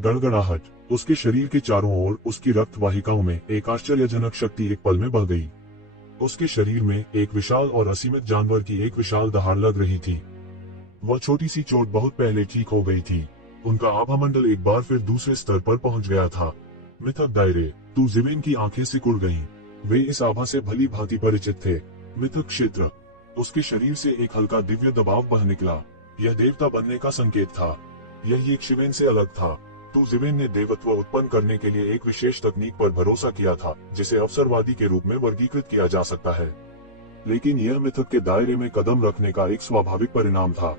गड़गड़ाहट। उसके शरीर के चारों ओर उसकी रक्त वाहिकाओं में एक आश्चर्यजनक शक्ति एक पल में बह गई। उसके शरीर में एक विशाल और असीमित जानवर की एक विशाल दहाड़ लग रही थी। वह छोटी सी चोट बहुत पहले ठीक हो गई थी। उनका आभामंडल एक बार फिर दूसरे स्तर पर पहुंच गया था। मिथक दायरे। तू जिवेन की आंखें सिकुड़ गईं। वे इस आभा से भली भांति परिचित थे। मिथक क्षेत्र। उसके शरीर से एक हल्का दिव्य दबाव बह निकला। यह देवता बनने का संकेत था। यह एक शिवेन से अलग था। तू जिवेन ने देवत्व उत्पन्न करने के लिए एक विशेष तकनीक पर भरोसा किया था, जिसे अवसरवादी के रूप में वर्गीकृत किया जा सकता है। लेकिन यह मिथक के दायरे में कदम रखने का एक स्वाभाविक परिणाम था।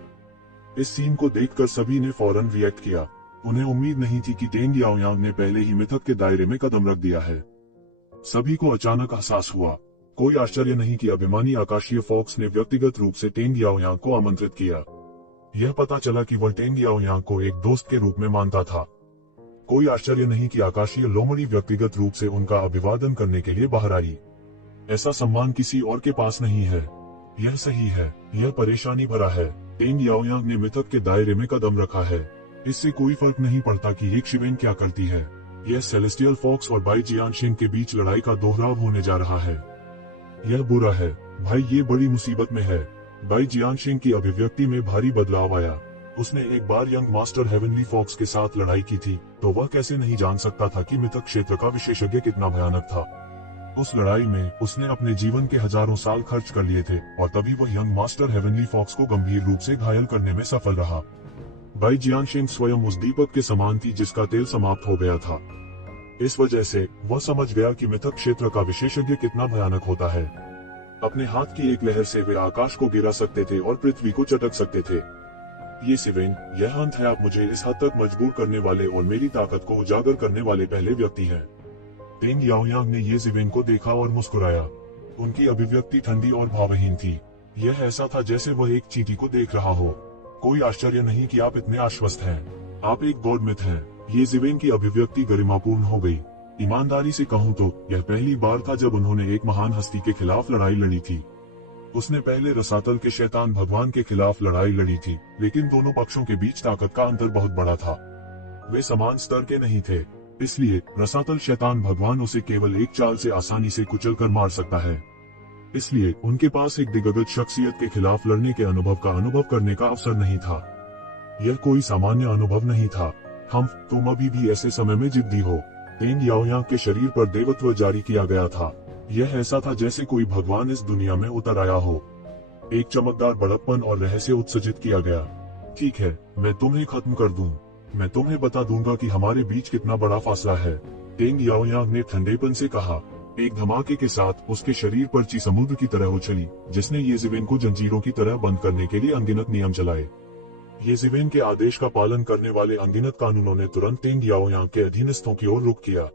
इस सीन को देखकर सभी ने फौरन रिएक्ट किया। उन्हें उम्मीद नहीं थी कि टेंग याओयांग ने पहले ही मिथक के दायरे में कदम रख दिया है। सभी को अचानक एहसास हुआ। कोई आश्चर्य नहीं कि अभिमानी आकाशीय फॉक्स ने व्यक्तिगत रूप से टेंग याओयांग को आमंत्रित किया। यह पता चला कि वह टेंग याओयांग को एक दोस्त के रूप में मानता था। कोई आश्चर्य नहीं कि आकाशीय लोमड़ी व्यक्तिगत रूप से उनका अभिवादन करने के लिए बाहर आई। ऐसा सम्मान किसी और के पास नहीं है। यह सही है, यह परेशानी भरा है। टेंग याओयांग ने मिथक के दायरे में कदम रखा है। इससे कोई फर्क नहीं पड़ता कि एक शिवेन क्या करती है। यह सेलेस्टियल फॉक्स और बाई जियानशिंग के बीच लड़ाई का दोहराव होने जा रहा है। यह बुरा है भाई, ये बड़ी मुसीबत में है। बाई जियानशिंग की अभिव्यक्ति में भारी बदलाव आया। उसने एक बार यंग मास्टर हेवनली फॉक्स के साथ लड़ाई की थी, तो वह कैसे नहीं जान सकता था कि मिथक क्षेत्र का विशेषज्ञ कितना भयानक था। उस लड़ाई में उसने अपने जीवन के हजारों साल खर्च कर लिए थे और तभी वह यंग मास्टर हेवनली फॉक्स को गंभीर रूप से घायल करने में सफल रहा। बाई जियानशिंग स्वयं उस दीपक के समान थी जिसका तेल समाप्त हो गया था। इस वजह से वह समझ गया कि मिथक क्षेत्र का विशेषज्ञ कितना भयानक होता है। अपने हाथ की एक लहर से वे आकाश को गिरा सकते थे और पृथ्वी को चटक सकते थे। ये सिवेन, यह अंत है। आप मुझे इस हद तक मजबूर करने वाले और मेरी ताकत को उजागर करने वाले पहले व्यक्ति हैं। टेंग याओयांग ने ये जिवेन को देखा और मुस्कुराया। उनकी अभिव्यक्ति ठंडी और भावहीन थी। यह ऐसा था जैसे वह एक चींटी को देख रहा हो। कोई आश्चर्य नहीं कि आप इतने आश्वस्त हैं। आप एक गॉड मिथ हैं। ये जिवेन की अभिव्यक्ति गरिमापूर्ण हो गई। ईमानदारी से कहूँ तो यह पहली बार था जब उन्होंने एक महान हस्ती के खिलाफ लड़ाई लड़ी थी। उसने पहले रसातल के शैतान भगवान के खिलाफ लड़ाई लड़ी थी, लेकिन दोनों पक्षों के बीच ताकत का अंतर बहुत बड़ा था। वे समान स्तर के नहीं थे। इसलिए रसातल शैतान भगवान उसे केवल एक चाल से आसानी से कुचल कर मार सकता है। इसलिए उनके पास एक दिग्गज शख्सियत के खिलाफ लड़ने के अनुभव का अनुभव करने का अवसर नहीं था। यह कोई सामान्य अनुभव नहीं था। तुम अभी भी ऐसे समय में जिद्दी हो। टेंग याओयांग के शरीर पर देवत्व जारी किया गया था। यह ऐसा था जैसे कोई भगवान इस दुनिया में उतर आया हो। एक चमकदार बड़प्पन और रहस्य उत्सर्जित किया गया। ठीक है, मैं तुम्हें खत्म कर दूं। मैं तुम्हें बता दूंगा कि हमारे बीच कितना बड़ा फासला है। टेंग याओयांग ने ठंडेपन से कहा। एक धमाके के साथ उसके शरीर पर ची समुद्र की तरह उछली, जिसने ये जिवेन को जंजीरों की तरह बंद करने के लिए अनगिनत नियम चलाए। ये जिवेन के आदेश का पालन करने वाले अनगिनत कानूनों ने तुरंत टेंग याओयांग के अधीनस्थों की ओर रुख किया।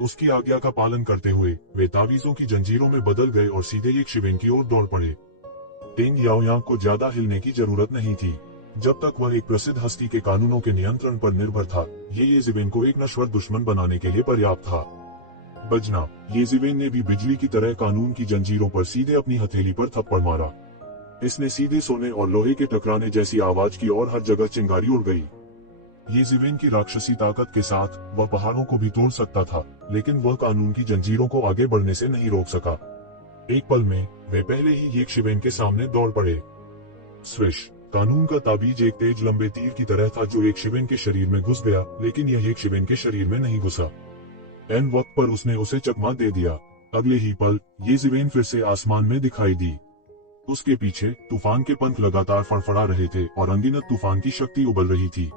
उसकी आज्ञा का पालन करते हुए वे तावीजों की जंजीरों में बदल गए और सीधे एक शिवेन की ओर दौड़ पड़े। टेंग याओयांग को ज्यादा हिलने की जरूरत नहीं थी। जब तक वह एक प्रसिद्ध हस्ती के कानूनों के नियंत्रण पर निर्भर था, ये जिवेन को एक नश्वर दुश्मन बनाने के लिए पर्याप्त था। बजना। ये जिवेन ने भी बिजली की तरह कानून की जंजीरों पर सीधे अपनी हथेली पर थप्पड़ मारा। इसने सीधे सोने और लोहे के टकराने जैसी आवाज की और हर जगह चिंगारी उड़ गई। ये जिवेन की राक्षसी ताकत के साथ वह पहाड़ों को भी तोड़ सकता था, लेकिन वह कानून की जंजीरों को आगे बढ़ने से नहीं रोक सका। एक पल में वे पहले ही एक शिवेन के सामने दौड़ पड़े। स्विश। कानून का ताबीज एक तेज लंबे तीर की तरह था जो एक शिवेन के शरीर में घुस गया, लेकिन यह एक शिवेन के शरीर में नहीं घुसा। एन वक्त पर उसने उसे चकमा दे दिया। अगले ही पल ये जिवेन फिर से आसमान में दिखाई दी। उसके पीछे तूफान के पंख लगातार फड़फड़ा रहे थे और अनगिनत तूफान की शक्ति उबल रही थी।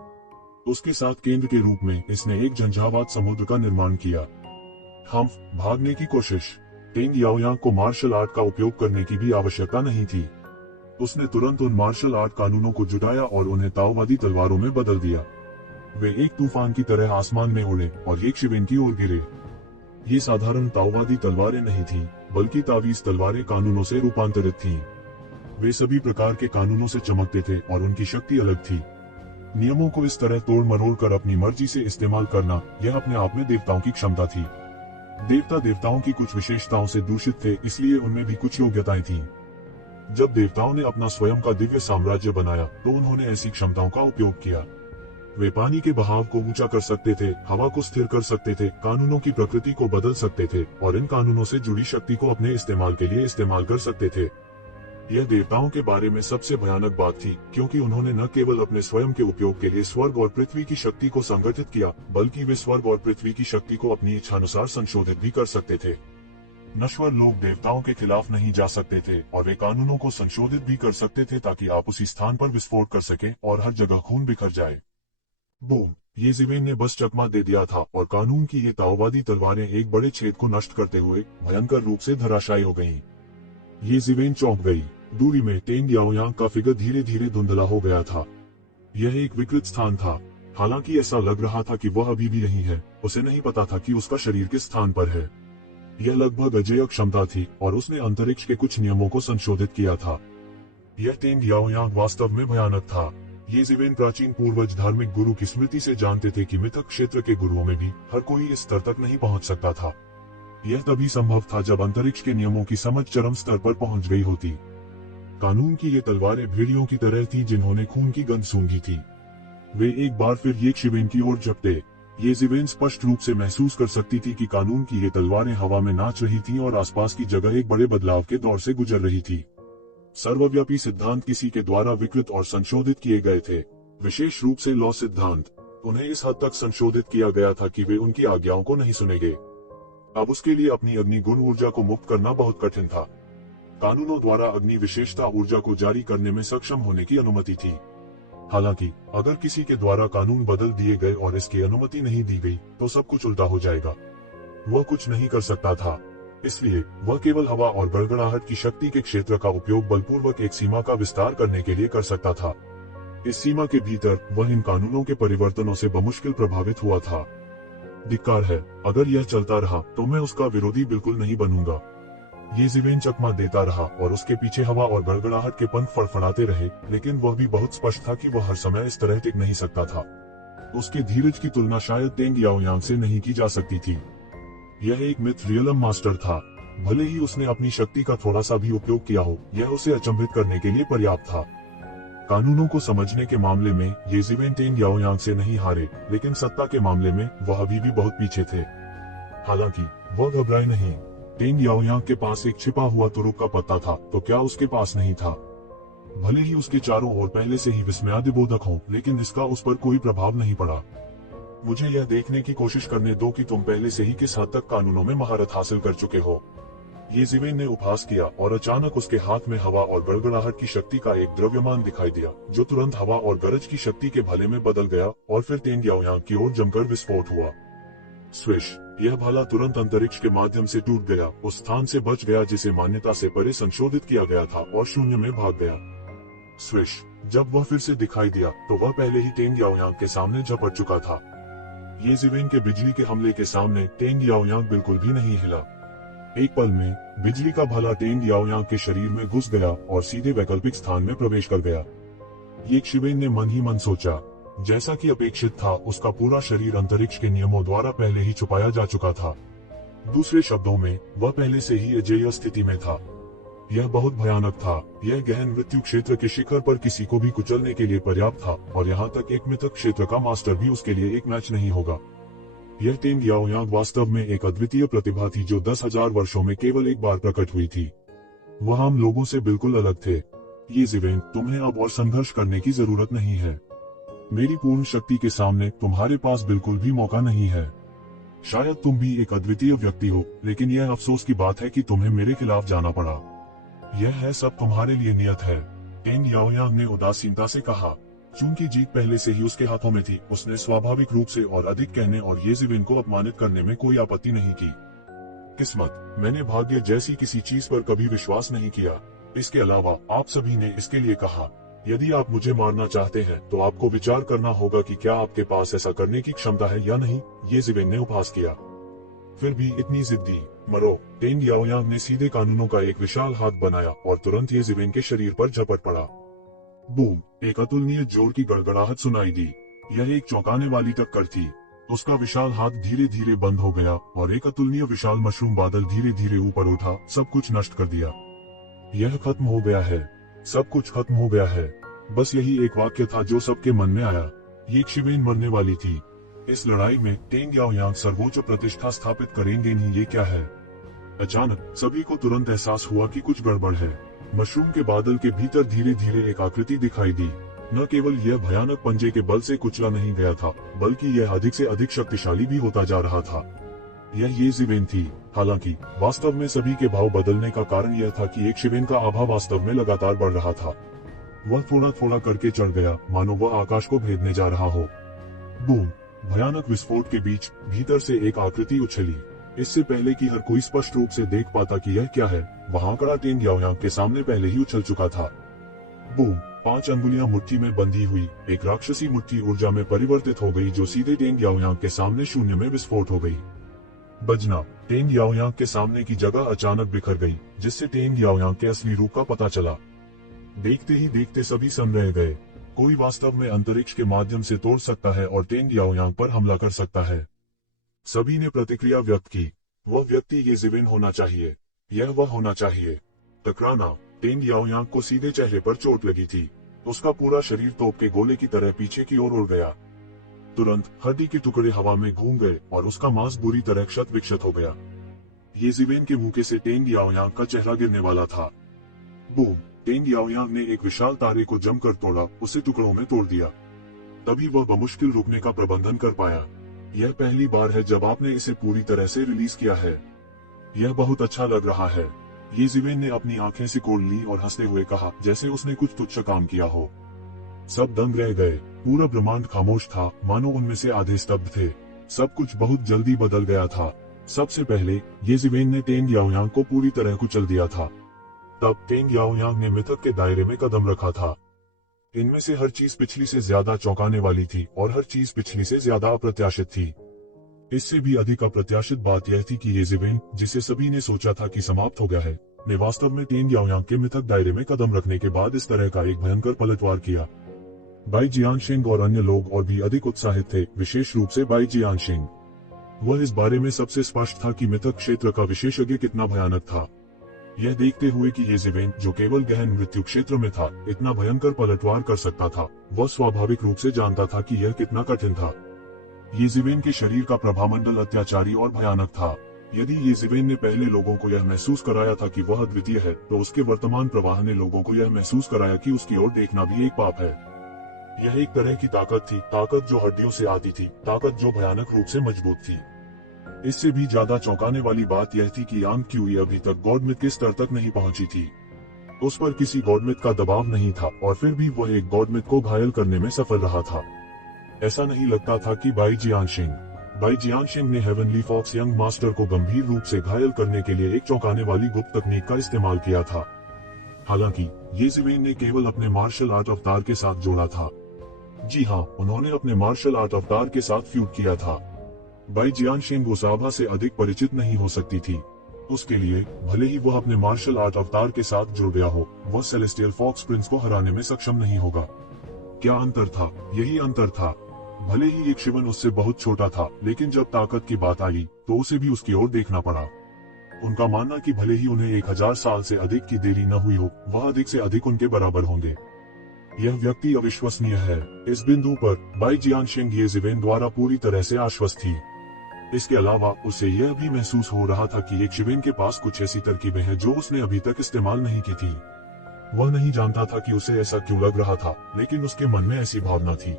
उसके साथ केंद्र के रूप में इसने एक झंझावात समुद्र का निर्माण किया। भागने की कोशिश। टेंग याओयांग को मार्शल आर्ट का उपयोग करने की भी आवश्यकता नहीं थी। उसने तुरंत उन मार्शल आर्ट कानूनों को जुटाया और उन्हें ताओवादी तलवारों में बदल दिया। वे एक तूफान की तरह आसमान में उड़े और एक शिवेन की ओर गिरे। ये साधारण ताओवादी तलवारें नहीं थीं, बल्कि तावीज तलवारें कानूनों से रूपांतरित थीं। वे सभी प्रकार के कानूनों से चमकते थे और उनकी शक्ति अलग थी। नियमों को इस तरह तोड़ मरोड़ कर अपनी मर्जी से इस्तेमाल करना, यह अपने आप में देवताओं की क्षमता थी। देवताओं की कुछ विशेषताओं से दूषित थे, इसलिए उनमें भी कुछ योग्यताएं थीं। जब देवताओं ने अपना स्वयं का दिव्य साम्राज्य बनाया, तो उन्होंने ऐसी क्षमताओं का उपयोग किया। वे पानी के बहाव को ऊंचा कर सकते थे, हवा को स्थिर कर सकते थे, कानूनों की प्रकृति को बदल सकते थे और इन कानूनों से जुड़ी शक्ति को अपने इस्तेमाल के लिए इस्तेमाल कर सकते थे। यह देवताओं के बारे में सबसे भयानक बात थी, क्योंकि उन्होंने न केवल अपने स्वयं के उपयोग के लिए स्वर्ग और पृथ्वी की शक्ति को संगठित किया, बल्कि वे स्वर्ग और पृथ्वी की शक्ति को अपनी इच्छानुसार संशोधित भी कर सकते थे। नश्वर लोग देवताओं के खिलाफ नहीं जा सकते थे और वे कानूनों को संशोधित भी कर सकते थे ताकि आप उसी स्थान पर विस्फोट कर सके और हर जगह खून बिखर जाए। बूम! येज़ेबेल ने बस चकमा दे दिया था और कानून की ये ताओवादी तलवारें एक बड़े छेद को नष्ट करते हुए भयंकर रूप से धराशायी हो गईं। येज़ेबेल चौंक गई। दूरी में टेंग याओयांग का फिगर धीरे धीरे धुंधला हो गया था। यह एक विकृत स्थान था। हालांकि ऐसा लग रहा था कि वह अभी भी यहीं है, उसे नहीं पता था कि उसका शरीर किस स्थान पर है। यह लगभग अजेय क्षमता थी और उसने अंतरिक्ष के कुछ नियमों को संशोधित किया था। यह टेंग याओयांग वास्तव में भयानक था। येज़ेबेल प्राचीन पूर्वज धार्मिक गुरु की स्मृति से जानते थे कि मिथक क्षेत्र के गुरुओं में भी हर कोई इस स्तर तक नहीं पहुंच सकता था। यह तभी संभव था जब अंतरिक्ष के नियमों की समझ चरम स्तर पर पहुंच गई होती। कानून की ये तलवारें भेड़ियों की तरह थी जिन्होंने खून की गंध सूंघी थी। वे एक बार फिर येज़ेबेल की ओर झपटे। येज़ेबेल स्पष्ट रूप से महसूस कर सकती थी कि कानून की ये तलवारें हवा में नाच रही थीं और आसपास की जगह एक बड़े बदलाव के दौर से गुजर रही थी। सर्वव्यापी सिद्धांत किसी के द्वारा विकृत और संशोधित किए गए थे, विशेष रूप से लॉ सिद्धांत। उन्हें इस हद तक संशोधित किया गया था कि वे उनकी आज्ञाओं को नहीं सुनेंगे। अब उसके लिए अपनी अग्नि गुण ऊर्जा को मुक्त करना बहुत कठिन था। कानूनों द्वारा अग्नि विशेषता ऊर्जा को जारी करने में सक्षम होने की अनुमति थी। हालांकि अगर किसी के द्वारा कानून बदल दिए गए और इसकी अनुमति नहीं दी गई तो सब कुछ उल्टा हो जाएगा। वह कुछ नहीं कर सकता था, इसलिए वह केवल हवा और गड़गड़ाहट की शक्ति के क्षेत्र का उपयोग बलपूर्वक एक सीमा का विस्तार करने के लिए कर सकता था। इस सीमा के भीतर वह इन कानूनों के परिवर्तनों से बमुश्किल प्रभावित हुआ था। धिक्कार है, अगर यह चलता रहा तो मैं उसका विरोधी बिल्कुल नहीं बनूंगा। येज़ेबेल चकमा देता रहा और उसके पीछे हवा और गड़गड़ाहट के पंख फड़फड़ाते रहे, लेकिन वह भी बहुत स्पष्ट था कि वह हर समय इस तरह टिक नहीं सकता था। उसके धीरज की तुलना शायद टेंग याओयांग से नहीं की जा सकती थी। यह एक मिथ रियलम मास्टर था। भले ही उसने अपनी शक्ति का थोड़ा सा भी उपयोग किया हो, यह उसे अचंभित करने के लिए पर्याप्त था। कानूनों को समझने के मामले में येज़ेबेल टेंग याओयांग से नहीं हारे, लेकिन सत्ता के मामले में वह अभी भी बहुत पीछे थे। हालांकि वह घबराए नहीं। टेंग याओयांग के पास एक छिपा हुआ तुरुप का पत्ता था, तो क्या उसके पास नहीं था? भले ही उसके चारों ओर पहले से ही विस्मयादिबोधक हों, लेकिन इसका उस पर कोई प्रभाव नहीं पड़ा। मुझे यह देखने की कोशिश करने दो कि तुम पहले से ही किस हद तक कानूनों में महारत हासिल कर चुके हो। येज़ेबेल ने उपहास किया और अचानक उसके हाथ में हवा और गड़गड़ाहट की शक्ति का एक द्रव्यमान दिखाई दिया, जो तुरंत हवा और गरज की शक्ति के भले में बदल गया और फिर टेंग याओयांग की ओर जमकर विस्फोट हुआ। स्विश! यह भाला तुरंत अंतरिक्ष के माध्यम से टूट गया, उस स्थान से बच गया जिसे मान्यता से परे संशोधित किया गया था और शून्य में भाग गया। स्विश! जब वह फिर से दिखाई दिया तो वह पहले ही टेंग याओयांग के सामने झपट चुका था। येज़ेबेल के बिजली के हमले के सामने टेंग याओयांग बिल्कुल भी नहीं हिला। एक पल में बिजली का भाला टेंग याओयांग के शरीर में घुस गया और सीधे वैकल्पिक स्थान में प्रवेश कर गया। येज़ेबेल ने मन ही मन सोचा। जैसा कि अपेक्षित था, उसका पूरा शरीर अंतरिक्ष के नियमों द्वारा पहले ही छुपाया जा चुका था। दूसरे शब्दों में, वह पहले से ही अजेय स्थिति में था। यह बहुत भयानक था। यह गहन मृत्यु क्षेत्र के शिखर पर किसी को भी कुचलने के लिए पर्याप्त था, और यहाँ तक एक मिथक क्षेत्र का मास्टर भी उसके लिए एक मैच नहीं होगा। यह टेंग याओयांग वास्तव में एक अद्वितीय प्रतिभा थी जो 10,000 वर्षों में केवल एक बार प्रकट हुई थी। वह हम लोगों से बिल्कुल अलग थे। येज़ेबेल, तुम्हें अब और संघर्ष करने की जरूरत नहीं है। मेरी पूर्ण शक्ति के सामने तुम्हारे पास बिल्कुल भी मौका नहीं है। शायद तुम भी एक अद्वितीय व्यक्ति हो, लेकिन यह अफसोस की बात है कि तुम्हें मेरे खिलाफ जाना पड़ा। यह है सब तुम्हारे लिए नियत है। टेंग याओयांग ने उदासीनता से कहा। चूंकि जीत पहले से ही उसके हाथों में थी, उसने स्वाभाविक रूप से और अधिक कहने और येज़ेबेल को अपमानित करने में कोई आपत्ति नहीं की। किस्मत, मैंने भाग्य जैसी किसी चीज पर कभी विश्वास नहीं किया। इसके अलावा आप सभी ने इसके लिए कहा। यदि आप मुझे मारना चाहते हैं तो आपको विचार करना होगा कि क्या आपके पास ऐसा करने की क्षमता है या नहीं। येज़ेबेल ने उपहास किया। फिर भी इतनी जिद्दी। मरो! टेंग याओयांग ने सीधे कानूनों का एक विशाल हाथ बनाया और तुरंत येज़ेबेल के शरीर पर झपट पड़ा। बूम! एक अतुलनीय जोर की गड़गड़ाहट सुनाई दी। यह एक चौंकाने वाली टक्कर थी। उसका विशाल हाथ धीरे धीरे बंद हो गया और एक अतुलनीय विशाल मशरूम बादल धीरे धीरे ऊपर उठा, सब कुछ नष्ट कर दिया। यह खत्म हो गया है। सब कुछ खत्म हो गया है। बस यही एक वाक्य था जो सबके मन में आया। ये शिवेन मरने वाली थी। इस लड़ाई में टेंग याओयांग सर्वोच्च प्रतिष्ठा स्थापित करेंगे नहीं, ये क्या है? अचानक सभी को तुरंत एहसास हुआ कि कुछ गड़बड़ है। मशरूम के बादल के भीतर धीरे धीरे एक आकृति दिखाई दी। न केवल यह भयानक पंजे के बल से कुचला नहीं गया था, बल्कि यह अधिक से अधिक शक्तिशाली भी होता जा रहा था। यह ये शिवेन थी। हालांकि वास्तव में सभी के भाव बदलने का कारण यह था कि एक शिवेन का आभा वास्तव में लगातार बढ़ रहा था। वह थोड़ा थोड़ा करके चढ़ गया, मानो वह आकाश को भेदने जा रहा हो। बूम! भयानक विस्फोट के बीच भीतर से एक आकृति उछली। इससे पहले कि हर कोई स्पष्ट रूप से देख पाता कि यह क्या है, वहां खड़ा टेंग याओयांग के सामने पहले ही उछल चुका था। बूम! 5 अंगुलियां मुट्ठी में बंधी हुई एक राक्षसी मुट्ठी ऊर्जा में परिवर्तित हो गई, जो सीधे टेंग याओयांग के सामने शून्य में विस्फोट हो गई। बजना! टेंग याओयांग के सामने की जगह अचानक बिखर गई, जिससे टेंग याओयांग के असली रूप का पता चला। देखते ही देखते सभी सम रह गए। कोई वास्तव में अंतरिक्ष के माध्यम से तोड़ सकता है और टेंग याओयांग पर हमला कर सकता है। सभी ने प्रतिक्रिया व्यक्त की। वह व्यक्ति ये शिवेन होना चाहिए। यह वह होना चाहिए। टकराना! टेंग याओयांग को सीधे चेहरे पर चोट लगी थी। उसका पूरा शरीर तोप के गोले की तरह पीछे की ओर उड़ गया। तुरंत हड्डी के टुकड़े हवा में घूम गए और उसका मांस बुरी तरह क्षत विक्षत हो गया। ये शिवेन के मुंह से टेंग याओयांग का चेहरा गिरने वाला था। बूम! टेंग याओयांग ने एक विशाल तारे को जमकर तोड़ा, उसे टुकड़ों में तोड़ दिया। तभी वह बमुश्किल रुकने का प्रबंधन कर पाया। यह पहली बार है जब आपने इसे पूरी तरह से रिलीज किया है। यह बहुत अच्छा लग रहा है। ये शिवेन ने अपनी आंखें सिकोड़ ली और हंसते हुए कहा, जैसे उसने कुछ तुच्छ काम किया हो। सब दंग रह गए। पूरा ब्रह्मांड खामोश था, मानो उनमें से आधे स्तब्ध थे। सब कुछ बहुत जल्दी बदल गया था। सबसे पहले ये शिवेन ने टेंग याओयांग को पूरी तरह कुचल दिया था। तब टेंग याओयांग ने मिथक के दायरे में कदम रखा था। इनमें से हर चीज पिछली से ज्यादा चौंकाने वाली थी और हर चीज पिछली से ज्यादा अप्रत्याशित थी। इससे भी अधिक अप्रत्याशित बात यह थी कि ये शिवेन, जिसे सभी ने सोचा था कि समाप्त हो गया है, ने वास्तव में टेंग याओयांग के मिथक दायरे में कदम रखने के बाद इस तरह का एक भयंकर पलटवार किया। बाई जियांशिंग और अन्य लोग और भी अधिक उत्साहित थे, विशेष रूप से बाई जियांशिंग। वह इस बारे में सबसे स्पष्ट था कि मिथक क्षेत्र का विशेषज्ञ कितना भयानक था। यह देखते हुए कि ये शिवेन, जो केवल गहन मृत्यु क्षेत्र में था, इतना भयंकर पलटवार कर सकता था, वह स्वाभाविक रूप से जानता था कि यह कितना कठिन था। ये शिवेन के शरीर का प्रभामंडल अत्याचारी और भयानक था। यदि ये शिवेन ने पहले लोगों को यह महसूस कराया था कि वह अद्वितीय है, तो उसके वर्तमान प्रवाह ने लोगों को यह महसूस कराया कि उसकी ओर देखना भी एक पाप है। यह एक तरह की ताकत थी, ताकत जो हड्डियों से आती थी, ताकत जो भयानक रूप से मजबूत थी। इससे भी ज्यादा चौंकाने वाली बात यह थी कि यांग क्यूई अभी तक गॉडमिथ के स्तर तक नहीं पहुंची थी। उस पर किसी गॉडमिथ का दबाव नहीं था और फिर भी वह एक गॉडमिथ को घायल करने में सफल रहा था। ऐसा नहीं लगता था कि बाई जियांशिंग ने हेवनली फॉक्स यंग मास्टर को गंभीर रूप से घायल करने के लिए एक चौंकाने वाली गुप्त तकनीक का इस्तेमाल किया था। हालांकि ये शिवेन ने केवल अपने मार्शल आर्ट अवतार के साथ जोड़ा था। जी हाँ, उन्होंने अपने मार्शल आर्ट अवतार के साथ फ्यूज किया था। बाई जियांशिंग उस आभा से अधिक परिचित नहीं हो सकती थी। उसके लिए भले ही वह अपने मार्शल आर्ट अवतार के साथ जुड़ गया हो, वह सेलेस्टियल फॉक्स प्रिंस को हराने में सक्षम नहीं होगा। क्या अंतर था? यही अंतर था। भले ही एक शिवन उससे बहुत छोटा था, लेकिन जब ताकत की बात आई तो उसे भी उसकी ओर देखना पड़ा। उनका मानना कि भले ही उन्हें 1000 साल से अधिक की देरी न हुई हो, वह अधिक से अधिक उनके बराबर होंगे। यह व्यक्ति अविश्वसनीय है। इस बिंदु पर बाई जियांशिंग ये शिवेन द्वारा पूरी तरह से आश्वस्त थी। इसके अलावा उसे यह भी महसूस हो रहा था कि एक शिवेन के पास कुछ ऐसी तरकीबें हैं जो उसने अभी तक इस्तेमाल नहीं की थी। वह नहीं जानता था कि उसे ऐसा क्यों लग रहा था, लेकिन उसके मन में ऐसी भावना थी।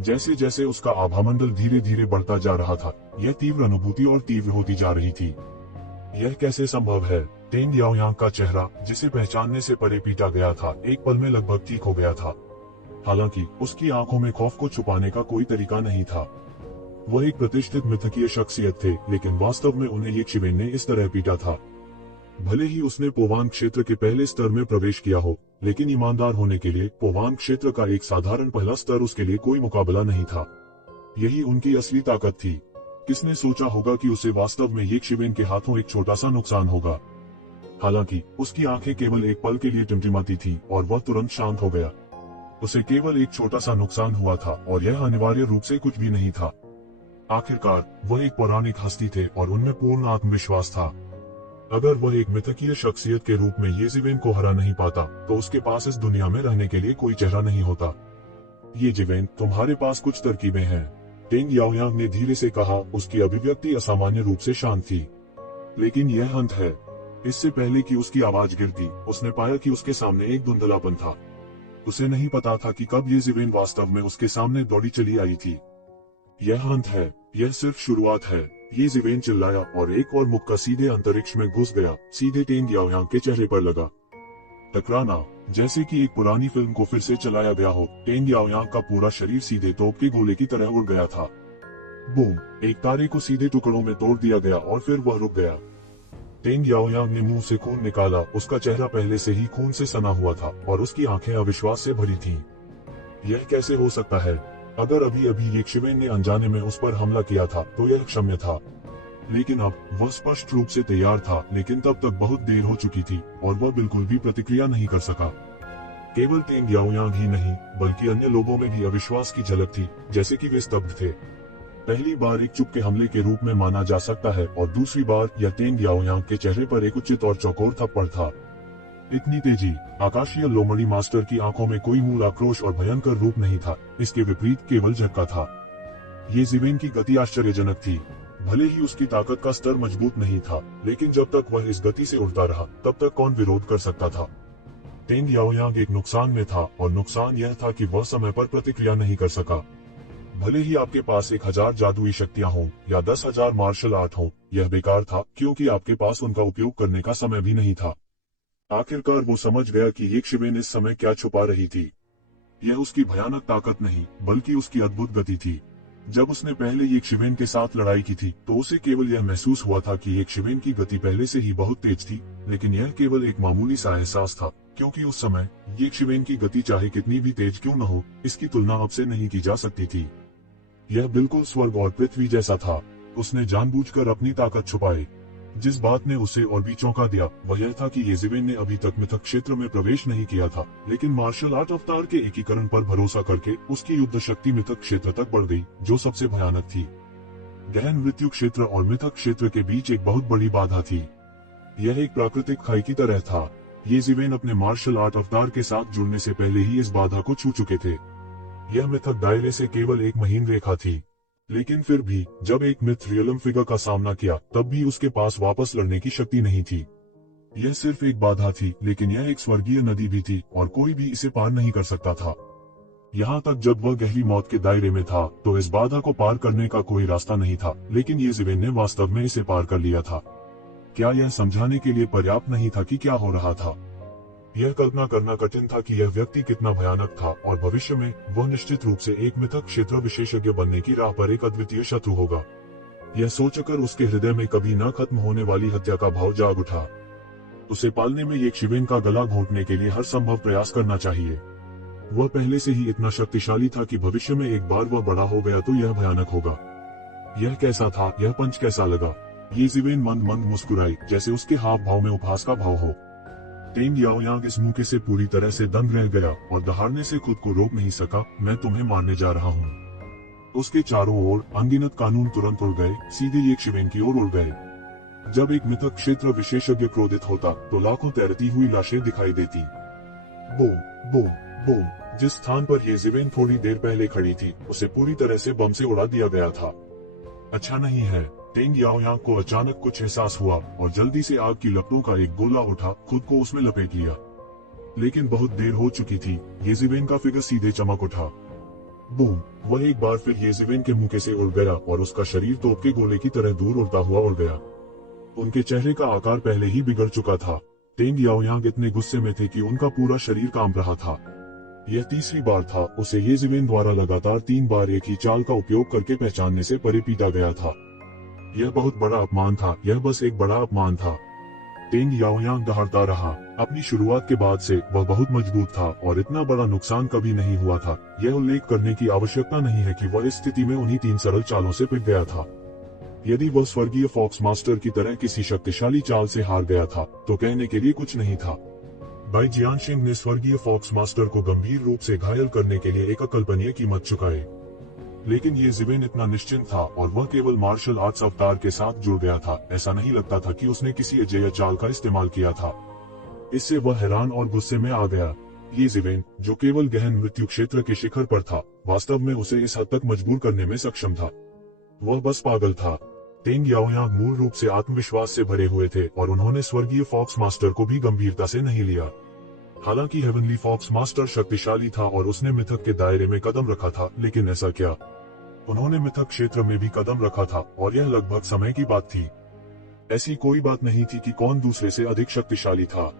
जैसे जैसे उसका आभामंडल धीरे धीरे बढ़ता जा रहा था, यह तीव्र अनुभूति और तीव्र होती जा रही थी। यह कैसे संभव है? टेंग याओयांग का चेहरा, जिसे पहचानने से परे पीटा गया था, एक पल में लगभग ठीक हो गया था। हालांकि उसकी आंखों में खौफ को छुपाने का कोई तरीका नहीं था। वह एक प्रतिष्ठित मिथकीय शख्सियत थे, लेकिन वास्तव में उन्हें ये शिवेन ने इस तरह पीटा था। भले ही उसने पोवान क्षेत्र के पहले स्तर में प्रवेश किया हो, लेकिन ईमानदार होने के लिए पोवान क्षेत्र का एक साधारण पहला स्तर उसके लिए कोई मुकाबला नहीं था। यही उनकी असली ताकत थी। किसने सोचा होगा कि उसे वास्तव में ये शिवेन के हाथों एक छोटा सा नुकसान होगा। हालांकि उसकी आंखें केवल एक पल के लिए टिमटिमाती थी और वह तुरंत शांत हो गया। उसे केवल एक छोटा सा नुकसान हुआ था और यह अनिवार्य रूप से कुछ भी नहीं था। आखिरकार वह एक पौराणिक हस्ती थे और उनमें पूर्ण आत्मविश्वास था। अगर वह एक मिथकीय शख्सियत के रूप में ये शिवेन को हरा नहीं पाता, तो उसके पास इस दुनिया में रहने के लिए कोई चेहरा नहीं होता। ये जिवेन, तुम्हारे पास कुछ तरकीबें हैं। टेंग याओयांग ने धीरे से कहा। उसकी अभिव्यक्ति असामान्य रूप से शांत थी। लेकिन यह अंत है। इससे पहले कि उसकी आवाज गिरती, उसने पाया कि उसके सामने एक धुंधलापन था। उसे नहीं पता था कि कब ये जिवेन वास्तव में उसके सामने दौड़ी चली आई थी। यह अंत है, यह सिर्फ शुरुआत है, ये जिवेन चिल्लाया और एक और मुक्का सीधे अंतरिक्ष में घुस गया, सीधे टेंग याओयांग के चेहरे पर लगा। टकराना, जैसे कि एक पुरानी फिल्म को फिर से चलाया गया हो। टेंग याओयांग का पूरा शरीर सीधे तोप के गोले की तरह उड़ गया था। बूम, एक तारे को सीधे टुकड़ों में तोड़ दिया गया और फिर वह रुक गया। टेंग याओयांग ने मुंह से खून निकाला। उसका चेहरा पहले से ही खून से सना हुआ था और उसकी आंखें अविश्वास से भरी थीं। यह कैसे हो सकता है? अगर अभी अभी ये शिवेन ने अनजाने में उस पर हमला किया था तो यह क्षम्य था, लेकिन अब वह स्पष्ट रूप से तैयार था, लेकिन तब तक बहुत देर हो चुकी थी और वह बिल्कुल भी प्रतिक्रिया नहीं कर सका। केवल टेंग याओयांग ही नहीं, बल्कि अन्य लोगों में भी अविश्वास की झलक थी, जैसे कि वे स्तब्ध थे। पहली बार एक चुप के हमले के रूप में माना जा सकता है और दूसरी बार यह टेंग याओयांग के चेहरे पर एक उचित और चौकोर थप्पड़ था। इतनी तेजी, आकाशीय लोमड़ी मास्टर की आंखों में कोई मूल आक्रोश और भयंकर रूप नहीं था, इसके विपरीत केवल झटका था। ये जिवेन की गति आश्चर्यजनक थी। भले ही उसकी ताकत का स्तर मजबूत नहीं था, लेकिन जब तक वह इस गति से उड़ता रहा तब तक कौन विरोध कर सकता था। टेंग याओयांग एक नुकसान में था और नुकसान यह था कि वह समय पर प्रतिक्रिया नहीं कर सका। भले ही आपके पास 1000 जादुई शक्तियां हों या 10,000 मार्शल आर्ट हो, यह बेकार था, क्योंकि आपके पास उनका उपयोग करने का समय भी नहीं था। आखिरकार वो समझ गया कि ये शिवेन इस समय क्या छुपा रही थी। यह उसकी भयानक ताकत नहीं, बल्कि उसकी अद्भुत गति थी। जब उसने पहले ये शिवेन के साथ लड़ाई की थी तो उसे केवल यह महसूस हुआ था कि ये शिवेन की गति पहले से ही बहुत तेज थी, लेकिन यह केवल एक मामूली सा एहसास था, क्योंकि उस समय ये शिवेन की गति चाहे कितनी भी तेज क्यों न हो, इसकी तुलना अब से नहीं की जा सकती थी। यह बिल्कुल स्वर्ग और पृथ्वी जैसा था। उसने जानबूझकर अपनी ताकत छुपाई। जिस बात ने उसे और भी चौंका दिया वह यह था कि ये जिवेन ने अभी तक मिथक क्षेत्र में प्रवेश नहीं किया था, लेकिन मार्शल आर्ट अवतार के एकीकरण पर भरोसा करके उसकी युद्ध शक्ति मिथक क्षेत्र तक बढ़ गई, जो सबसे भयानक थी। गहन मृत्यु क्षेत्र और मिथक क्षेत्र के बीच एक बहुत बड़ी बाधा थी। यह एक प्राकृतिक खाई की तरह था। ये जिवेन अपने मार्शल आर्ट अवतार के साथ जुड़ने से पहले ही इस बाधा को छू चुके थे। यह मिथक दायरे से केवल एक महीन रेखा थी, लेकिन फिर भी जब एक मिथ रियलम फिगर का सामना किया तब भी उसके पास वापस लड़ने की शक्ति नहीं थी। यह सिर्फ एक बाधा थी, लेकिन यह एक स्वर्गीय नदी भी थी और कोई भी इसे पार नहीं कर सकता था। यहाँ तक जब वह गहरी मौत के दायरे में था तो इस बाधा को पार करने का कोई रास्ता नहीं था, लेकिन ये जिवेन ने वास्तव में इसे पार कर लिया था। क्या यह समझाने के लिए पर्याप्त नहीं था कि क्या हो रहा था? यह कल्पना करना कठिन था कि यह व्यक्ति कितना भयानक था और भविष्य में वह निश्चित रूप से एक मिथक क्षेत्र विशेषज्ञ बनने की राह पर एक अद्वितीय शत्रु होगा। यह सोचकर उसके हृदय में कभी न खत्म होने वाली हत्या का भाव जाग उठा। उसे पालने में एक शिवेन का गला घोंटने के लिए हर संभव प्रयास करना चाहिए। वह पहले से ही इतना शक्तिशाली था कि भविष्य में एक बार वह बड़ा हो गया तो यह भयानक होगा। यह कैसा था? यह पंच कैसा लगा? ये जिवेन मंद मंद मुस्कुराई, जैसे उसके हाव भाव में उपहास का भाव हो। टेंग याओयांग इस मौके से पूरी तरह से दंग रह गया और दहाड़ने से खुद को रोक नहीं सका। मैं तुम्हें मारने जा रहा हूँ। उसके चारों ओर अनगिनत कानून तुरंत उड़ गए, सीधे ये शिवेन की ओर उड़ गए। जब एक मिथक क्षेत्र विशेषज्ञ क्रोधित होता तो लाखों तैरती हुई लाशें दिखाई देती। Boom boom boom. जिस स्थान पर ये जिवेन थोड़ी देर पहले खड़ी थी उसे पूरी तरह से बम से उड़ा दिया गया था। अच्छा नहीं है। टेंग याओयांग को अचानक कुछ एहसास हुआ और जल्दी से आग की लपटों का एक गोला उठा, खुद को उसमें लपेट लिया। लेकिन बहुत देर हो चुकी थी। ये जिवेन का फिगर सीधे चमक उठा। बूम। वह एक बार फिर ये जिवेन के मुंह से उड़ गया और उसका शरीर तोप के गोले की तरह दूर उड़ता हुआ उड़ गया। उनके चेहरे का आकार पहले ही बिगड़ चुका था। टेंग याओयांग इतने गुस्से में थे कि उनका पूरा शरीर कांप रहा था। यह तीसरी बार था उसे ये जिवेन द्वारा लगातार 3 बार एक ही चाल का उपयोग करके पहचानने से परे पीटा गया था। यह बहुत बड़ा अपमान था। यह बस एक बड़ा अपमान था। टेंग याओयांग दहाड़ता रहा। अपनी शुरुआत के बाद से वह बहुत मजबूत था और इतना बड़ा नुकसान कभी नहीं हुआ था। यह उल्लेख करने की आवश्यकता नहीं है कि वह इस स्थिति में उन्हीं 3 सरल चालों से पिट गया था। यदि वह स्वर्गीय फॉक्स मास्टर की तरह किसी शक्तिशाली चाल से हार गया था तो कहने के लिए कुछ नहीं था। बाई जियानशिंग ने स्वर्गीय फॉक्स मास्टर को गंभीर रूप से घायल करने के लिए एक अकल्पनीय कीमत चुकाई, लेकिन ये जिवेन इतना निश्चिंत था और वह केवल मार्शल आर्ट्स अवतार के साथ जुड़ गया था। ऐसा नहीं लगता था कि उसने किसी अजेय चाल का इस्तेमाल किया था। इससे वह हैरान और गुस्से में आ गया। ये जिवेन, जो केवल गहन मृत्यु क्षेत्र के शिखर पर था, वास्तव में उसे इस हद तक मजबूर करने में सक्षम था। वह बस पागल था। टेंग याओयांग मूल रूप से आत्मविश्वास से भरे हुए थे और उन्होंने स्वर्गीय फॉक्स मास्टर को भी गंभीरता से नहीं लिया। हालांकि हेवनली फॉक्स मास्टर शक्तिशाली था और उसने मिथक के दायरे में कदम रखा था, लेकिन ऐसा क्या? उन्होंने मिथक क्षेत्र में भी कदम रखा था और यह लगभग समय की बात थी। ऐसी कोई बात नहीं थी कि कौन दूसरे से अधिक शक्तिशाली था।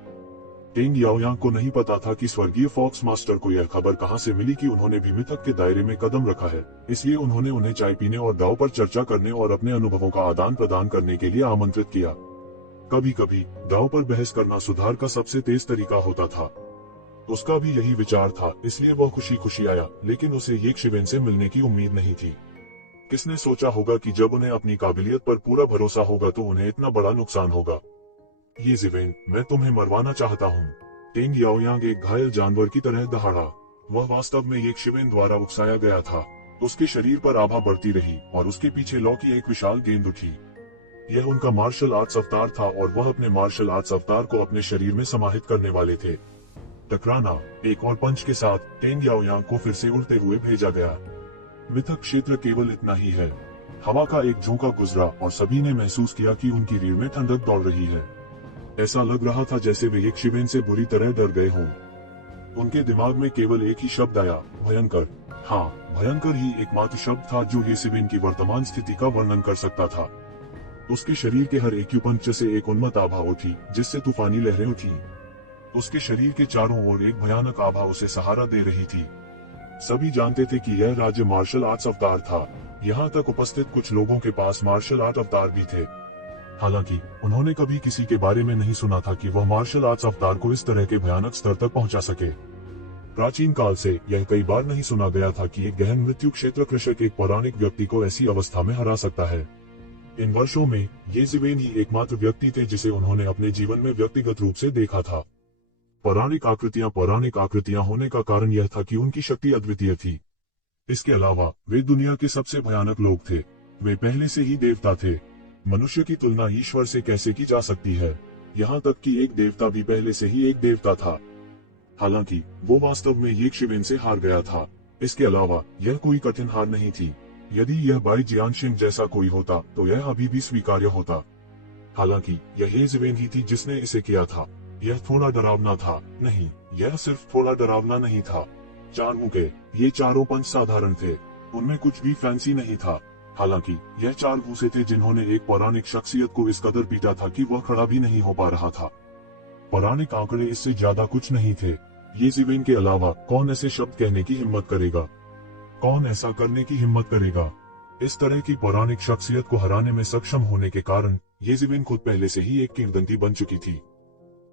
टेंग याओयांग को नहीं पता था कि स्वर्गीय फॉक्स मास्टर को यह खबर कहां से मिली कि उन्होंने भी मिथक के दायरे में कदम रखा है। इसलिए उन्होंने उन्हें चाय पीने और दाव पर चर्चा करने और अपने अनुभवों का आदान प्रदान करने के लिए आमंत्रित किया। कभी कभी दाव पर बहस करना सुधार का सबसे तेज तरीका होता था। उसका भी यही विचार था, इसलिए वह खुशी खुशी आया, लेकिन उसे ये शिवेन से मिलने की उम्मीद नहीं थी। किसने सोचा होगा कि जब उन्हें अपनी काबिलियत पर पूरा भरोसा होगा तो उन्हें इतना बड़ा नुकसान होगा। ये जिवेन, मैं तुम्हें मरवाना चाहता हूँ। टेंग याओयांग एक घायल जानवर की तरह दहाड़ा। वह वास्तव में एक शिवेन द्वारा उकसाया गया था। उसके शरीर पर आभा बढ़ती रही और उसके पीछे लौ की एक विशाल गेंद उठी। यह उनका मार्शल आर्ट्स अवतार था और वह अपने मार्शल आर्ट्स अवतार को अपने शरीर में समाहित करने वाले थे। टकराना, एक और पंच के साथ टेंग याओयांग को फिर से उड़ते हुए भेजा गया। मिथक क्षेत्र केवल इतना ही है। हवा का एक झोंका गुजरा और सभी ने महसूस किया कि उनकी रीढ़ में ठंडक दौड़ रही है। ऐसा लग रहा था जैसे वे एक शिवेन से बुरी तरह डर गए हों। उनके दिमाग में केवल एक ही शब्द आया, भयंकर। हाँ, भयंकर ही एकमात्र शब्द था जो ये शिवेन की वर्तमान स्थिति का वर्णन कर सकता था। उसके शरीर के हर एक्यूपंक्चर से एक उन्मत्त आभा उठी, जिससे तूफानी लहरें उठी। उसके शरीर के चारों ओर एक भयानक आभा उसे सहारा दे रही थी। सभी जानते थे कि यह राज्य मार्शल आर्ट्स अवतार था। यहाँ तक उपस्थित कुछ लोगों के पास मार्शल आर्ट अवतार भी थे। हालांकि उन्होंने कभी किसी के बारे में नहीं सुना था कि वह मार्शल आर्ट्स अवतार को इस तरह के भयानक स्तर तक पहुंचा सके। प्राचीन काल से यह कई बार नहीं सुना गया था कि एक गहन मृत्यु क्षेत्र कृषक एक पौराणिक व्यक्ति को ऐसी अवस्था में हरा सकता है। इन वर्षों में ये जिवेन ही एकमात्र व्यक्ति थे जिसे उन्होंने अपने जीवन में व्यक्तिगत रूप से देखा था। पौराणिक आकृतियां होने का कारण यह था कि उनकी शक्ति अद्वितीय थी। इसके अलावा वे दुनिया के सबसे भयानक लोग थे। वे पहले से ही देवता थे। मनुष्य की तुलना ईश्वर से कैसे की जा सकती है? यहाँ तक कि एक देवता भी पहले से ही एक देवता था। हालांकि वो वास्तव में ये शिवेन से हार गया था। इसके अलावा यह कोई कठिन हार नहीं थी। यदि यह बाई जियानशिंग जैसा कोई होता तो यह अभी भी स्वीकार्य होता। हालांकि यह जिवेन ही थी जिसने इसे किया था। यह थोड़ा डरावना था। नहीं, यह सिर्फ थोड़ा डरावना नहीं था। चार मुके, ये चारों पंच साधारण थे। उनमें कुछ भी फैंसी नहीं था। हालांकि यह चार भूसे थे जिन्होंने एक पौराणिक शख्सियत को इस कदर पीटा था कि वह खड़ा भी नहीं हो पा रहा था। पौराणिक आंकड़े इससे ज्यादा कुछ नहीं थे। ये जिवेन के अलावा कौन ऐसे शब्द कहने की हिम्मत करेगा? कौन ऐसा करने की हिम्मत करेगा? इस तरह की पौराणिक शख्सियत को हराने में सक्षम होने के कारण ये जिवेन खुद पहले से ही एक किंवदंती बन चुकी थी।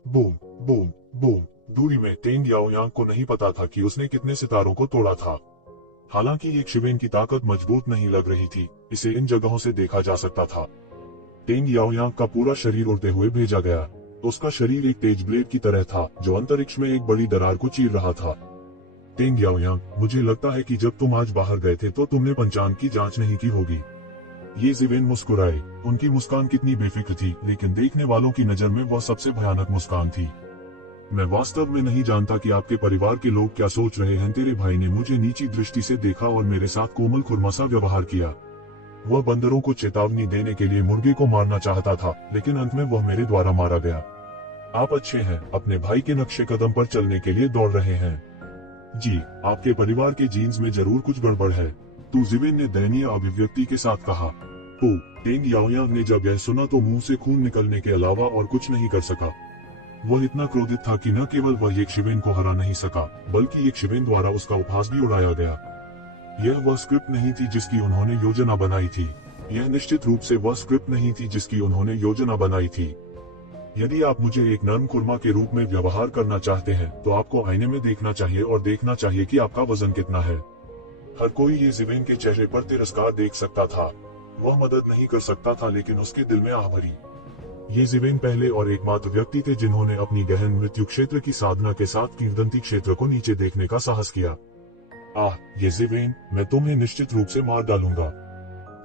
Boom boom boom. दूरी में टेंग याओयांग को नहीं पता था कि उसने कितने सितारों को तोड़ा था। हालांकि एक शिवेन की ताकत मजबूत नहीं लग रही थी। इसे इन जगहों से देखा जा सकता था। टेंग याओयांग का पूरा शरीर उड़ते हुए भेजा गया। उसका शरीर एक तेज ब्लेड की तरह था जो अंतरिक्ष में एक बड़ी दरार को चीर रहा था। टेंग याओयांग, मुझे लगता है कि जब तुम आज बाहर गए थे तो तुमने पंचांग की जांच नहीं की होगी। ये जिवेन मुस्कुराए। उनकी मुस्कान कितनी बेफिक्र थी, लेकिन देखने वालों की नजर में वह सबसे भयानक मुस्कान थी। मैं वास्तव में नहीं जानता कि आपके परिवार के लोग क्या सोच रहे हैं। तेरे भाई ने मुझे नीची दृष्टि से देखा और मेरे साथ कोमल खुरमासा व्यवहार किया। वह बंदरों को चेतावनी देने के लिए मुर्गे को मारना चाहता था, लेकिन अंत में वह मेरे द्वारा मारा गया। आप अच्छे हैं, अपने भाई के नक्शे कदम पर चलने के लिए दौड़ रहे हैं। जी, आपके परिवार के जीन्स में जरूर कुछ गड़बड़ है। तू, जिवेन ने दयनीय अभिव्यक्ति के साथ कहा। टेंग याओयांग ने जब यह सुना तो मुंह से खून निकलने के अलावा और कुछ नहीं कर सका। वह इतना क्रोधित था कि न केवल वह एक शिवेन को हरा नहीं सका, बल्कि एक शिवेन द्वारा उसका उपहास भी उड़ाया गया। यह वह स्क्रिप्ट नहीं थी जिसकी उन्होंने योजना बनाई थी। यह निश्चित रूप से वह स्क्रिप्ट नहीं थी जिसकी उन्होंने योजना बनाई थी। यदि आप मुझे एक नर्म खुरमा के रूप में व्यवहार करना चाहते हैं तो आपको आईने में देखना चाहिए और देखना चाहिए कि आपका वजन कितना है। हर कोई ये जिवेन के चेहरे पर तिरस्कार देख सकता था। वह मदद नहीं कर सकता था, लेकिन उसके दिल में आह भरी। ये जिवेन पहले और एकमात्र व्यक्ति थे जिन्होंने अपनी गहन मृत्यु क्षेत्र की साधना के साथ किंवदंती क्षेत्र को नीचे देखने का साहस किया। ये जिवेन, मैं तुम्हें निश्चित रूप से मार डालूंगा।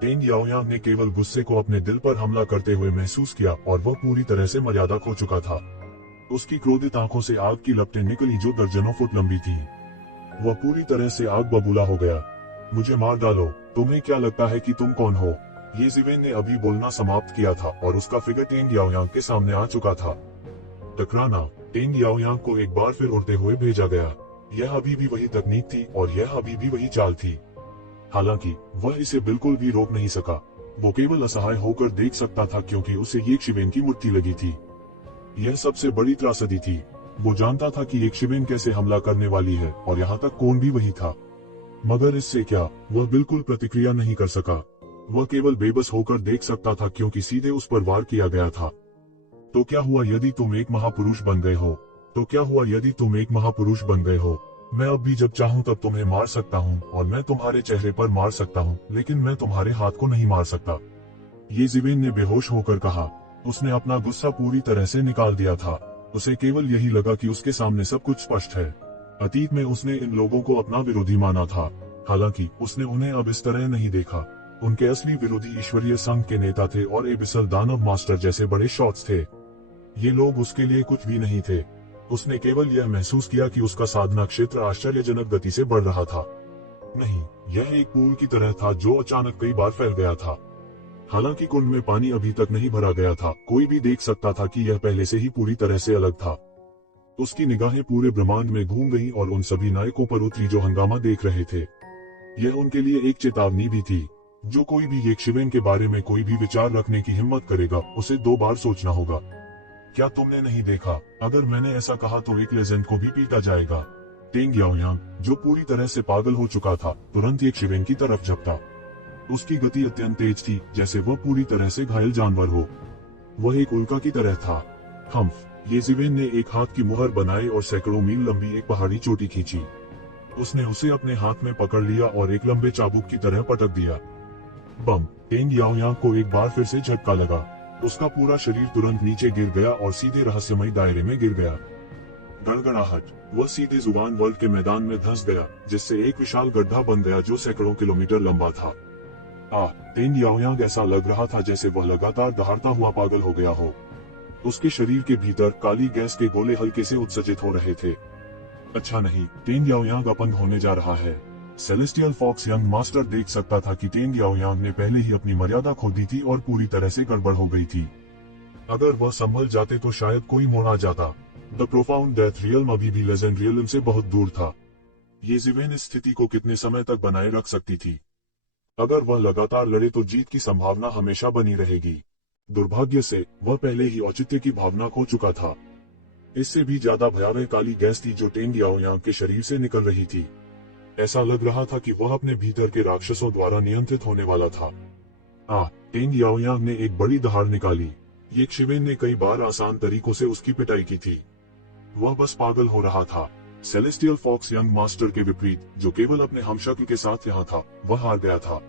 टेंग याओयांग ने केवल गुस्से को अपने दिल पर हमला करते हुए महसूस किया और वह पूरी तरह से मर्यादा खो चुका था। उसकी क्रोधित आंखों से आग की लपटें निकली जो दर्जनों फुट लंबी थी। वह पूरी तरह से आग बबूला हो गया। मुझे मार डालो, तुम्हें क्या लगता है कि तुम कौन हो? ये जिवेन ने अभी बोलना समाप्त किया था और उसका फिगर टेंग याओयांग के सामने आ चुका था। टकराना। टेंग याओयांग को एक बार फिर उड़ते हुए भेजा गया। यह अभी भी वही तकनीक थी और यह अभी भी वही चाल थी। हालांकि वह इसे बिल्कुल भी रोक नहीं सका। वो केवल असहाय होकर देख सकता था क्योंकि उसे ये शिवेन की मुट्ठी लगी थी। यह सबसे बड़ी त्रासदी थी। वो जानता था कि एक शिवेन कैसे हमला करने वाली है और यहाँ तक कौन भी वही था। मगर इससे क्या, वह बिल्कुल प्रतिक्रिया नहीं कर सका। वह केवल बेबस होकर देख सकता था क्योंकि सीधे उस पर वार किया गया था। तो क्या हुआ यदि तुम एक महापुरुष बन गए हो? तो क्या हुआ यदि तुम एक महापुरुष बन गए हो? मैं अब भी जब चाहूं तब तुम्हें मार सकता हूं और मैं तुम्हारे चेहरे पर मार सकता हूं, लेकिन मैं तुम्हारे हाथ को नहीं मार सकता। ये जिवेन ने बेहोश होकर कहा। उसने अपना गुस्सा पूरी तरह से निकाल दिया था। उसे केवल यही लगा कि उसके सामने सब कुछ स्पष्ट है। अतीत में उसने इन लोगों को अपना विरोधी माना था, हालांकि उसने उन्हें अब इस तरह नहीं देखा। उनके असली विरोधी ईश्वरीय संघ के नेता थे और एबिसल दानव मास्टर जैसे बड़े शॉट्स थे। ये लोग उसके लिए कुछ भी नहीं थे। उसने केवल यह महसूस किया कि उसका साधना क्षेत्र आश्चर्यजनक गति से बढ़ रहा था। नहीं, यह एक पूल की तरह था जो अचानक कई बार फैल गया था। हालांकि कुंड में पानी अभी तक नहीं भरा गया था, कोई भी देख सकता था कि यह पहले से ही पूरी तरह से अलग था। उसकी निगाहें पूरे ब्रह्मांड में घूम गईं और उन सभी नायकों पर उतरी जो हंगामा देख रहे थे। यह उनके लिए एक चेतावनी भी थी। जो कोई भी एक शिवेन के बारे में कोई भी विचार रखने की हिम्मत करेगा, उसे 2 बार सोचना होगा। क्या तुमने नहीं देखा, अगर मैंने ऐसा कहा तो एक लेजेंड को भी पीटा जाएगा? टेंग याओयांग, जो पूरी तरह से पागल हो चुका था, तुरंत एक शिवेन की तरफ झपटा। उसकी गति अत्यंत तेज थी, जैसे वह पूरी तरह से घायल जानवर हो। वह एक उल्का की तरह था। ये जिवेन ने एक हाथ की मुहर बनाई और सैकड़ों मील लंबी एक पहाड़ी चोटी खींची। उसने उसे अपने हाथ में पकड़ लिया और एक लंबे चाबुक की तरह पटक दिया। बम। टेंग याओयांग को एक बार फिर से झटका लगा। उसका पूरा शरीर तुरंत नीचे गिर गया और सीधे रहस्यमय दायरे में गिर गया। गड़गड़ाहट। वह सीधे जुबान वर्ल्ड के मैदान में धंस गया, जिससे एक विशाल गड्ढा बन गया जो सैकड़ों किलोमीटर लंबा था। टेंग याओयांग ऐसा लग रहा था जैसे वह लगातार दहाड़ता हुआ पागल हो गया हो। उसके शरीर के भीतर काली गैस के गोले हल्के से उत्सर्जित हो रहे थे। अच्छा नहीं, टेंग याओयांग अपंग होने जा रहा है। सेलेस्टियल फॉक्स यंग मास्टर देख सकता था कि टेंग याओयांग ने पहले ही अपनी मर्यादा खो दी थी और पूरी तरह से गड़बड़ हो गई थी। अगर वह संभल जाते तो शायद कोई मोड़ आ जाता। द प्रोफाउंड डेथ रियल्म अभी भी लेजेंड रियल्म से बहुत दूर था। ये जिवेन इस स्थिति को कितने समय तक बनाए रख सकती थी? अगर वह लगातार लड़े तो जीत की संभावना हमेशा बनी रहेगी। दुर्भाग्य से वह पहले ही औचित्य की भावना खो चुका था। इससे भी ज्यादा भयावह काली गैस थी जो टेंग याओयांग के शरीर से निकल रही थी। ऐसा लग रहा था कि वह अपने भीतर के राक्षसों द्वारा नियंत्रित होने वाला था। टेंग याओयांग ने एक बड़ी दहाड़ निकाली। ये शिवेन ने कई बार आसान तरीकों से उसकी पिटाई की थी। वह बस पागल हो रहा था। सेलेस्टियल फॉक्स यंग मास्टर के विपरीत, जो केवल अपने हमशक्ल के साथ यहाँ था, वह हार गया था।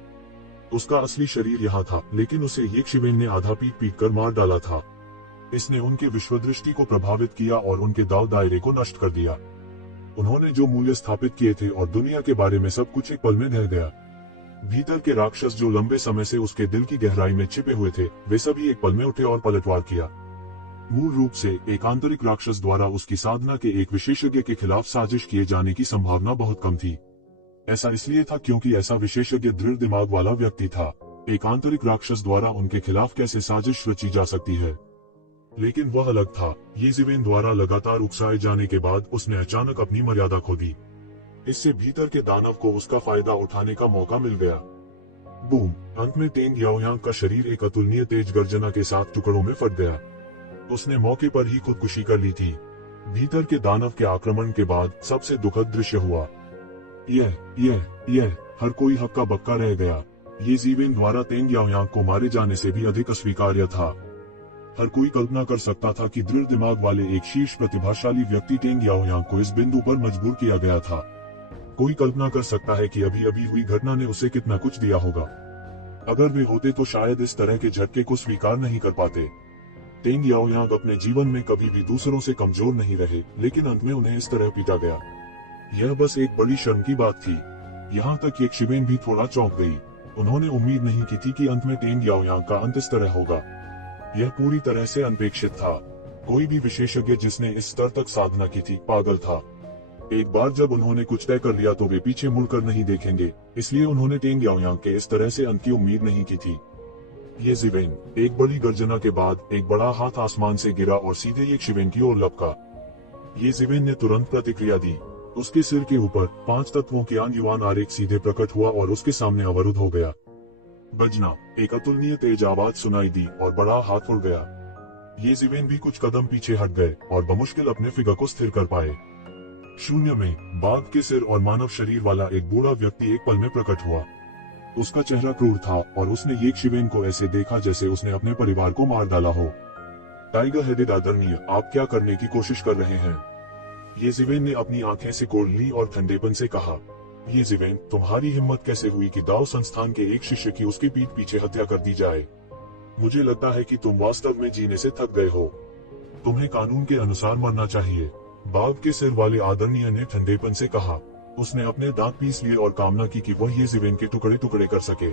उसका असली शरीर यहाँ था, लेकिन उसे ये शिवेन ने आधा पीट कर मार डाला था। इसने उनके विश्वदृष्टि को प्रभावित किया और उनके दाव दायरे को नष्ट कर दिया। उन्होंने जो मूल्य स्थापित किए थे और दुनिया के बारे में सब कुछ एक पल में ढह गया। भीतर के राक्षस जो लंबे समय से उसके दिल की गहराई में छिपे हुए थे, वे सभी एक पल में उठे और पलटवार किया। मूल रूप से एक आंतरिक राक्षस द्वारा उसकी साधना के एक विशेषज्ञ के खिलाफ साजिश किए जाने की संभावना बहुत कम थी। ऐसा इसलिए था क्योंकि ऐसा विशेषज्ञ दृढ़ दिमाग वाला व्यक्ति था। एक आंतरिक राक्षस द्वारा उनके खिलाफ कैसे साजिश रची जा सकती है? लेकिन वह अलग था। ये जिवेन द्वारा लगातार उकसाए जाने के बाद उसने अचानक अपनी मर्यादा खो दी। इससे भीतर के दानव को उसका फायदा उठाने का मौका मिल गया। बूम। अंत में टेंग याओयांग का शरीर एक अतुलनीय तेज गर्जना के साथ टुकड़ों में फट गया। उसने मौके पर ही खुदकुशी कर ली थी। भीतर के दानव के आक्रमण के बाद सबसे दुखद दृश्य हुआ। यह हर कोई हक्का बक्का रह गया। ये जिवेन द्वारा टेंग याओयांग को मारे जाने से भी अधिक अस्वीकार्य था। हर कोई कल्पना कर सकता था कि दृढ़ दिमाग वाले एक शीर्ष प्रतिभाशाली व्यक्ति टेंग याओयांग को इस बिंदु पर मजबूर किया गया था। कोई कल्पना कर सकता है कि अभी अभी हुई घटना ने उसे कितना कुछ दिया होगा। अगर वे होते तो शायद इस तरह के झटके को स्वीकार नहीं कर पाते। टेंग याओयांग अपने जीवन में कभी भी दूसरों से कमजोर नहीं रहे, लेकिन अंत में उन्हें इस तरह पीटा गया। यह बस एक बड़ी शर्म की बात थी। यहाँ तक कि शिवेन भी थोड़ा चौंक गई। उन्होंने उम्मीद नहीं की थी कि अंत में टेंग याओयांग का अंत इस तरह होगा। यह पूरी तरह से अनपेक्षित था। कोई भी विशेषज्ञ जिसने इस स्तर तक साधना की थी पागल था। एक बार जब उन्होंने कुछ तय कर लिया तो वे पीछे मुड़कर नहीं देखेंगे, इसलिए उन्होंने टेंग याओयांग के इस तरह से अंत की उम्मीद नहीं की थी। ये जिवेन, एक बड़ी गर्जना के बाद एक बड़ा हाथ आसमान से गिरा और सीधे ये शिवेन की ओर लपका। ये जिवेन ने तुरंत प्रतिक्रिया दी। उसके सिर के ऊपर 5 तत्वों के युवान आरेख सीधे प्रकट हुआ और उसके सामने अवरुद्ध हो गया। बजना, एक अतुलनीय तेज आवाज सुनाई दी और बड़ा हाथ उड़ गया। ये जिवेन भी कुछ कदम पीछे हट गए और बमुश्किल अपने फिगर को स्थिर कर पाए। शून्य में बाघ के सिर और मानव शरीर वाला एक बूढ़ा व्यक्ति एक पल में प्रकट हुआ। उसका चेहरा क्रूर था और उसने ये शिवेन को ऐसे देखा जैसे उसने अपने परिवार को मार डाला हो। टाइगर हेडेड आदरणीय, आप क्या करने की कोशिश कर रहे हैं? ये जिवेन ने अपनी आंखें सिकोड़ ली और ठंडेपन से कहा, ये जिवेन, तुम्हारी हिम्मत कैसे हुई कि दाओ संस्थान के एक शिष्य की उसके पीठ पीछे हत्या कर दी जाए? मुझे लगता है कि तुम वास्तव में जीने से थक गए हो। तुम्हें कानून के अनुसार मरना चाहिए। बाघ के सिर वाले आदरणीय ने ठंडेपन से कहा। उसने अपने दांत पीस लिए और कामना की कि वह ये जिवेन के टुकड़े टुकड़े कर सके।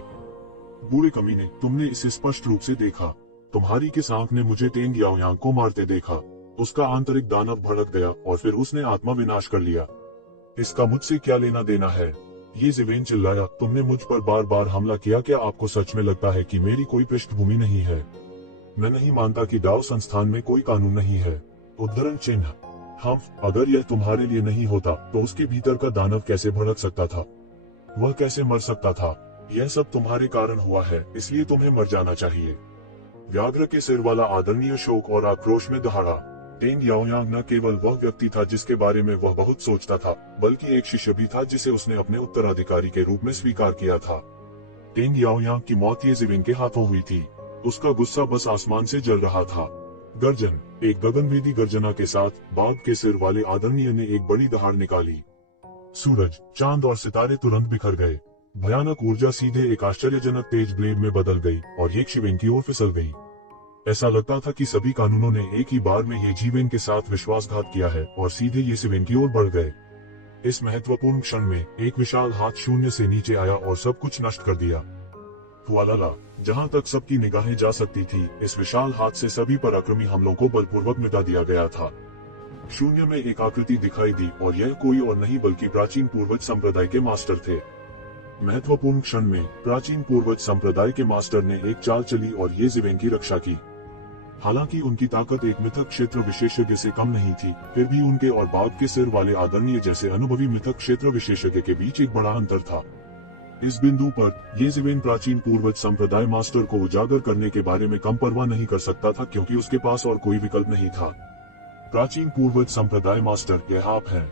बूढ़े कमीने, तुमने इसे स्पष्ट रूप से देखा। तुम्हारी किस आंख ने मुझे टेंग याओयांग को मारते देखा? उसका आंतरिक दानव भड़क गया और फिर उसने आत्मा विनाश कर लिया। इसका मुझसे क्या लेना देना है? ये जिवेन चिल्लाया, तुमने मुझ पर बार बार हमला किया। क्या आपको सच में लगता है कि मेरी कोई पृष्ठभूमि नहीं है? मैं नहीं मानता कि दाओ संस्थान में कोई कानून नहीं है। उद्धरण चिन्ह। हम, अगर यह तुम्हारे लिए नहीं होता तो उसके भीतर का दानव कैसे भड़क सकता था? वह कैसे मर सकता था? यह सब तुम्हारे कारण हुआ है, इसलिए तुम्हें मर जाना चाहिए। व्याघ्र के सिर वाला आदरणीय शोक और आक्रोश में दहाड़ा। टेंग याओयांग न केवल वह व्यक्ति था जिसके बारे में वह बहुत सोचता था, बल्कि एक शिष्य भी था जिसे उसने अपने उत्तराधिकारी के रूप में स्वीकार किया था। टेंग याओयांग की मौत ये जिवेन के हाथों हुई थी। उसका गुस्सा बस आसमान से जल रहा था। गर्जन, एक गगनभेदी गर्जना के साथ बाघ के सिर वाले आदरणीय ने एक बड़ी दहाड़ निकाली। सूरज, चांद और सितारे तुरंत बिखर गए। भयानक ऊर्जा सीधे एक आश्चर्यजनक तेज ब्लेड में बदल गई और ये शिवेन की ओर फिसल गई। ऐसा लगता था कि सभी कानूनों ने एक ही बार में ये जीवेन के साथ विश्वासघात किया है और सीधे ये शिवेन की ओर बढ़ गए। इस महत्वपूर्ण क्षण में एक विशाल हाथ शून्य से नीचे आया और सब कुछ नष्ट कर दिया। हुआलाला, जहां तक सबकी निगाहें जा सकती थी, इस विशाल हाथ से सभी पराक्रमी हमलों को बलपूर्वक मिटा दिया गया था। शून्य में एक आकृति दिखाई दी और यह कोई और नहीं बल्कि प्राचीन पूर्वज संप्रदाय के मास्टर थे। महत्वपूर्ण क्षण में प्राचीन पूर्वज संप्रदाय के मास्टर ने एक चाल चली और ये जिवेन की रक्षा की। हालांकि उनकी ताकत एक मिथक क्षेत्र विशेषज्ञ से कम नहीं थी, फिर भी उनके और बाघ के सिर वाले आदरणीय जैसे अनुभवी मिथक क्षेत्र विशेषज्ञ के बीच एक बड़ा अंतर था। इस बिंदु पर ये जिवेन प्राचीन पूर्वज संप्रदाय मास्टर को उजागर करने के बारे में कम परवाह नहीं कर सकता था, क्योंकि उसके पास और कोई विकल्प नहीं था। प्राचीन पूर्वज संप्रदाय मास्टर, यह आप हैं?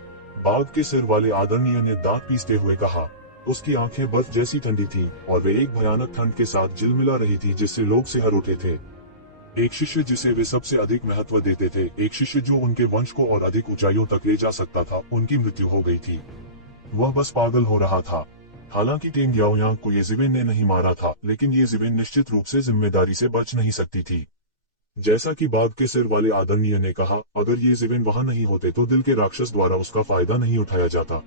बाघ के सिर वाले आदरणीय ने दांत पीसते हुए कहा। उसकी आंखें बर्फ जैसी ठंडी थीं और वे एक भयानक ठंड के साथ झिलमिला रही थी जिससे लोग सिहर उठे थे। एक शिष्य जिसे वे सबसे अधिक महत्व देते थे, एक शिष्य जो उनके वंश को और अधिक ऊंचाइयों तक ले जा सकता था, उनकी मृत्यु हो गई थी। वह बस पागल हो रहा था। हालांकि टेंग याओयांग को ये जिवेन ने नहीं मारा था, लेकिन ये जिवेन निश्चित रूप से जिम्मेदारी से बच नहीं सकती थी। जैसा कि बाघ के सिर वाले आदरणीय ने कहा, अगर ये जिवेन वहां नहीं होते तो दिल के राक्षस द्वारा उसका फायदा नहीं उठाया जाता।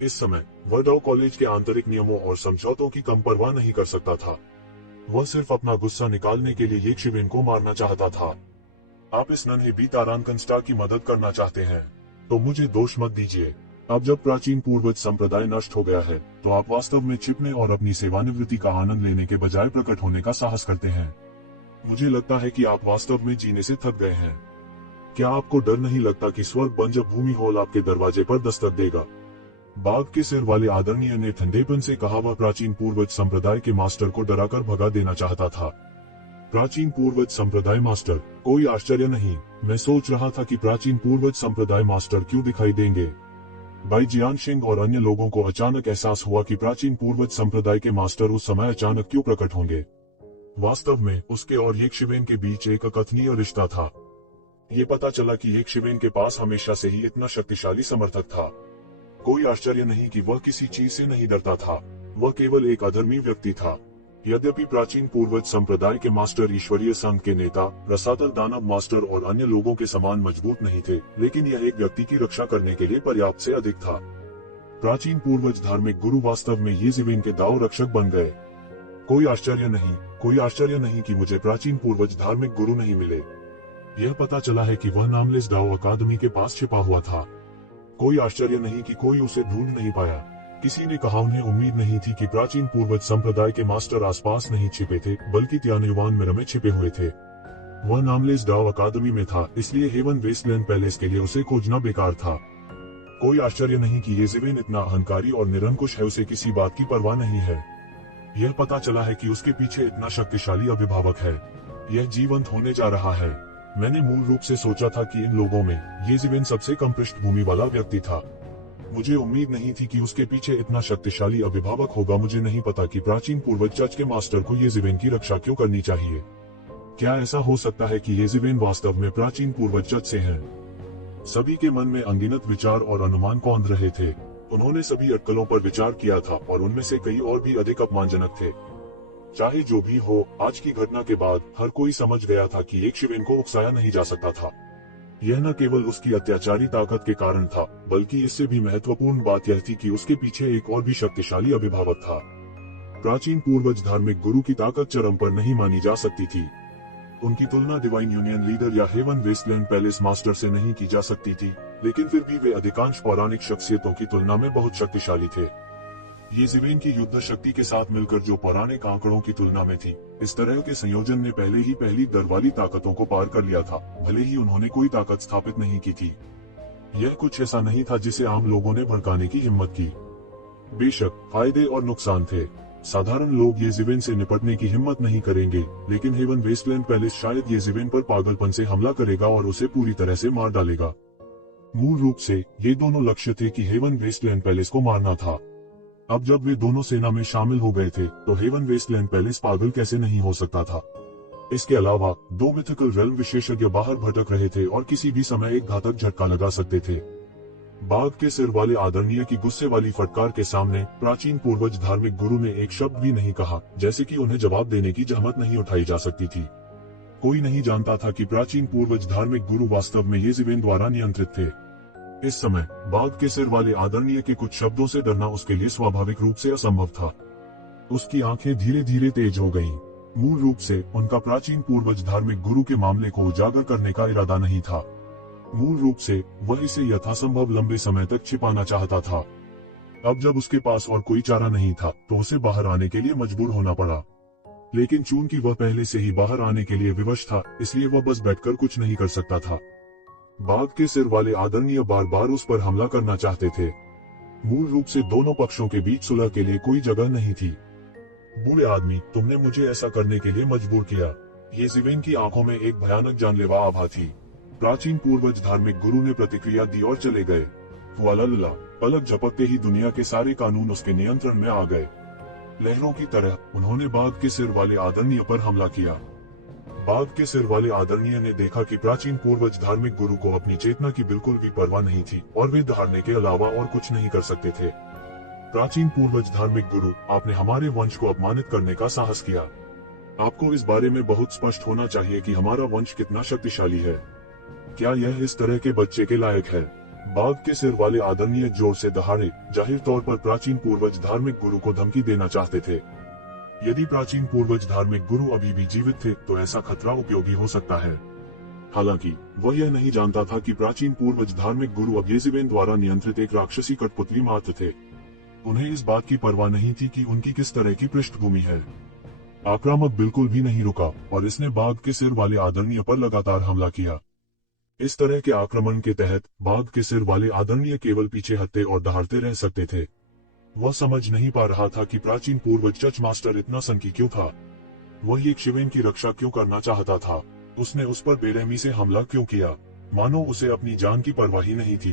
इस समय वह डाउ कॉलेज के आंतरिक नियमों और समझौतों की कम परवाह नहीं कर सकता था। वह सिर्फ अपना गुस्सा निकालने के लिए ये शिवेन को मारना चाहता था। आप इस नन्हे बी तारानकंस्टा की मदद करना चाहते हैं तो मुझे दोष मत दीजिए। अब जब प्राचीन पूर्वज संप्रदाय नष्ट हो गया है, तो आप वास्तव में छिपने और अपनी सेवानिवृत्ति का आनंद लेने के बजाय प्रकट होने का साहस करते हैं। मुझे लगता है कि आप वास्तव में जीने से थक गए हैं। क्या आपको डर नहीं लगता कि स्वर्ग बंजर भूमि हॉल आपके दरवाजे पर दस्तक देगा? बाघ के सिर वाले आदरणीय ने ठंडेपन से कहा। वह प्राचीन पूर्वज संप्रदाय के मास्टर को डराकर भगा देना चाहता था। प्राचीन पूर्वज संप्रदाय मास्टर, कोई आश्चर्य नहीं। मैं सोच रहा था कि प्राचीन पूर्वज संप्रदाय मास्टर क्यों दिखाई देंगे। बाई जियानशिंग और अन्य लोगों को अचानक एहसास हुआ कि प्राचीन पूर्वज संप्रदाय के मास्टर उस समय अचानक क्यों प्रकट होंगे। वास्तव में उसके और ये शिवेन के बीच एक अकथनीय रिश्ता था। ये पता चला कि ये शिवेन के पास हमेशा से ही इतना शक्तिशाली समर्थक था। कोई आश्चर्य नहीं कि वह किसी चीज से नहीं डरता था। वह केवल एक अधर्मी व्यक्ति था। यद्यपि प्राचीन पूर्वज संप्रदाय के मास्टर ईश्वरीय संघ के नेता, रसातल दानव मास्टर और अन्य लोगों के समान मजबूत नहीं थे, लेकिन यह एक व्यक्ति की रक्षा करने के लिए पर्याप्त से अधिक था। प्राचीन पूर्वज धार्मिक गुरु वास्तव में ये जिवेन के दाव रक्षक बन गए। कोई आश्चर्य नहीं कि मुझे प्राचीन पूर्वज धार्मिक गुरु नहीं मिले। यह पता चला है कि वह नामलेस डाओ अकादमी के पास छिपा हुआ था। कोई आश्चर्य नहीं कि कोई उसे ढूंढ नहीं पाया। किसी ने कहा उन्हें उम्मीद नहीं थी कि प्राचीन पूर्वज संप्रदाय के मास्टर आसपास नहीं छिपे थे, बल्कि त्यानुवान मिर में छिपे हुए थे। वह नामलेस डाओ अकादमी में था, इसलिए हेवन वेस्टलैंड पैलेस के लिए उसे खोजना बेकार था। कोई आश्चर्य नहीं कि येज़ेबेल इतना अहंकारी और निरंकुश है, उसे किसी बात की परवाह नहीं है। यह पता चला है कि उसके पीछे इतना शक्तिशाली अभिभावक है। यह जीवंत होने जा रहा है। मैंने मूल रूप से सोचा था कि इन लोगों में येज़ेबेल सबसे कम पृष्ठभूमि वाला व्यक्ति था। मुझे उम्मीद नहीं थी कि उसके पीछे इतना शक्तिशाली अभिभावक होगा। मुझे नहीं पता कि प्राचीन पूर्वज चर्च के मास्टर को येज़ेबेल की रक्षा क्यों करनी चाहिए। क्या ऐसा हो सकता है कि येज़ेबेल वास्तव में प्राचीन पूर्वज चर्च से हैं? सभी के मन में अनगिनत विचार और अनुमान कौंध रहे थे। उन्होंने सभी अटकलों पर विचार किया था और उनमें से कई और भी अधिक अपमानजनक थे। चाहे जो भी हो, आज की घटना के बाद हर कोई समझ गया था कि एक शिवेन को उकसाया नहीं जा सकता था। यह न केवल उसकी अत्याचारी ताकत के कारण था, बल्कि इससे भी महत्वपूर्ण बात यह थी कि उसके पीछे एक और भी शक्तिशाली अभिभावक था। प्राचीन पूर्वज धार्मिक गुरु की ताकत चरम पर नहीं मानी जा सकती थी। उनकी तुलना डिवाइन यूनियन लीडर या हेवन वेस्टलैंड पैलेस मास्टर से नहीं की जा सकती थी, लेकिन फिर भी वे अधिकांश पौराणिक शख्सियतों की तुलना में बहुत शक्तिशाली थे। येज़ेबेल की युद्ध शक्ति के साथ मिलकर जो पौराणिक आंकड़ों की तुलना में थी, इस तरह के संयोजन ने पहले ही पहली दर वाली ताकतों को पार कर लिया था, भले ही उन्होंने कोई ताकत स्थापित नहीं की थी। यह कुछ ऐसा नहीं था जिसे आम लोगों ने भड़काने की हिम्मत की। बेशक फायदे और नुकसान थे। साधारण लोग येज़ेबेल से निपटने की हिम्मत नहीं करेंगे, लेकिन हेवन वेस्टलैंड पैलेस शायद येज़ेबेल पर पागलपन से हमला करेगा और उसे पूरी तरह से मार डालेगा। मूल रूप से ये दोनों लक्ष्य थे कि हेवन वेस्टलैंड पैलेस को मारना था। अब जब वे दोनों सेना में शामिल हो गए थे, तो हेवन वेस्टलैंड पैलेस पागल कैसे नहीं हो सकता था। इसके अलावा दो मिथिकल रेल्म विशेषज्ञ बाहर भटक रहे थे और किसी भी समय एक घातक झटका लगा सकते थे। बाघ के सिर वाले आदरणीय की गुस्से वाली फटकार के सामने प्राचीन पूर्वज धार्मिक गुरु ने एक शब्द भी नहीं कहा, जैसे कि उन्हें जवाब देने की जहमत नहीं उठाई जा सकती थी। कोई नहीं जानता था कि प्राचीन पूर्वज धार्मिक गुरु वास्तव में येज़ेबेल द्वारा नियंत्रित थे। इस समय बाघ के सिर वाले आदरणीय के कुछ शब्दों से डरना उसके लिए स्वाभाविक रूप से असंभव था। उसकी आंखें धीरे धीरे तेज हो गईं। मूल रूप से उनका प्राचीन पूर्वज धार्मिक गुरु के मामले को उजागर करने का इरादा नहीं था। मूल रूप से वह इसे यथासंभव लंबे समय तक छिपाना चाहता था। अब जब उसके पास और कोई चारा नहीं था, तो उसे बाहर आने के लिए मजबूर होना पड़ा। लेकिन चूंकि वह पहले से ही बाहर आने के लिए विवश था, इसलिए वह बस बैठकर कुछ नहीं कर सकता था। बाघ के सिर वाले आदरणीय बार बार उस पर हमला करना चाहते थे। मूल रूप से दोनों पक्षों के बीच सुलह के लिए कोई जगह नहीं थी। बूढ़े आदमी, तुमने मुझे ऐसा करने के लिए मजबूर किया। येज़ेबेल की आंखों में एक भयानक जानलेवा आभा थी। प्राचीन पूर्वज धार्मिक गुरु ने प्रतिक्रिया दी और चले गए। वालल्ला, पलक झपकते ही दुनिया के सारे कानून उसके नियंत्रण में आ गए। लहरों की तरह उन्होंने बाघ के सिर वाले आदरणीय पर हमला किया। बाघ के सिर वाले आदरणीय ने देखा कि प्राचीन पूर्वज धार्मिक गुरु को अपनी चेतना की बिल्कुल भी परवाह नहीं थी और वे दहाड़ने के अलावा और कुछ नहीं कर सकते थे। प्राचीन पूर्वज धार्मिक गुरु, आपने हमारे वंश को अपमानित करने का साहस किया। आपको इस बारे में बहुत स्पष्ट होना चाहिए कि हमारा वंश कितना शक्तिशाली है। क्या यह इस तरह के बच्चे के लायक है? बाघ के सिर वाले आदरणीय जोर से दहाड़े, जाहिर तौर पर प्राचीन पूर्वज धार्मिक गुरु को धमकी देना चाहते थे। यदि प्राचीन पूर्वज धार्मिक गुरु अभी भी जीवित थे, तो ऐसा खतरा उपयोगी हो सकता है। हालांकि वह यह नहीं जानता था कि प्राचीन पूर्वज धार्मिक गुरु अब येज़ेबेल द्वारा नियंत्रित एक राक्षसी कठपुतली मात्र थे। उन्हें इस बात की परवाह नहीं थी कि उनकी किस तरह की पृष्ठभूमि है। आक्रामक बिल्कुल भी नहीं रुका और इसने बाघ के सिर वाले आदरणीय पर लगातार हमला किया। इस तरह के आक्रमण के तहत बाघ के सिर वाले आदरणीय केवल पीछे हटते और दहाड़ते रह सकते थे। वह समझ नहीं पा रहा था कि प्राचीन पूर्वज चर्च मास्टर इतना सनकी क्यों था। वह एक शिवेन की रक्षा क्यों करना चाहता था। उसने उस पर बेरहमी से हमला क्यों किया, मानो उसे अपनी जान की परवाह ही नहीं थी।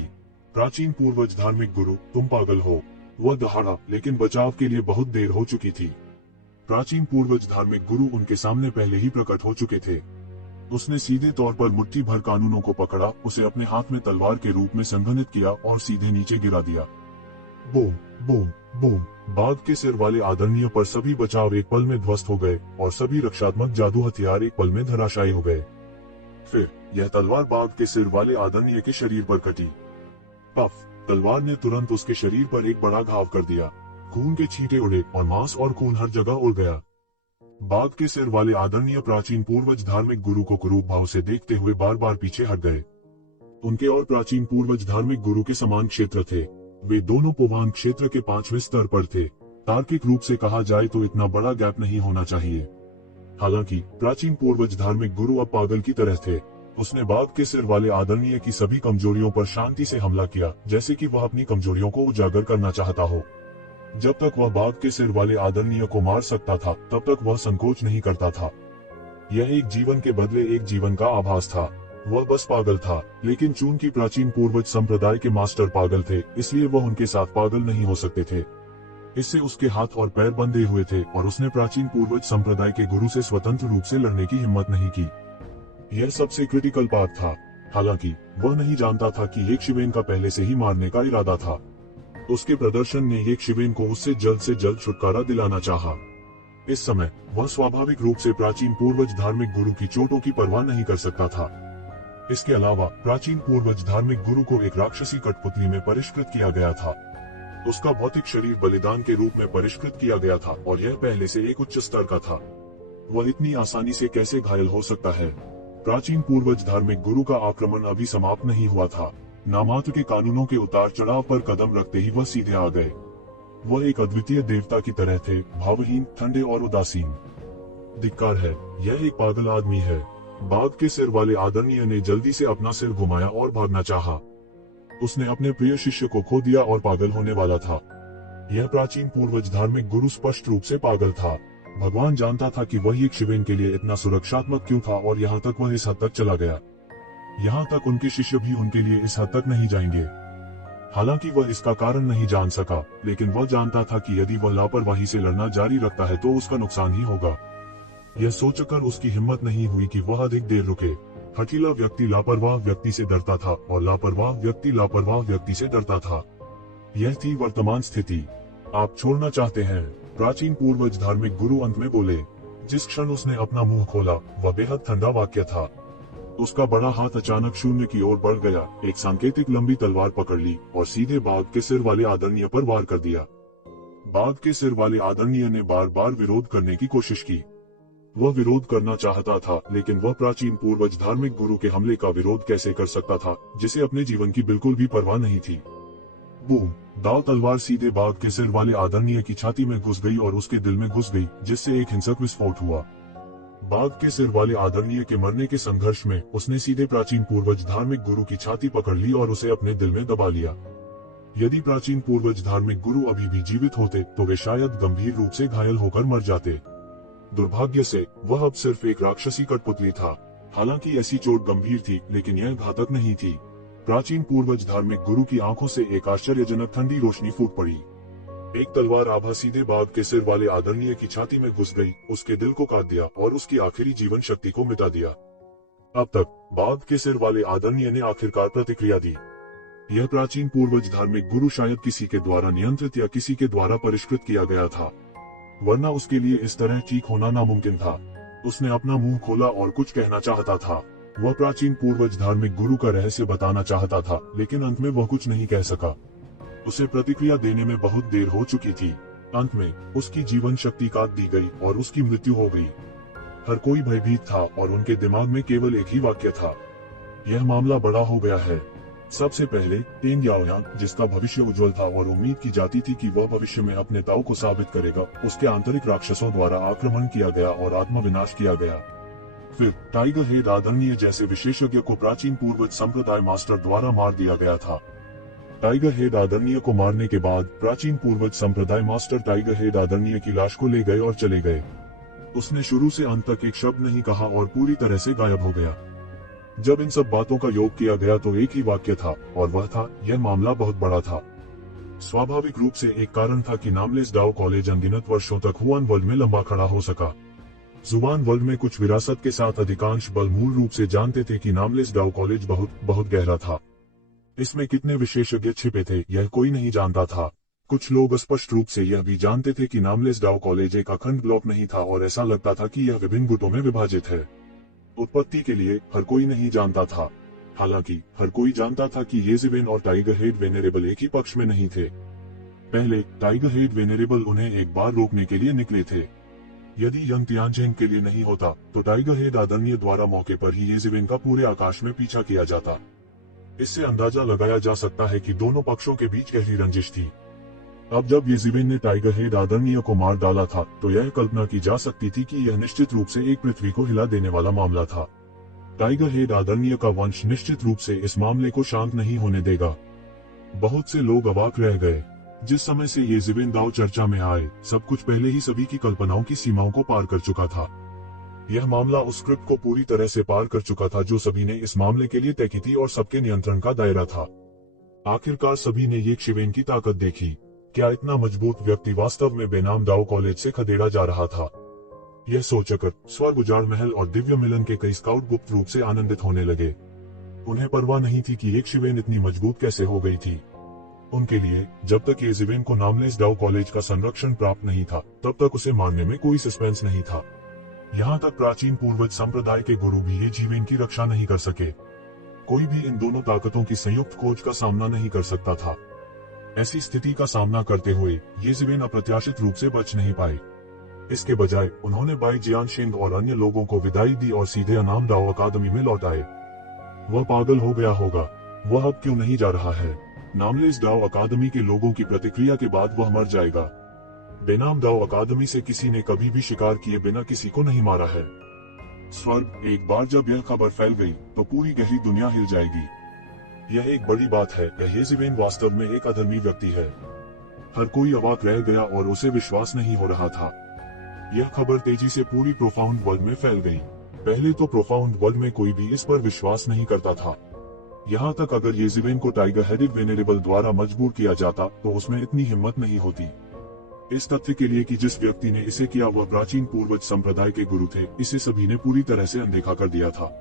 प्राचीन पूर्वज धार्मिक गुरु, तुम पागल हो। वह दहाड़ा, लेकिन बचाव के लिए बहुत देर हो चुकी थी। प्राचीन पूर्वज धार्मिक गुरु उनके सामने पहले ही प्रकट हो चुके थे। उसने सीधे तौर पर मुट्ठी भर कानूनों को पकड़ा, उसे अपने हाथ में तलवार के रूप में संघनित किया और सीधे नीचे गिरा दिया। Boom boom boom. बाघ के सिर वाले आदरणीय पर सभी बचाव एक पल में ध्वस्त हो गए और सभी रक्षात्मक जादू हथियार एक पल में धराशायी हो गए। फिर यह तलवार बाघ के सिर वाले आदरणीय के शरीर पर कटी। पफ, तलवार ने तुरंत उसके शरीर पर एक बड़ा घाव कर दिया। खून के छींटे उड़े और मांस और खून हर जगह उड़ गया। बाघ के सिर वाले आदरणीय प्राचीन पूर्वज धार्मिक गुरु को कुरूप भाव से देखते हुए बार बार पीछे हट गए। उनके और प्राचीन पूर्वज धार्मिक गुरु के समान क्षेत्र थे। वे दोनों पोवान क्षेत्र के 5वें स्तर पर थे। तार्किक रूप से कहा जाए तो इतना बड़ा गैप नहीं होना चाहिए। हालांकि प्राचीन पूर्वज धार्मिक गुरु अब पागल की तरह थे। उसने बाघ के सिर वाले आदरणीय की सभी कमजोरियों पर शांति से हमला किया, जैसे कि वह अपनी कमजोरियों को उजागर करना चाहता हो। जब तक वह बाघ के सिर वाले आदरणीय को मार सकता था, तब तक वह संकोच नहीं करता था। यह एक जीवन के बदले एक जीवन का आभास था। वह बस पागल था, लेकिन चूंकि प्राचीन पूर्वज संप्रदाय के मास्टर पागल थे, इसलिए वह उनके साथ पागल नहीं हो सकते थे। इससे उसके हाथ और पैर बंधे हुए थे और उसने प्राचीन पूर्वज संप्रदाय के गुरु से स्वतंत्र रूप से लड़ने की हिम्मत नहीं की। यह सबसे क्रिटिकल पार्ट था। हालांकि वह नहीं जानता था कि येक्षिवेन का पहले से ही मारने का इरादा था। उसके प्रदर्शन ने येक्षिवेन को उससे जल्द छुटकारा दिलाना चाहा। इस समय वह स्वाभाविक रूप से प्राचीन पूर्वज धार्मिक गुरु की चोटों की परवाह नहीं कर सकता था। इसके अलावा प्राचीन पूर्वज धार्मिक गुरु को एक राक्षसी कठपुतली में परिष्कृत किया गया था। उसका भौतिक शरीर बलिदान के रूप में परिष्कृत किया गया था और यह पहले से एक उच्च स्तर का था। वह इतनी आसानी से कैसे घायल हो सकता है? प्राचीन पूर्वज धार्मिक गुरु का आक्रमण अभी समाप्त नहीं हुआ था। नामात्र के कानूनों के उतार चढ़ाव पर कदम रखते ही वह सीधे आ गए। वह एक अद्वितीय देवता की तरह थे, भावहीन, ठंडे और उदासीन। धिक्कार है, यह एक पागल आदमी है। बाघ के सिर वाले आदरणीय ने जल्दी से अपना सिर घुमाया और भागना चाहा। उसने अपने प्रिय शिष्य को खो दिया और पागल होने वाला था। यह प्राचीन पूर्वज धार्मिक गुरु स्पष्ट रूप से पागल था। भगवान जानता था कि वह येक्षिवेन के लिए इतना सुरक्षात्मक क्यों था और यहाँ तक वह इस हद तक चला गया। यहाँ तक उनके शिष्य भी उनके लिए इस हद तक नहीं जाएंगे। हालांकि वह इसका कारण नहीं जान सका, लेकिन वह जानता था कि यदि वह लापरवाही से लड़ना जारी रखता है तो उसका नुकसान ही होगा। यह सोचकर उसकी हिम्मत नहीं हुई कि वह अधिक देर रुके। हठीला व्यक्ति लापरवाह व्यक्ति से डरता था और लापरवाह व्यक्ति लापरवाह व्यक्ति से डरता था। यह थी वर्तमान स्थिति। आप छोड़ना चाहते हैं? प्राचीन पूर्वज धार्मिक गुरु अंत में बोले। जिस क्षण उसने अपना मुंह खोला, वह बेहद ठंडा वाक्य था। उसका बड़ा हाथ अचानक शून्य की ओर बढ़ गया, एक सांकेतिक लंबी तलवार पकड़ ली और सीधे बाघ के सिर वाले आदरणीय पर वार कर दिया। बाघ के सिर वाले आदरणीय ने बार बार विरोध करने की कोशिश की। वह विरोध करना चाहता था, लेकिन वह प्राचीन पूर्वज धार्मिक गुरु के हमले का विरोध कैसे कर सकता था, जिसे अपने जीवन की बिल्कुल भी परवाह नहीं थी। बूम! दाव तलवार सीधे बाघ के सिर वाले आदरणीय की छाती में घुस गई और उसके दिल में घुस गई, जिससे एक हिंसक विस्फोट हुआ। बाघ के सिर वाले आदरणीय के मरने के संघर्ष में उसने सीधे प्राचीन पूर्वज धार्मिक गुरु की छाती पकड़ ली और उसे अपने दिल में दबा लिया। यदि प्राचीन पूर्वज धार्मिक गुरु अभी भी जीवित होते तो वे शायद गंभीर रूप से घायल होकर मर जाते। दुर्भाग्य से वह अब सिर्फ एक राक्षसी कठपुतली था। हालांकि ऐसी चोट गंभीर थी, लेकिन यह घातक नहीं थी। प्राचीन पूर्वज धार्मिक गुरु की आंखों से एक आश्चर्यजनक ठंडी रोशनी फूट पड़ी। एक तलवार आभा सीधे बाघ के सिर वाले आदरणीय की छाती में घुस गई, उसके दिल को काट दिया और उसकी आखिरी जीवन शक्ति को मिटा दिया। अब तक बाघ के सिर वाले आदरणीय ने आखिरकार प्रतिक्रिया दी। यह प्राचीन पूर्वज धार्मिक गुरु शायद किसी के द्वारा नियंत्रित या किसी के द्वारा परिष्कृत किया गया था, वरना उसके लिए इस तरह ठीक होना नामुमकिन था। उसने अपना मुंह खोला और कुछ कहना चाहता था। वह प्राचीन पूर्वज धार्मिक गुरु का रहस्य बताना चाहता था, लेकिन अंत में वह कुछ नहीं कह सका। उसे प्रतिक्रिया देने में बहुत देर हो चुकी थी। अंत में उसकी जीवन शक्ति काट दी गई और उसकी मृत्यु हो गई। हर कोई भयभीत था और उनके दिमाग में केवल एक ही वाक्य था, यह मामला बड़ा हो गया है। सबसे पहले टेंग याओयांग, जिसका भविष्य उज्जवल था और उम्मीद की जाती थी कि वह भविष्य में अपने दाव को साबित करेगा, उसके आंतरिक राक्षसों द्वारा आक्रमण किया गया और आत्मविनाश किया गया। फिर टाइगर हेड आदरणीय जैसे विशेषज्ञ को प्राचीन पूर्वज संप्रदाय मास्टर द्वारा मार दिया गया था। टाइगर हेड आदरणीय को मारने के बाद प्राचीन पूर्वज संप्रदाय मास्टर टाइगर हेड आदरणीय की लाश को ले गए और चले गए। उसने शुरू से अंत तक एक शब्द नहीं कहा और पूरी तरह से गायब हो गया। जब इन सब बातों का योग किया गया तो एक ही वाक्य था, और वह था, यह मामला बहुत बड़ा था। स्वाभाविक रूप से एक कारण था कि नामलेस डाओ कॉलेज अनगिनत वर्षों तक हुआन वर्ल्ड में लंबा खड़ा हो सका। जुबान वर्ल्ड में कुछ विरासत के साथ अधिकांश बल मूल रूप से जानते थे कि नामलेस डाओ कॉलेज बहुत गहरा था। इसमें कितने विशेषज्ञ छिपे थे यह कोई नहीं जानता था। कुछ लोग स्पष्ट रूप से यह भी जानते थे कि नामलेस डाओ कॉलेज एक अखंड ब्लॉक नहीं था और ऐसा लगता था कि यह विभिन्न गुटों में विभाजित है। उत्पत्ति के लिए हर कोई नहीं जानता था। हालांकि हर कोई जानता था कि येज़िवेन और टाइगर हेड वेनेरेबल एक ही पक्ष में नहीं थे। पहले टाइगर हेड वेनेरेबल उन्हें एक बार रोकने के लिए निकले थे। यदि यंग तियानजिन के लिए नहीं होता तो टाइगर हेड आदरणीय द्वारा मौके पर ही येजिविन का पूरे आकाश में पीछा किया जाता। इससे अंदाजा लगाया जा सकता है कि दोनों पक्षों के बीच गहरी रंजिश थी। अब जब येजिविन ने टाइगर हेड आदरणीय को मार डाला था तो यह कल्पना की जा सकती थी कि यह निश्चित रूप से एक पृथ्वी को हिला देने वाला मामला था। टाइगर हेड आदरणीय का वंश निश्चित रूप से इस मामले को शांत नहीं होने देगा। बहुत से लोग अवाक रह गए। जिस समय से येजिविन दाव चर्चा में आए, सब कुछ पहले ही सभी की कल्पनाओं की सीमाओं को पार कर चुका था। यह मामला उस स्क्रिप्ट को पूरी तरह से पार कर चुका था जो सभी ने इस मामले के लिए तय की थी और सबके नियंत्रण का दायरा था। आखिरकार सभी ने ये शिवेन की ताकत देखी। क्या इतना मजबूत व्यक्ति वास्तव में बेनाम दाव कॉलेज से खदेड़ा जा रहा था? यह सोचकर स्वर्ग उजाड़ महल और दिव्य मिलन के कई स्काउट गुप्त रूप से आनंदित होने लगे। उन्हें परवाह नहीं थी कि एक शिवेन इतनी मजबूत कैसे हो गई थी। उनके लिए जब तक येजिविन को नामलेस डाउ कॉलेज का संरक्षण प्राप्त नहीं था तब तक उसे मारने में कोई सस्पेंस नहीं था। यहाँ तक प्राचीन पूर्वज संप्रदाय के गुरु भी येजिविन की रक्षा नहीं कर सके। कोई भी इन दोनों ताकतों की संयुक्त खोज का सामना नहीं कर सकता था। ऐसी स्थिति का सामना करते हुए येजिविन अप्रत्याशित रूप से बच नहीं पाए। इसके बजाय उन्होंने बाई जियानशिंग और अन्य लोगों को विदाई दी और सीधे अनाम दाओ अकादमी में लौट आए। वह पागल हो गया होगा। वह अब क्यों नहीं जा रहा है? नामलेस दाओ अकादमी के लोगों की प्रतिक्रिया के बाद वह मर जाएगा। बेनाम दाओ अकादमी से किसी ने कभी भी शिकार किए बिना किसी को नहीं मारा है। स्वर्ग, एक बार जब यह खबर फैल गई तो पूरी गहरी दुनिया हिल जाएगी। यह एक बड़ी बात है कि येजिविन वास्तव में एक अधर्मी व्यक्ति है। हर कोई अवाक रह गया और उसे विश्वास नहीं हो रहा था। यह खबर तेजी से पूरी प्रोफाउंड वर्ल्ड में फैल गई। पहले तो प्रोफाउंड वर्ल्ड में कोई भी इस पर विश्वास नहीं करता था। यहाँ तक अगर येजिविन को टाइगर हेडेड वेनेरेबल द्वारा मजबूर किया जाता तो उसमें इतनी हिम्मत नहीं होती। इस तथ्य के लिए कि जिस व्यक्ति ने इसे किया वह प्राचीन पूर्वज संप्रदाय के गुरु थे, इसे सभी ने पूरी तरह से अनदेखा कर दिया था।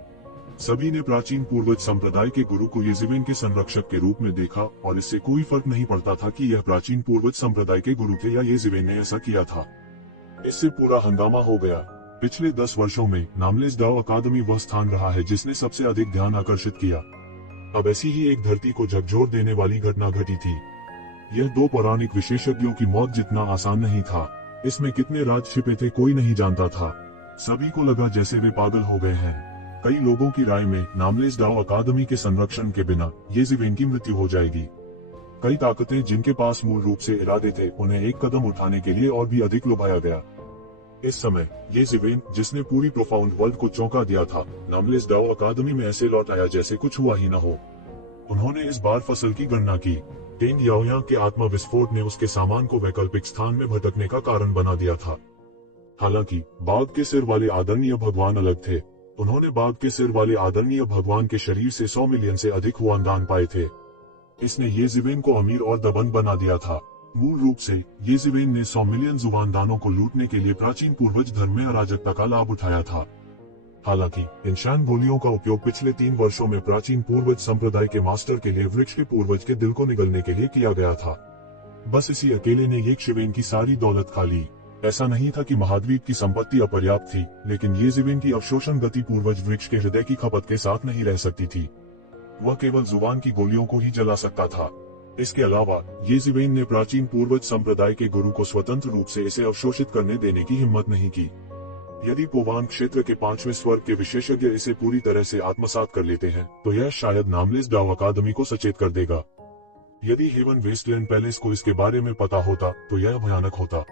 सभी ने प्राचीन पूर्वज संप्रदाय के गुरु को येजिविन के संरक्षक के रूप में देखा और इससे कोई फर्क नहीं पड़ता था कि यह प्राचीन पूर्वज संप्रदाय के गुरु थे या येजिविन ने ऐसा किया था। इससे पूरा हंगामा हो गया। पिछले 10 वर्षों में नामलेस दाओ अकादमी वह स्थान रहा है जिसने सबसे अधिक ध्यान आकर्षित किया। अब ऐसी ही एक धरती को झकझोर देने वाली घटना घटी थी। यह 2 पौराणिक विशेषज्ञों की मौत जितना आसान नहीं था। इसमें कितने राज छिपे थे कोई नहीं जानता था। सभी को लगा जैसे वे पागल हो गए हैं। कई लोगों की राय में नामलेस दाओ अकादमी के संरक्षण के बिना येजिविन की मृत्यु हो जाएगी। कई ताकतें जिनके पास मूल रूप से इरादे थे उन्हें एक कदम उठाने के लिए और भी अधिक लुभाया गया। इस समय येजिविन, जिसने पूरी प्रोफाउंड वर्ल्ड को चौंका दिया था, नामलेस दाओ अकादमी में ऐसे लौट आया जैसे कुछ हुआ ही न हो। उन्होंने इस बार फसल की गणना की। टेंग याओयांग के आत्मा विस्फोट ने उसके सामान को वैकल्पिक स्थान में भटकने का कारण बना दिया था। हालांकि बाघ के सिर वाले आदरणीय भगवान अलग थे। उन्होंने बाघ के सिर वाले आदरणीय भगवान के शरीर से 100 मिलियन से अधिक हुआनदान पाए थे। इसने येजिविन को अमीर और दबंग बना दिया था। मूल रूप से येजिविन ने 100 मिलियन जुबानदानों को लूटने के लिए प्राचीन पूर्वज धर्म में अराजकता का लाभ उठाया था। हालांकि इन शान गोलियों का उपयोग पिछले 3 वर्षों में प्राचीन पूर्वज संप्रदाय के मास्टर के लिए वृक्ष के पूर्वज के दिल को निगलने के लिए किया गया था। बस इसी अकेले ने येजिविन की सारी दौलत खा ली। ऐसा नहीं था कि महाद्वीप की संपत्ति अपर्याप्त थी, लेकिन येजिविन की अवशोषण गति पूर्वज वृक्ष के हृदय की खपत के साथ नहीं रह सकती थी। वह केवल जुबान की गोलियों को ही जला सकता था। इसके अलावा येजिविन ने प्राचीन पूर्वज संप्रदाय के गुरु को स्वतंत्र रूप से इसे अवशोषित करने देने की हिम्मत नहीं की। यदि पोवान क्षेत्र के 5वें स्वर्ग के विशेषज्ञ इसे पूरी तरह से आत्मसात कर लेते हैं तो यह शायद नामलेस दाओ अकादमी को सचेत कर देगा। यदि हेवन वेस्टलैंड पैलेस को इसके बारे में पता होता तो यह भयानक होता।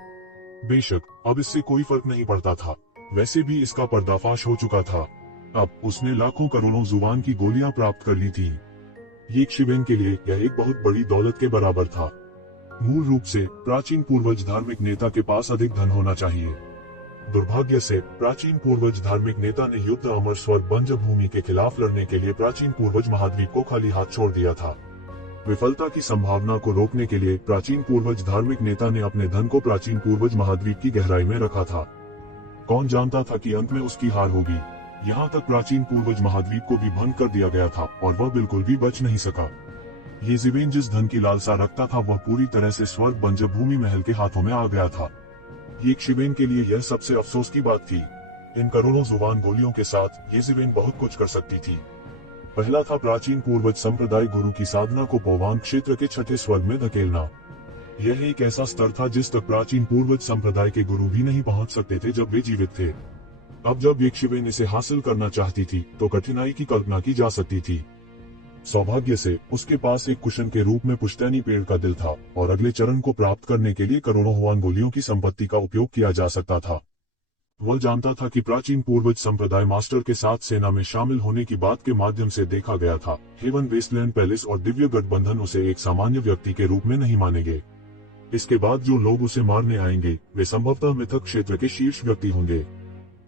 बेशक अब इससे कोई फर्क नहीं पड़ता था। वैसे भी इसका पर्दाफाश हो चुका था। अब उसने लाखों करोड़ों जुबान की गोलियां प्राप्त कर ली थी। येजिविन के लिए यह एक बहुत बड़ी दौलत के बराबर था। मूल रूप से प्राचीन पूर्वज धार्मिक नेता के पास अधिक धन होना चाहिए। दुर्भाग्य से प्राचीन पूर्वज धार्मिक नेता ने युद्ध अमर स्वर्ग बंज भूमि के खिलाफ लड़ने के लिए प्राचीन पूर्वज महाद्वीप को खाली हाथ छोड़ दिया था। विफलता की संभावना को रोकने के लिए प्राचीन पूर्वज धार्मिक नेता ने अपने धन को प्राचीन पूर्वज महाद्वीप की गहराई में रखा था। कौन जानता था कि अंत में उसकी हार होगी। यहाँ तक प्राचीन पूर्वज महाद्वीप को भी भंग कर दिया गया था और वह बिल्कुल भी बच नहीं सका। येजिविन जिस धन की लालसा रखता था वह पूरी तरह से स्वर्ग बंज भूमि महल के हाथों में आ गया था। येजिविन के लिए यह सबसे अफसोस की बात थी। इन करोड़ों जुबान गोलियों के साथ येजिविन बहुत कुछ कर सकती थी। पहला था प्राचीन पूर्वज संप्रदाय गुरु की साधना को पोवान क्षेत्र के 6ठे स्वर्ग में धकेलना। यह एक ऐसा स्तर था जिस तक प्राचीन पूर्वज संप्रदाय के गुरु भी नहीं पहुंच सकते थे जब वे जीवित थे। अब जब यक्षिवेन इसे हासिल करना चाहती थी तो कठिनाई की कल्पना की जा सकती थी। सौभाग्य से उसके पास एक कुशन के रूप में पुश्तैनी पेड़ का दिल था और अगले चरण को प्राप्त करने के लिए करोड़ों हुआन गोलियों की संपत्ति का उपयोग किया जा सकता था। वह जानता था कि प्राचीन पूर्वज संप्रदाय मास्टर के साथ सेना में शामिल होने की बात के माध्यम से देखा गया था। हेवन वेस्टलैंड पैलेस और दिव्य गठबंधन उसे एक सामान्य व्यक्ति के रूप में नहीं मानेंगे। इसके बाद जो लोग उसे मारने आएंगे वे संभवतः मिथक क्षेत्र के शीर्ष व्यक्ति होंगे।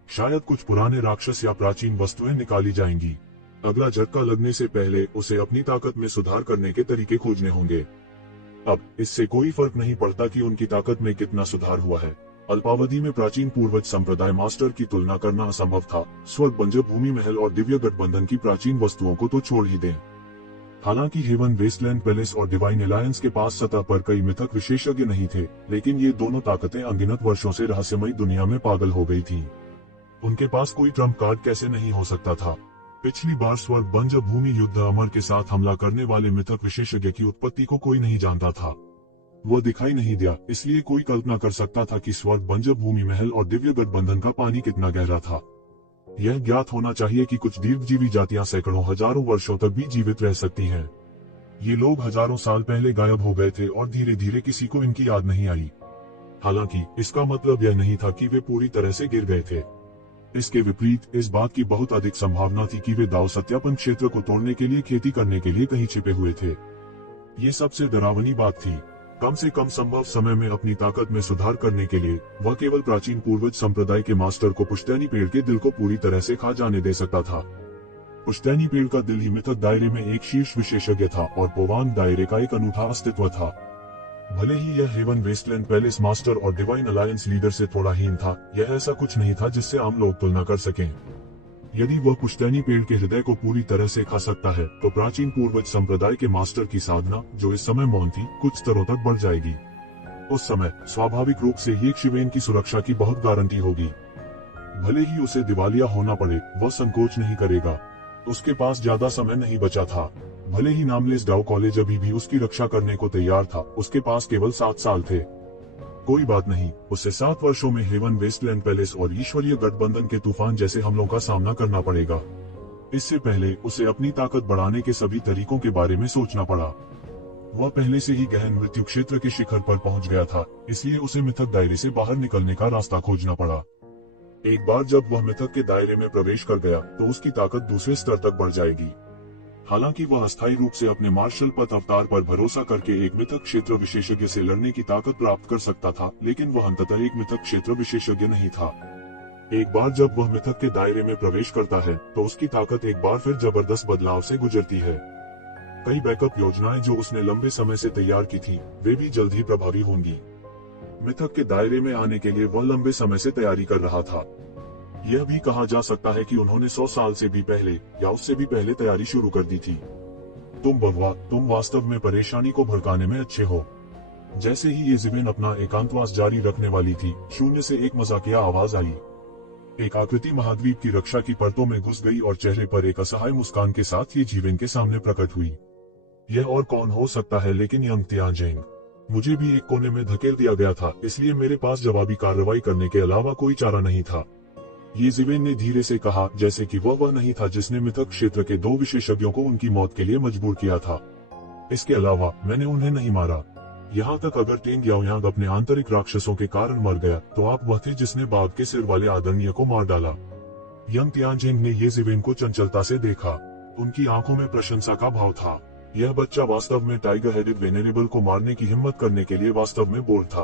शायद कुछ पुराने राक्षस या प्राचीन वस्तुएं निकाली जाएंगी। अगला झटका लगने से पहले उसे अपनी ताकत में सुधार करने के तरीके खोजने होंगे। अब इससे कोई फर्क नहीं पड़ता कि उनकी ताकत में कितना सुधार हुआ है। अल्पावधि में प्राचीन पूर्वज संप्रदाय मास्टर की तुलना करना असंभव था। स्वर्ग बंजर भूमि महल और दिव्य गठबंधन की प्राचीन वस्तुओं को तो छोड़ ही दें। हालांकि हेवन वेस्टलैंड पैलेस और डिवाइन अलायंस के पास सतह पर कई मिथक विशेषज्ञ नहीं थे, लेकिन ये दोनों ताकतें अनगिनत वर्षों से रहस्यमयी दुनिया में पागल हो गई थीं। उनके पास कोई ट्रम्प कार्ड कैसे नहीं हो सकता था। पिछली बार स्वर्ग बंजर भूमि युद्ध अमर के साथ हमला करने वाले मिथक विशेषज्ञ की उत्पत्ति को कोई नहीं जानता था। वो दिखाई नहीं दिया, इसलिए कोई कल्पना कर सकता था कि स्वर्ग बंजर भूमि महल और दिव्य गठबंधन का पानी कितना गहरा था। यह ज्ञात होना चाहिए कि कुछ दीर्घजीवी जातियां सैकड़ों हजारों वर्षों तक भी जीवित रह सकती हैं। ये लोग हजारों साल पहले गायब हो गए थे और धीरे धीरे किसी को इनकी याद नहीं आई। हालांकि इसका मतलब यह नहीं था कि वे पूरी तरह से गिर गए थे। इसके विपरीत इस बात की बहुत अधिक संभावना थी कि वे दाव सत्यापन क्षेत्र को तोड़ने के लिए खेती करने के लिए कहीं छिपे हुए थे। ये सबसे डरावनी बात थी। कम से कम संभव समय में अपनी ताकत में सुधार करने के लिए वह केवल प्राचीन पूर्वज संप्रदाय के मास्टर को पुश्तैनी पेड़ के दिल को पूरी तरह से खा जाने दे सकता था। पुश्तैनी पेड़ का दिल ही मिथक दायरे में एक शीर्ष विशेषज्ञ था और पोवांग दायरे का एक अनूठा अस्तित्व था। भले ही यह हेवन वेस्टलैंड पैलेस मास्टर और डिवाइन अलायंस लीडर से थोड़ा हीन था, यह ऐसा कुछ नहीं था जिससे आम लोग तुलना कर सकें। यदि वह पुश्तैनी पेड़ के हृदय को पूरी तरह से खा सकता है तो प्राचीन पूर्वज संप्रदाय के मास्टर की साधना, जो इस समय मौन थी, कुछ स्तरों तक बढ़ जाएगी। उस समय स्वाभाविक रूप से यक्षिवेन की सुरक्षा की बहुत गारंटी होगी। भले ही उसे दिवालिया होना पड़े, वह संकोच नहीं करेगा। उसके पास ज्यादा समय नहीं बचा था। भले ही नामलेस डाउ कॉलेज अभी भी उसकी रक्षा करने को तैयार था, उसके पास केवल 7 साल थे। कोई बात नहीं, उसे 7 वर्षों में हेवन वेस्टलैंड पैलेस और ईश्वरीय गठबंधन के तूफान जैसे हमलों का सामना करना पड़ेगा। इससे पहले उसे अपनी ताकत बढ़ाने के सभी तरीकों के बारे में सोचना पड़ा। वह पहले से ही गहन मृत्यु क्षेत्र के शिखर पर पहुंच गया था, इसलिए उसे मिथक दायरे से बाहर निकलने का रास्ता खोजना पड़ा। एक बार जब वह मिथक के दायरे में प्रवेश कर गया तो उसकी ताकत दूसरे स्तर तक बढ़ जाएगी। हालांकि वह अस्थायी रूप से अपने मार्शल पथ अवतार पर भरोसा करके एक मिथक क्षेत्र विशेषज्ञ से लड़ने की ताकत प्राप्त कर सकता था, लेकिन वह अंततः एक मिथक क्षेत्र विशेषज्ञ नहीं था। एक बार जब वह मिथक के दायरे में प्रवेश करता है तो उसकी ताकत एक बार फिर जबरदस्त बदलाव से गुजरती है। कई बैकअप योजनाएं जो उसने लंबे समय से तैयार की थी, वे भी जल्द ही प्रभावी होंगी। मिथक के दायरे में आने के लिए वह लंबे समय से तैयारी कर रहा था। यह भी कहा जा सकता है कि उन्होंने 100 साल से भी पहले या उससे भी पहले तैयारी शुरू कर दी थी। तुम भगवा, तुम वास्तव में परेशानी को भड़काने में अच्छे हो। जैसे ही येज़िवेन अपना एकांतवास जारी रखने वाली थी, शून्य से एक मजाकिया आवाज आई। एक आकृति महाद्वीप की रक्षा की परतों में घुस गई और चेहरे पर एक असहाय मुस्कान के साथ येज़िवेन के सामने प्रकट हुई। यह और कौन हो सकता है लेकिन यंग तियानजेंग। मुझे भी एक कोने में धकेल दिया गया था, इसलिए मेरे पास जवाबी कार्रवाई करने के अलावा कोई चारा नहीं था। येज़िवेन ने धीरे से कहा, जैसे कि वह नहीं था जिसने मिथक क्षेत्र के 2 विशेषज्ञों को उनकी मौत के लिए मजबूर किया था। इसके अलावा मैंने उन्हें नहीं मारा। यहाँ तक अगर टेंग याओयांग अपने आंतरिक राक्षसों के कारण मर गया तो आप वह थे जिसने बाघ के सिर वाले आदरणीय को मार डाला। यंग तियानजेंग ने येज़िवेन को चंचलता से देखा। उनकी आंखों में प्रशंसा का भाव था। यह बच्चा वास्तव में टाइगर हेडेड वेनेरेबल को मारने की हिम्मत करने के लिए वास्तव में बोल्ड था।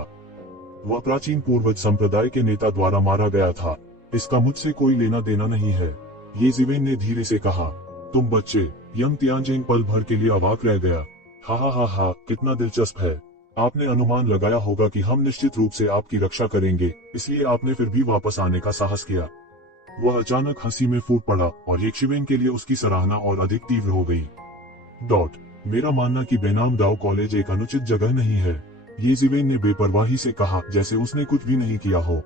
वह प्राचीन पूर्वज संप्रदाय के नेता द्वारा मारा गया था। इसका मुझसे कोई लेना देना नहीं है, येज़िवेन ने धीरे से कहा। तुम बच्चे। यंग तियानजेंग पल भर के लिए अवाक रह गया। हा, कितना दिलचस्प है। आपने अनुमान लगाया होगा कि हम निश्चित रूप से आपकी रक्षा करेंगे, इसलिए आपने फिर भी वापस आने का साहस किया। वह अचानक हंसी में फूट पड़ा और येज़िवेन के लिए उसकी सराहना और अधिक तीव्र हो गई। मेरा मानना कि बेनाम दाओ कॉलेज एक अनुचित जगह नहीं है, येज़िवेन ने बेपरवाही से कहा, जैसे उसने कुछ भी नहीं किया हो।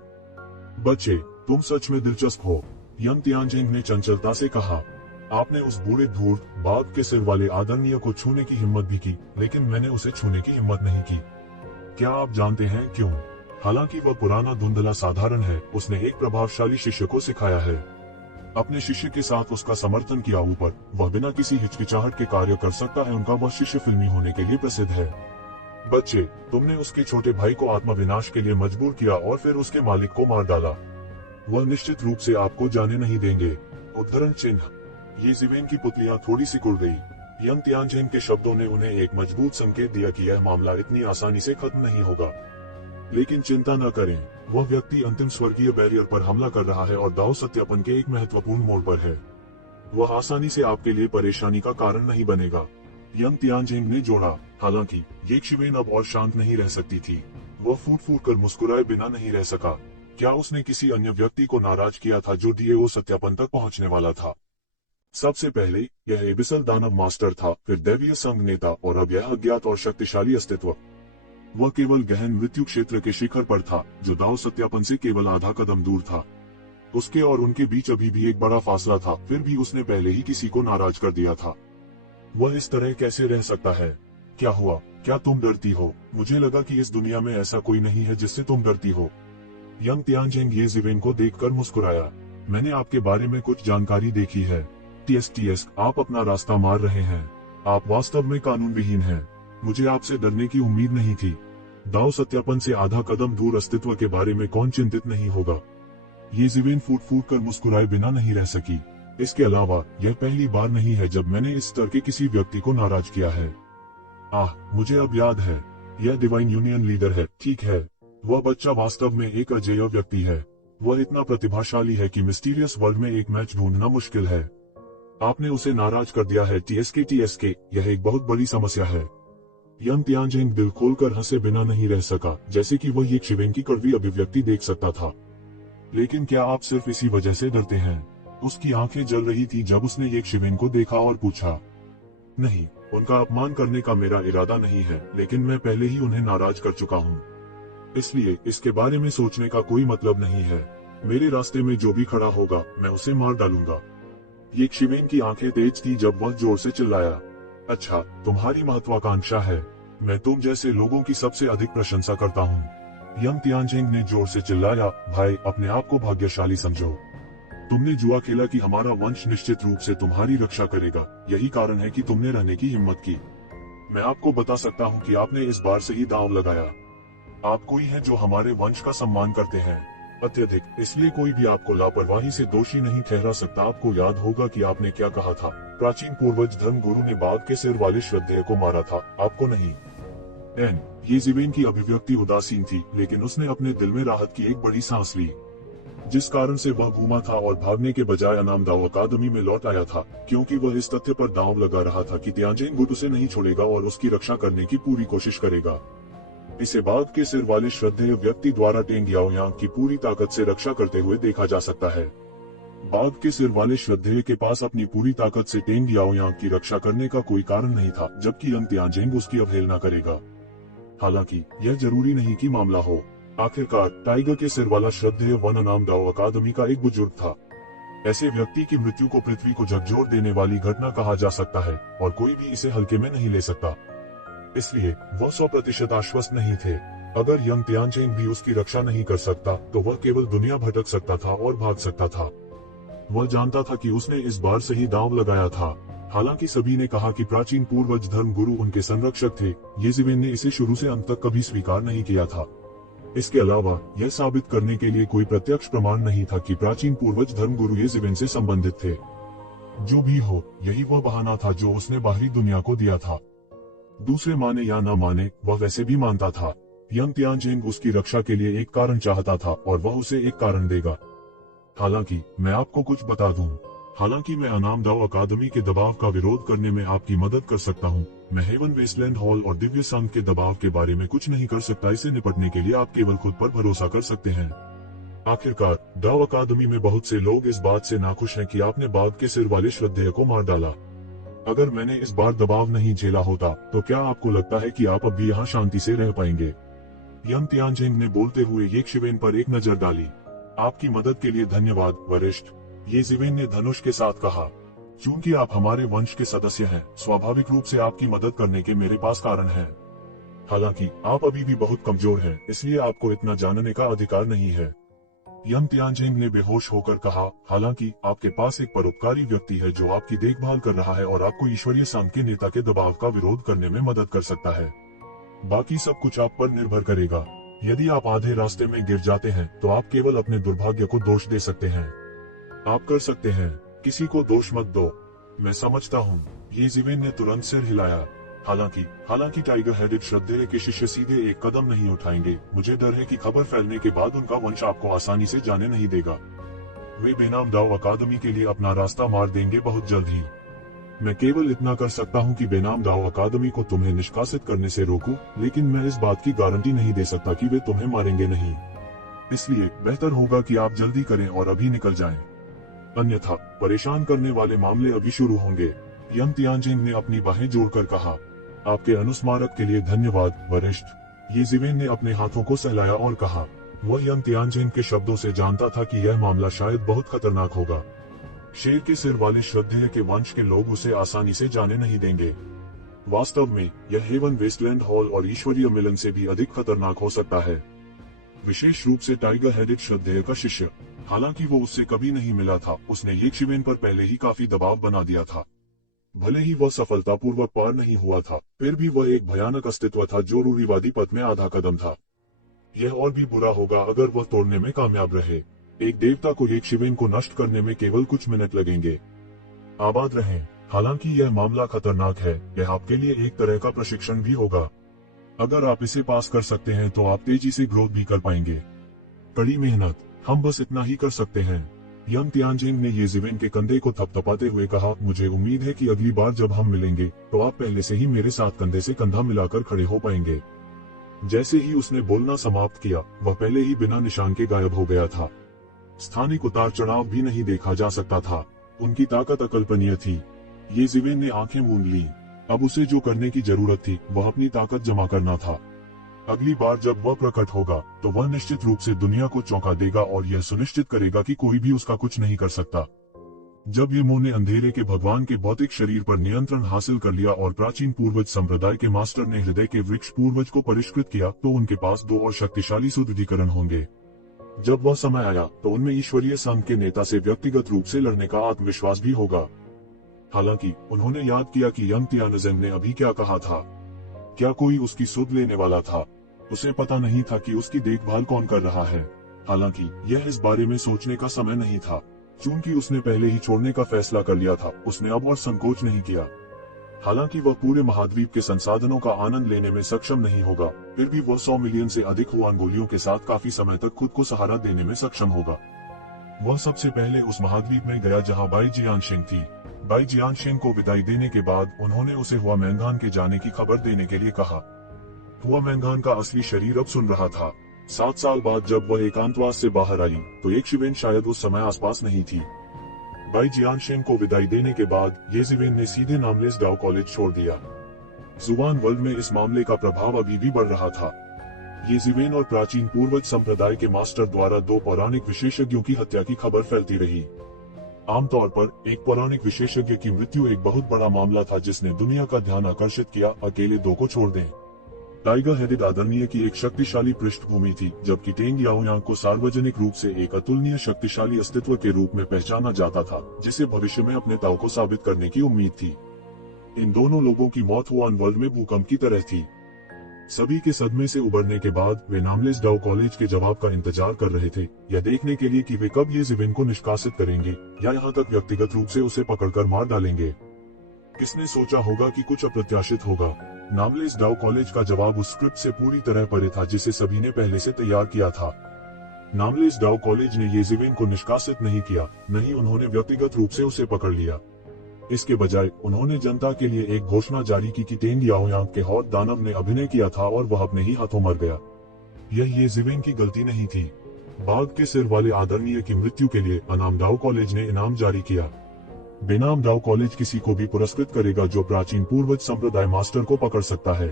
बच्चे, तुम सच में दिलचस्प हो, यंग तियानजेंग ने चंचलता से कहा। आपने उस बूढ़े धूर्त बाघ के सिर वाले आदरणीय को छूने की हिम्मत भी की, लेकिन मैंने उसे छूने की हिम्मत नहीं की। क्या आप जानते हैं क्यों? हालांकि वह पुराना धुंधला साधारण है, उसने एक प्रभावशाली शिष्य को सिखाया है। अपने शिष्य के साथ उसका समर्थन किया। ऊपर वह बिना किसी हिचकिचाहट के कार्य कर सकता है। उनका वह शिष्य फिल्मी होने के लिए प्रसिद्ध है। बच्चे, तुमने उसके छोटे भाई को आत्मविनाश के लिए मजबूर किया और फिर उसके मालिक को मार डाला। वह निश्चित रूप से आपको जाने नहीं देंगे। उद्धरण चिन्ह। ये जिवेन की पुतलियां थोड़ी सिकुड़ गई। यंग तियानजिन के शब्दों ने उन्हें एक मजबूत संकेत दिया कि यह मामला इतनी आसानी से खत्म नहीं होगा। लेकिन चिंता न करें, वह व्यक्ति अंतिम स्वर्गीय बैरियर पर हमला कर रहा है और दाव सत्यापन के एक महत्वपूर्ण मोड़ पर है। वह आसानी से आपके लिए परेशानी का कारण नहीं बनेगा। यंग तियानजिन ने जोड़ा। हालांकि ये शिवेन अब और शांत नहीं रह सकती थी। वह फूट फूट कर मुस्कुराए बिना नहीं रह सका। क्या उसने किसी अन्य व्यक्ति को नाराज किया था जो डीएओ सत्यापन तक पहुंचने वाला था? सबसे पहले यह एबिसल दानव मास्टर था, फिर दैवीय संघ नेता और अब यह अज्ञात और शक्तिशाली अस्तित्व। वह केवल गहन मृत्यु क्षेत्र के शिखर पर था, जो दाव सत्यापन से केवल आधा कदम दूर था। उसके और उनके बीच अभी भी एक बड़ा फासला था, फिर भी उसने पहले ही किसी को नाराज कर दिया था। वह इस तरह कैसे रह सकता है? क्या हुआ? क्या तुम डरती हो? मुझे लगा कि इस दुनिया में ऐसा कोई नहीं है जिससे तुम डरती हो। यंग तियानजिन ये जिवेन को देखकर मुस्कुराया। मैंने आपके बारे में कुछ जानकारी देखी है। टीएस, आप अपना रास्ता मार रहे हैं। आप वास्तव में कानून विहीन हैं। मुझे आपसे डरने की उम्मीद नहीं थी। दाव सत्यापन से आधा कदम दूर अस्तित्व के बारे में कौन चिंतित नहीं होगा? ये जिवेन फूट फूट कर मुस्कुराए बिना नहीं रह सकी। इसके अलावा यह पहली बार नहीं है जब मैंने इस स्तर के किसी व्यक्ति को नाराज किया है। मुझे अब याद है, यह डिवाइन यूनियन लीडर है, ठीक है। वह बच्चा वास्तव में एक अजेय व्यक्ति है। वह इतना प्रतिभाशाली है कि मिस्टीरियस वर्ल्ड में एक मैच ढूंढना मुश्किल है। आपने उसे नाराज कर दिया है। टीएसके, यह एक बहुत बड़ी समस्या है। यंग तियानजिन दिल खोलकर हंसे बिना नहीं रह सका, जैसे कि वह एक शिवेन की कड़वी अभिव्यक्ति देख सकता था। लेकिन क्या आप सिर्फ इसी वजह से डरते हैं? उसकी आंखें जल रही थी जब उसने एक शिवेन को देखा और पूछा। नहीं, उनका अपमान करने का मेरा इरादा नहीं है, लेकिन मैं पहले ही उन्हें नाराज कर चुका हूँ। इसलिए इसके बारे में सोचने का कोई मतलब नहीं है। मेरे रास्ते में जो भी खड़ा होगा, मैं उसे मार डालूंगा। ये शिवेन की आंखें तेज थी जब वह जोर से चिल्लाया। अच्छा, तुम्हारी महत्वाकांक्षा है। मैं तुम जैसे लोगों की सबसे अधिक प्रशंसा करता हूँ। यंग तियानजिन ने जोर से चिल्लाया। भाई, अपने आप को भाग्यशाली समझो। तुमने जुआ खेला कि हमारा वंश निश्चित रूप से तुम्हारी रक्षा करेगा। यही कारण है कि तुमने रहने की हिम्मत की। मैं आपको बता सकता हूँ कि आपने इस बार सही दांव लगाया। आप कोई हैं जो हमारे वंश का सम्मान करते हैं, अत्यधिक। इसलिए कोई भी आपको लापरवाही से दोषी नहीं ठहरा सकता। आपको याद होगा कि आपने क्या कहा था। प्राचीन पूर्वज धर्म गुरु ने बाघ के सिर वाले श्रद्धेय को मारा था, आपको नहीं। ये जिवेन की अभिव्यक्ति उदासीन थी, लेकिन उसने अपने दिल में राहत की एक बड़ी सांस ली। जिस कारण से वह घूमा था और भागने के बजाय अनाम दाव अकादमी में लौट आया था, क्योंकि वह इस तथ्य पर दांव लगा रहा था कि तियानजिन गुट उसे नहीं छोड़ेगा और उसकी रक्षा करने की पूरी कोशिश करेगा। इसे बाघ के सिर वाले श्रद्धेय व्यक्ति द्वारा टेंग याओयांग की पूरी ताकत से रक्षा करते हुए देखा जा सकता है। बाघ के सिर वाले श्रद्धेय के पास अपनी पूरी ताकत से टेंग याओयांग की रक्षा करने का कोई कारण नहीं था, जबकि यंग तियानजिन उसकी अवहेलना करेगा। हालांकि यह जरूरी नहीं कि मामला हो। आखिरकार टाइगर के सिर वाला श्रद्धेय वन अनाम दाव अकादमी का एक बुजुर्ग था। ऐसे व्यक्ति की मृत्यु को पृथ्वी को झकझोर देने वाली घटना कहा जा सकता है और कोई भी इसे हल्के में नहीं ले सकता। इसलिए वह 100% आश्वस्त नहीं थे। अगर यंग तियानजिन भी उसकी रक्षा नहीं कर सकता, तो वह केवल दुनिया भटक सकता था और भाग सकता था। वह जानता था कि उसने इस बार सही दांव लगाया था। हालांकि सभी ने कहा कि प्राचीन पूर्वज धर्म गुरु उनके संरक्षक थे, ये जिवेन ने इसे शुरू से अंत तक कभी स्वीकार नहीं किया था। इसके अलावा यह साबित करने के लिए कोई प्रत्यक्ष प्रमाण नहीं था कि प्राचीन पूर्वज धर्म गुरु ये जिवेन से संबंधित थे। जो भी हो, यही वह बहाना था जो उसने बाहरी दुनिया को दिया था। दूसरे माने या न माने, वह वैसे भी मानता था। यंग तियानजिन उसकी रक्षा के लिए एक कारण चाहता था और वह उसे एक कारण देगा। हालांकि मैं आपको कुछ बता दूं, हालांकि मैं अनाम दाव अकादमी के दबाव का विरोध करने में आपकी मदद कर सकता हूं, मैं हेवन वेस्टलैंड हॉल और दिव्य संघ के दबाव के बारे में कुछ नहीं कर सकता। इसे निपटने के लिए आप केवल खुद पर भरोसा कर सकते हैं। आखिरकार दाव अकादमी में बहुत से लोग इस बात से नाखुश हैं कि आपने बाघ के सिर वाले श्रद्धेय को मार डाला। अगर मैंने इस बार दबाव नहीं झेला होता, तो क्या आपको लगता है कि आप अब भी यहाँ शांति से रह पाएंगे? यंग तियानजिन ने बोलते हुए ये शिवेन पर एक नजर डाली। आपकी मदद के लिए धन्यवाद, वरिष्ठ, ये जिवेन ने धनुष के साथ कहा। चूंकि आप हमारे वंश के सदस्य हैं, स्वाभाविक रूप से आपकी मदद करने के मेरे पास कारण है। हालांकि आप अभी भी बहुत कमजोर हैं, इसलिए आपको इतना जानने का अधिकार नहीं है। यंग तियानजिन ने बेहोश होकर कहा, हालांकि आपके पास एक परोपकारी व्यक्ति है जो आपकी देखभाल कर रहा है और आपको ईश्वरीय संघ के नेता के दबाव का विरोध करने में मदद कर सकता है। बाकी सब कुछ आप पर निर्भर करेगा। यदि आप आधे रास्ते में गिर जाते हैं तो आप केवल अपने दुर्भाग्य को दोष दे सकते हैं। आप कर सकते हैं, किसी को दोष मत दो। मैं समझता हूँ। ये जिवेन ने तुरंत सिर हिलाया। हालांकि टाइगर हेडेड श्रद्धेय के शिष्य सीधे एक कदम नहीं उठाएंगे। मुझे डर है कि खबर फैलने के बाद उनका वंश आपको आसानी से जाने नहीं देगा। वे बेनाम दाव अकादमी के लिए अपना रास्ता मार देंगे बहुत जल्द ही। मैं केवल इतना कर सकता हूं कि बेनाम दाव अकादमी को तुम्हें निष्कासित करने से रोकूं, लेकिन मैं इस बात की गारंटी नहीं दे सकता कि वे तुम्हें मारेंगे नहीं। इसलिए बेहतर होगा कि आप जल्दी करें और अभी निकल जाएं। अन्यथा परेशान करने वाले मामले अभी शुरू होंगे। यंग तियानजिन ने अपनी बाहें जोड़कर कहा, आपके अनुस्मारक के लिए धन्यवाद वरिष्ठ। ये जिवेन ने अपने हाथों को सहलाया और कहा। वह यंग तियानजिन के शब्दों से जानता था कि यह मामला शायद बहुत खतरनाक होगा। शेर के सिर वाले श्रद्धेय के वंश के लोग उसे आसानी से जाने नहीं देंगे। वास्तव में यह हेवन वेस्टलैंड हॉल और ईश्वरीय मिलन से भी अधिक खतरनाक हो सकता है, विशेष रूप से टाइगर हेडेड श्रद्धेय का शिष्य। हालांकि वो उससे कभी नहीं मिला था, उसने ये शिवेन पर पहले ही काफी दबाव बना दिया था। भले ही वह सफलतापूर्वक पार नहीं हुआ था, फिर भी वह एक भयानक अस्तित्व था जो रूढ़िवादी पथ में आधा कदम था। यह और भी बुरा होगा अगर वह तोड़ने में कामयाब रहे। एक देवता को एक शिवेन को नष्ट करने में केवल कुछ मिनट लगेंगे। आबाद रहें। हालांकि यह मामला खतरनाक है, यह आपके लिए एक तरह का प्रशिक्षण भी होगा। अगर आप इसे पास कर सकते हैं तो आप तेजी से ग्रोथ भी कर पाएंगे। कड़ी मेहनत, हम बस इतना ही कर सकते हैं। यंग तियानजिन ने ये जिवेन के कंधे को थपथपाते हुए कहा, मुझे उम्मीद है कि अगली बार जब हम मिलेंगे तो आप पहले से ही मेरे साथ कंधे से कंधा मिलाकर खड़े हो पाएंगे। जैसे ही उसने बोलना समाप्त किया, वह पहले ही बिना निशान के गायब हो गया था। स्थानिक उतार चढ़ाव भी नहीं देखा जा सकता था। उनकी ताकत अकल्पनीय थी। ये जिवेन ने आंखें मूंद ली। अब उसे जो करने की जरूरत थी वह अपनी ताकत जमा करना था। अगली बार जब वह प्रकट होगा तो वह निश्चित रूप से दुनिया को चौंका देगा और यह सुनिश्चित करेगा कि कोई भी उसका कुछ नहीं कर सकता। जब यमो ने अंधेरे के भगवान के भौतिक शरीर पर नियंत्रण हासिल कर लिया और प्राचीन पूर्वज संप्रदाय के मास्टर ने हृदय के वृक्ष पूर्वज को परिष्कृत किया, तो उनके पास 2 और शक्तिशाली सुदृढ़ीकरण होंगे। जब वह समय आया तो उनमें ईश्वरीय संघ के नेता से व्यक्तिगत रूप से लड़ने का आत्मविश्वास भी होगा। हालांकि उन्होंने याद किया कि यंग तियानजिन ने अभी क्या कहा था। क्या कोई उसकी सुध लेने वाला था? उसे पता नहीं था कि उसकी देखभाल कौन कर रहा है। हालांकि यह इस बारे में सोचने का समय नहीं था, चूंकि उसने पहले ही छोड़ने का फैसला कर लिया था। उसने अब और संकोच नहीं किया। हालांकि वह पूरे महाद्वीप के संसाधनों का आनंद लेने में सक्षम नहीं होगा, फिर भी वह 100 मिलियन से अधिक हुआन गोलियों के साथ काफी समय तक खुद को सहारा देने में सक्षम होगा। वह सबसे पहले उस महाद्वीप में गया जहां बाई जियानशिंग थी। बाई जियानशिंग को विदाई देने के बाद उन्होंने उसे हुआ मैंगान के जाने की खबर देने के लिए कहा। हुआ मैंगान का असली शरीर अब सुन रहा था। 7 साल बाद जब वह एकांतवास से बाहर आई तो एक शिवेन शायद उस समय आसपास नहीं थी। बाई जियानशिंग को विदाई देने के बाद ये जिवेन ने सीधे नामलेस डाउ कॉलेज छोड़ दिया। जुबान वर्ल्ड में इस मामले का प्रभाव अभी भी बढ़ रहा था। ये जिवेन और प्राचीन पूर्वज संप्रदाय के मास्टर द्वारा 2 पौराणिक विशेषज्ञों की हत्या की खबर फैलती रही। आमतौर पर एक पौराणिक विशेषज्ञ की मृत्यु एक बहुत बड़ा मामला था जिसने दुनिया का ध्यान आकर्षित किया। अकेले 2 को छोड़ दें। टाइगर हेडेड आदरणीय की एक शक्तिशाली पृष्ठभूमि थी, जबकि टेंग याओयांग को सार्वजनिक रूप से एक अतुलनीय शक्तिशाली अस्तित्व के रूप में पहचाना जाता था, जिसे भविष्य में अपने दाव को साबित करने की उम्मीद थी। इन दोनों लोगों की मौत हुआन वर्ल्ड में भूकंप की तरह थी। सभी के सदमे से उबरने के बाद वे नामलेस डाउ कॉलेज के जवाब का इंतजार कर रहे थे, यह देखने के लिए कि वे कब ये जिवेन को निष्कासित करेंगे या यहाँ तक व्यक्तिगत रूप से उसे पकड़कर मार डालेंगे। किसने सोचा होगा कि कुछ अप्रत्याशित होगा? नामलेस डाउ कॉलेज का जवाब उस स्क्रिप्ट से पूरी तरह परे था जिसे सभी ने पहले से तैयार किया था। नामलेस डाउ कॉलेज ने ये जिवेन को निष्कासित नहीं किया, नहीं उन्होंने व्यक्तिगत रूप से उसे पकड़ लिया। इसके बजाय उन्होंने जनता के लिए एक घोषणा जारी की कि टेंग याओयांग के हॉट दानव ने अभिनय किया था और वह अपने ही हाथों मर गया। यह ये जिवेन की गलती नहीं थी। बाघ के सिर वाले आदरणीय की मृत्यु के लिए अनाम डाउ कॉलेज ने इनाम जारी किया। बेनाम डाउ कॉलेज किसी को भी पुरस्कृत करेगा जो प्राचीन पूर्वज संप्रदाय मास्टर को पकड़ सकता है।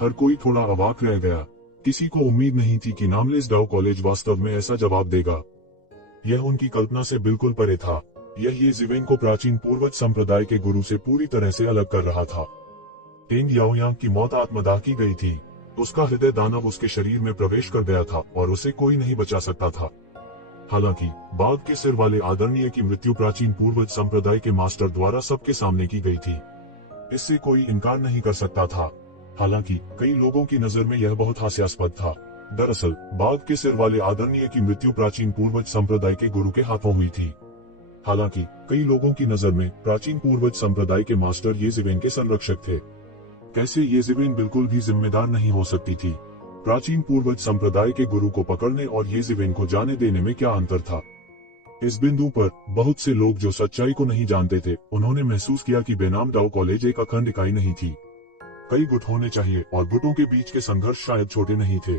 हर कोई थोड़ा अवाक रह गया। किसी को उम्मीद नहीं थी कि नामलेस डाउ कॉलेज वास्तव में ऐसा जवाब देगा। यह उनकी कल्पना से बिल्कुल परे था। यह ये जिवेन को प्राचीन पूर्वज संप्रदाय के गुरु से पूरी तरह से अलग कर रहा था। टेंग याओयांग की मौत आत्मदाह की गई थी। उसका हृदय दानव उसके शरीर में प्रवेश कर गया था और उसे कोई नहीं बचा सकता था। हालांकि बाघ के सिर वाले आदरणीय की मृत्यु प्राचीन पूर्वज संप्रदाय के मास्टर द्वारा सबके सामने की गई थी। इससे कोई इनकार नहीं कर सकता था। हालांकि कई लोगों की नजर में यह बहुत हास्यास्पद था। दरअसल बाघ के सिर वाले आदरणीय की मृत्यु प्राचीन पूर्वज संप्रदाय के गुरु के हाथों हुई थी। हालांकि कई लोगों की नजर में प्राचीन पूर्वज संप्रदाय के मास्टर येज़ेवेन के संरक्षक थे। कैसे येज़ेवेन बिल्कुल भी जिम्मेदार नहीं हो सकती थी। प्राचीन पूर्वज संप्रदाय के गुरु को पकड़ने और येज़ेवेन को जाने देने में क्या अंतर था। इस बिंदु पर बहुत से लोग जो सच्चाई को नहीं जानते थे, उन्होंने महसूस किया कि बेनाम डाओ कॉलेज एक अखंड इकाई नहीं थी। कई गुट होने चाहिए और गुटों के बीच के संघर्ष शायद छोटे नहीं थे।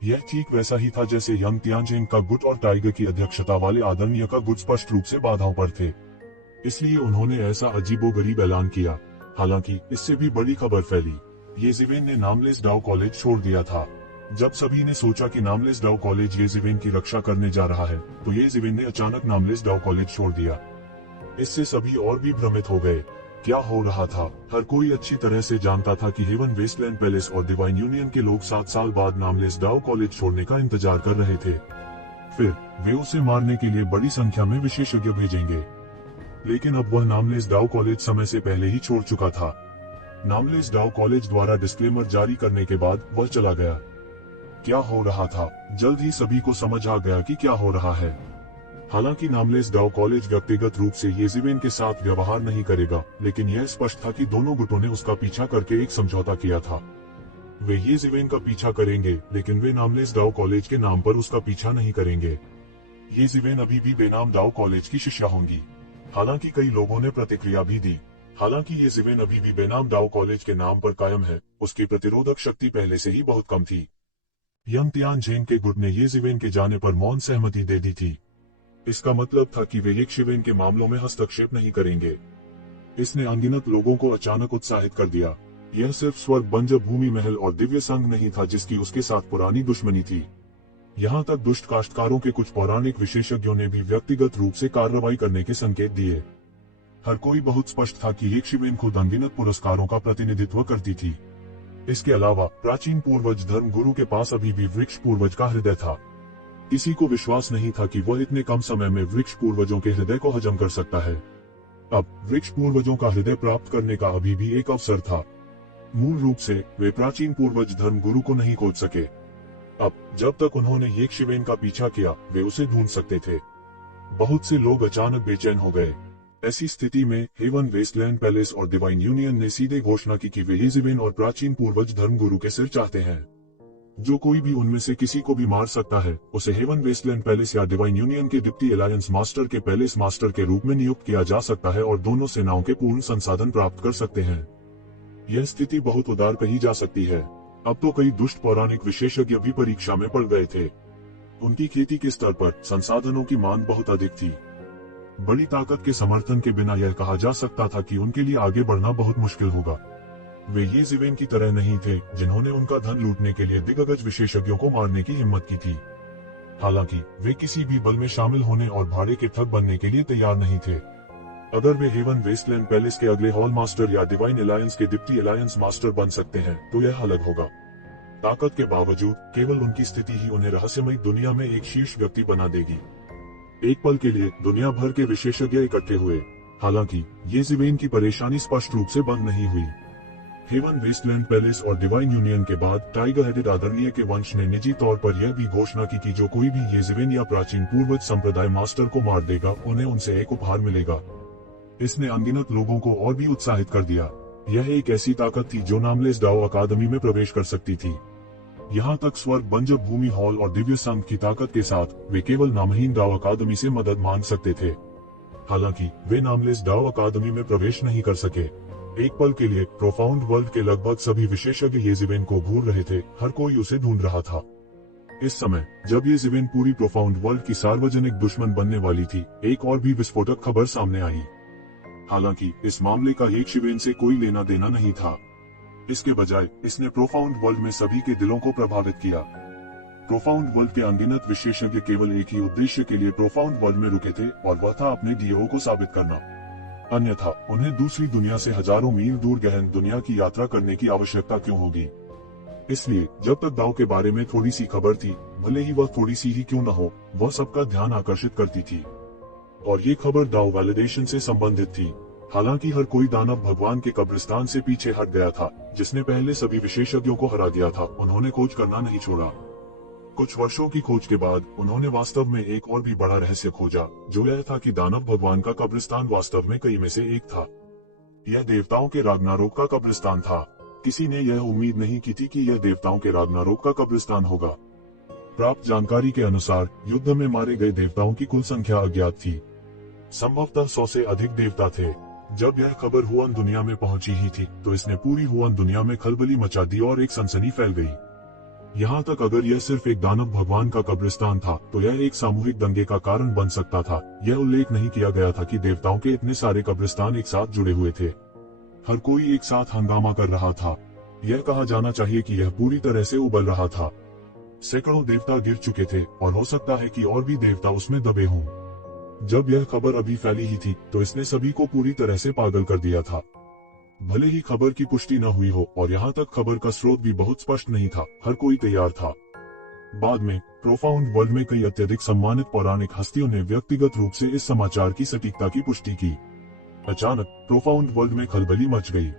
यह ठीक वैसा ही था जैसे यंग तियानजिन का गुट और टाइगर की अध्यक्षता वाले आदरणीय का गुट स्पष्ट रूप से बाधाओं पर थे। इसलिए उन्होंने ऐसा अजीबोगरीब ऐलान किया। हालांकि इससे भी बड़ी खबर फैली। येज़ेवेन ने नामलेस डाओ कॉलेज छोड़ दिया था। जब सभी ने सोचा कि नामलेस डाओ कॉलेज येज़ेवेन की रक्षा करने जा रहा है, तो येज़ेवेन ने अचानक नामलेस डाओ कॉलेज छोड़ दिया। इससे सभी और भी भ्रमित हो गए। क्या हो रहा था? हर कोई अच्छी तरह से जानता था कि हेवन वेस्टलैंड पैलेस और डिवाइन यूनियन के लोग 7 साल बाद नामलेस डाओ कॉलेज छोड़ने का इंतजार कर रहे थे। फिर वे उसे मारने के लिए बड़ी संख्या में विशेषज्ञ भेजेंगे। लेकिन अब वह नामलेस डाओ कॉलेज समय से पहले ही छोड़ चुका था। नामलेस डाओ कॉलेज द्वारा डिस्क्लेमर जारी करने के बाद वह चला गया। क्या हो रहा था? जल्द ही सभी को समझ आ गया कि क्या हो रहा है। हालांकि नामलेस डाओ कॉलेज व्यक्तिगत रूप से येज़ेवेन के साथ व्यवहार नहीं करेगा, लेकिन यह स्पष्ट था कि दोनों गुटों ने उसका पीछा करके एक समझौता किया था। वे येज़ेवेन का पीछा करेंगे, लेकिन वे नामलेस डाओ कॉलेज के नाम पर उसका पीछा नहीं करेंगे। येज़ेवेन अभी भी बेनाम डाओ कॉलेज की शिष्या होंगी। हालांकि कई लोगों ने प्रतिक्रिया भी दी। हालांकि येज़ेवेन अभी भी बेनाम डाओ कॉलेज के नाम पर कायम है, उसकी प्रतिरोधक शक्ति पहले से ही बहुत कम थी। यंग तियानजिन के गुट ने येज़ेवेन के जाने पर मौन सहमति दे दी थी। इसका मतलब था कि वे येज़ेवेन के मामलों में हस्तक्षेप नहीं करेंगे। इसने अनगिनत लोगों को अचानक उत्साहित कर दिया। यह सिर्फ स्वर्ग बंजर भूमि महल और दिव्य संघ नहीं था जिसकी उसके साथ पुरानी दुश्मनी थी। यहाँ तक दुष्ट काश्तकारों के कुछ पौराणिक विशेषज्ञों ने भी व्यक्तिगत रूप से कार्रवाई करने के संकेत दिए। हर कोई बहुत स्पष्ट था कि येज़ेवेन खुद अनगिनत पुरस्कारों का प्रतिनिधित्व करती थी। इसके अलावा प्राचीन पूर्वज धर्म गुरु के पास अभी भी वृक्ष पूर्वज का हृदय था। किसी को विश्वास नहीं था कि वह इतने कम समय में वृक्ष पूर्वजों के हृदय को हजम कर सकता है। अब वृक्ष पूर्वजों का हृदय प्राप्त करने का अभी भी एक अवसर था। मूल रूप से वे प्राचीन पूर्वज धर्म गुरु को नहीं खोज सके। अब जब तक उन्होंने येज़ेवेन का पीछा किया, वे उसे ढूंढ सकते थे। बहुत से लोग अचानक बेचैन हो गए। ऐसी स्थिति में हेवन वेस्टलैंड पैलेस और डिवाइन यूनियन ने सीधे घोषणा की कि वे येज़ेवेन और प्राचीन पूर्वज धर्म गुरु के सिर चाहते हैं। जो कोई भी उनमें से किसी को भी मार सकता है, उसे हेवन वेस्टलैंड पैलेस या डिवाइन यूनियन के डिप्टी अलायंस मास्टर के पैलेस मास्टर के रूप में नियुक्त किया जा सकता है और दोनों सेनाओं के पूर्ण संसाधन प्राप्त कर सकते हैं। यह स्थिति बहुत उदार कही जा सकती है। अब तो कई दुष्ट पौराणिक विशेषज्ञ भी परीक्षा में पड़ गए थे। उनकी खेती के स्तर पर संसाधनों की मांग बहुत अधिक थी। बड़ी ताकत के समर्थन के बिना यह कहा जा सकता था कि उनके लिए आगे बढ़ना बहुत मुश्किल होगा। वे येज़ेवेन की तरह नहीं थे, जिन्होंने उनका धन लूटने के लिए दिग्गज विशेषज्ञों को मारने की हिम्मत की थी। हालांकि वे किसी भी बल में शामिल होने और भाड़े के ठग बनने के लिए तैयार नहीं थे। अगर वे हेवन वेस्टलैंड पैलेस के अगले हॉल मास्टर या डिवाइन अलायंस के डिप्टी अलायंस मास्टर बन सकते हैं, तो यह अलग होगा। ताकत के बावजूद केवल उनकी स्थिति ही उन्हें रहस्यमय दुनिया में एक शीर्ष व्यक्ति बना देगी। एक पल के लिए दुनिया भर के विशेषज्ञ इकट्ठे हुए। हालांकि येज़ेवेन की परेशानी स्पष्ट रूप से बंद नहीं हुई। हेवन वेस्टलैंड पैलेस और डिवाइन यूनियन के बाद टाइगर हेडेड आदरणीय के वंश ने निजी तौर पर यह भी घोषणा की कि जो कोई भी येज़ेवेन या प्राचीन पूर्वज संप्रदाय मास्टर को मार देगा, उन्हें उनसे एक उपहार मिलेगा। इसने अनगिनत लोगों को और भी उत्साहित कर दिया। यह एक ऐसी ताकत थी जो नामलेस डाओ अकादमी में प्रवेश कर सकती थी। यहाँ तक स्वर्ग बंजर भूमि हॉल और दिव्य संघ की ताकत के साथ वे केवल नामहीन डाओ अकादमी से मदद मांग सकते थे। हालांकि वे नामलेस डाओ अकादमी में प्रवेश नहीं कर सके। एक पल के लिए प्रोफाउंड वर्ल्ड के लगभग सभी विशेषज्ञ येज़ेवेन को घूर रहे थे। हर कोई उसे ढूंढ रहा था। इस समय जब येज़ेवेन पूरी प्रोफाउंड वर्ल्ड की सार्वजनिक दुश्मन बनने वाली थी, एक और भी विस्फोटक खबर सामने आई। हालांकि इस मामले का येज़ेवेन से कोई लेना देना नहीं था। इसके बजाय इसने प्रोफाउंड वर्ल्ड में सभी के दिलों को प्रभावित किया। प्रोफाउंड वर्ल्ड के अनगिनत विशेषज्ञ केवल एक ही उद्देश्य के लिए प्रोफाउंड वर्ल्ड में रुके थे, और वह था अपने डीओ को साबित करना। अन्यथा उन्हें दूसरी दुनिया से हजारों मील दूर गहन दुनिया की यात्रा करने की आवश्यकता क्यों होगी। इसलिए जब तक दाव के बारे में थोड़ी सी खबर थी, भले ही वह थोड़ी सी ही क्यों न हो, वह सबका ध्यान आकर्षित करती थी। और ये खबर दाव वैलिडेशन से संबंधित थी। हालांकि हर कोई दानव भगवान के कब्रिस्तान से पीछे हट गया था, जिसने पहले सभी विशेषज्ञों को हरा दिया था। उन्होंने खोज करना नहीं छोड़ा। कुछ वर्षों की खोज के बाद उन्होंने वास्तव में एक और भी बड़ा रहस्य खोजा, जो यह था कि दानव भगवान का कब्रिस्तान वास्तव में कई में से एक था। यह देवताओं के राग्नारोक का कब्रिस्तान था। किसी ने यह उम्मीद नहीं की थी कि यह देवताओं के राग्नारोक का कब्रिस्तान होगा। प्राप्त जानकारी के अनुसार युद्ध में मारे गए देवताओं की कुल संख्या अज्ञात थी। संभवतः 100 से अधिक देवता थे। जब यह खबर हुआन दुनिया में पहुंची ही थी, तो इसने पूरी हुआन दुनिया में खलबली मचा दी और एक सनसनी फैल गई। यहाँ तक अगर यह सिर्फ एक दानव भगवान का कब्रिस्तान था, तो यह एक सामूहिक दंगे का कारण बन सकता था। यह उल्लेख नहीं किया गया था कि देवताओं के इतने सारे कब्रिस्तान एक साथ जुड़े हुए थे। हर कोई एक साथ हंगामा कर रहा था। यह कहा जाना चाहिए कि यह पूरी तरह से उबल रहा था। सैकड़ों देवता गिर चुके थे और हो सकता है कि और भी देवता उसमें दबे हों। जब यह खबर अभी फैली ही थी, तो इसने सभी को पूरी तरह से पागल कर दिया था। भले ही खबर की पुष्टि न हुई हो और यहाँ तक खबर का स्रोत भी बहुत स्पष्ट नहीं था, हर कोई तैयार था। बाद में प्रोफाउंड वर्ल्ड में कई अत्यधिक सम्मानित पौराणिक हस्तियों ने व्यक्तिगत रूप से इस समाचार की सटीकता की पुष्टि की। अचानक प्रोफाउंड वर्ल्ड में खलबली मच गई।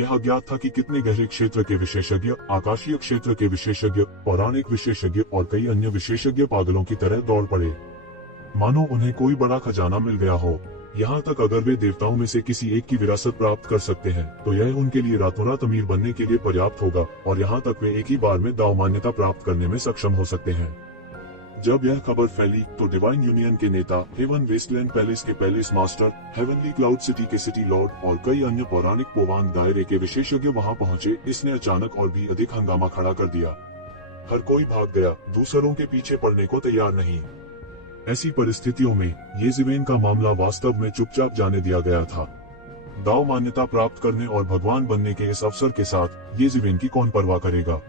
यह अज्ञात था कि कितने गहरे क्षेत्र के विशेषज्ञ, आकाशीय क्षेत्र के विशेषज्ञ, पौराणिक विशेषज्ञ और कई अन्य विशेषज्ञ पागलों की तरह दौड़ पड़े, मानो उन्हें कोई बड़ा खजाना मिल गया हो। यहाँ तक अगर वे देवताओं में से किसी एक की विरासत प्राप्त कर सकते हैं, तो यह उनके लिए रातों रात अमीर बनने के लिए पर्याप्त होगा, और यहाँ तक वे एक ही बार में दाव मान्यता प्राप्त करने में सक्षम हो सकते हैं। जब यह खबर फैली, तो डिवाइन यूनियन के नेता, हेवन वेस्टलैंड पैलेस के palace master, heavenly cloud city के सिटी लॉर्ड और कई अन्य पौराणिक पोवान दायरे के विशेषज्ञ वहां पहुंचे। इसने अचानक और भी अधिक हंगामा खड़ा कर दिया। हर कोई भाग गया, दूसरों के पीछे पड़ने को तैयार नहीं। ऐसी परिस्थितियों में येज़ेवेन का मामला वास्तव में चुपचाप जाने दिया गया था। दाव मान्यता प्राप्त करने और भगवान बनने के इस अवसर के साथ येज़ेवेन की कौन परवाह करेगा।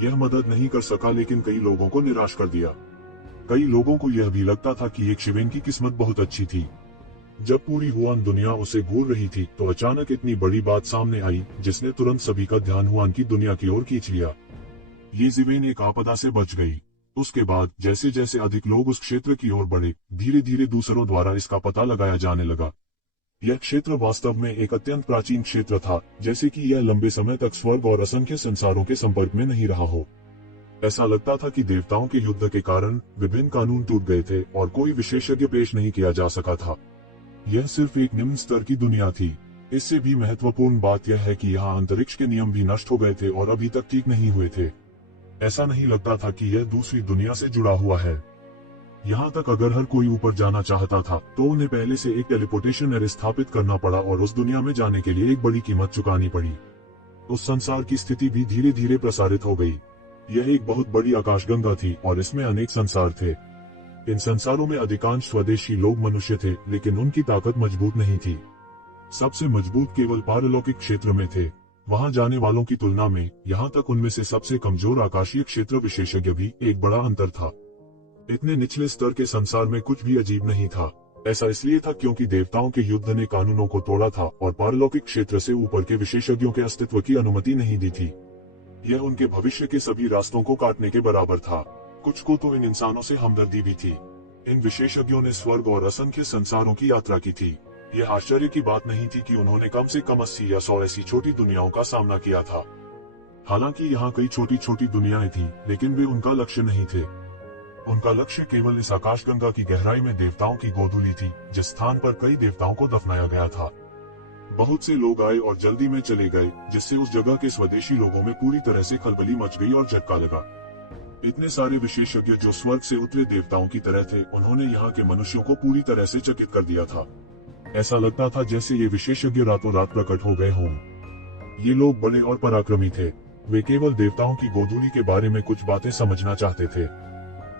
यह मदद नहीं कर सका, लेकिन कई लोगों को निराश कर दिया। कई लोगों को यह भी लगता था कि एक शिवेन की किस्मत बहुत अच्छी थी। जब पूरी हुआन दुनिया उसे घूर रही थी, तो अचानक इतनी बड़ी बात सामने आई, जिसने तुरंत सभी का ध्यान हुआन की दुनिया की ओर खींच लिया। येज़ेवेन एक आपदा से बच गई। उसके बाद जैसे जैसे अधिक लोग उस क्षेत्र की ओर बढ़े, धीरे धीरे दूसरों द्वारा इसका पता लगाया जाने लगा। यह क्षेत्र वास्तव में एक अत्यंत प्राचीन क्षेत्र था, जैसे कि यह लंबे समय तक स्वर्ग और असंख्य संसारों के संपर्क में नहीं रहा हो। ऐसा लगता था कि देवताओं के युद्ध के कारण विभिन्न कानून टूट गए थे और कोई विशेषज्ञ पेश नहीं किया जा सका था। यह सिर्फ एक निम्न स्तर की दुनिया थी। इससे भी महत्वपूर्ण बात यह है कि यहाँ अंतरिक्ष के नियम भी नष्ट हो गए थे और अभी तक ठीक नहीं हुए थे। ऐसा नहीं लगता था कि यह दूसरी दुनिया से जुड़ा हुआ है। यहाँ तक अगर हर कोई ऊपर जाना चाहता था, तो उन्हें पहले से एक टेलीपोर्टेशन एरे स्थापित करना पड़ा और उस दुनिया में जाने के लिए एक बड़ी कीमत चुकानी पड़ी। उस संसार की स्थिति भी धीरे धीरे प्रसारित हो गई। यह एक बहुत बड़ी आकाशगंगा थी और इसमें अनेक संसार थे। इन संसारों में अधिकांश स्वदेशी लोग मनुष्य थे, लेकिन उनकी ताकत मजबूत नहीं थी। सबसे मजबूत केवल पारलौकिक क्षेत्र में थे। वहां जाने वालों की तुलना में यहाँ तक उनमें से सबसे कमजोर आकाशीय क्षेत्र विशेषज्ञ भी एक बड़ा अंतर था। इतने निचले स्तर के संसार में कुछ भी अजीब नहीं था। ऐसा इसलिए था क्योंकि देवताओं के युद्ध ने कानूनों को तोड़ा था और पारलौकिक क्षेत्र से ऊपर के विशेषज्ञों के अस्तित्व की अनुमति नहीं दी थी। यह उनके भविष्य के सभी रास्तों को काटने के बराबर था। कुछ को तो इन इंसानों से हमदर्दी भी थी। इन विशेषज्ञों ने स्वर्ग और असंख्य संसारों की यात्रा की थी। यह आश्चर्य की बात नहीं थी कि उन्होंने कम से कम 80 या 100 ऐसी छोटी दुनियाओं का सामना किया था। हालांकि यहाँ कई छोटी छोटी दुनियाएं थीं, लेकिन वे उनका लक्ष्य नहीं थे। उनका लक्ष्य केवल इस आकाशगंगा की गहराई में देवताओं की गोधूली थी, जिस स्थान पर कई देवताओं को दफनाया गया था। बहुत से लोग आए और जल्दी में चले गए, जिससे उस जगह के स्वदेशी लोगों में पूरी तरह से खलबली मच गई और झटका लगा। इतने सारे विशेषज्ञ जो स्वर्ग से उतरे देवताओं की तरह थे, उन्होंने यहाँ के मनुष्यों को पूरी तरह से चकित कर दिया था। ऐसा लगता था जैसे ये विशेषज्ञ रातों रात प्रकट हो गए हों। ये लोग बड़े और पराक्रमी थे। वे केवल देवताओं की गोधूली के बारे में कुछ बातें समझना चाहते थे।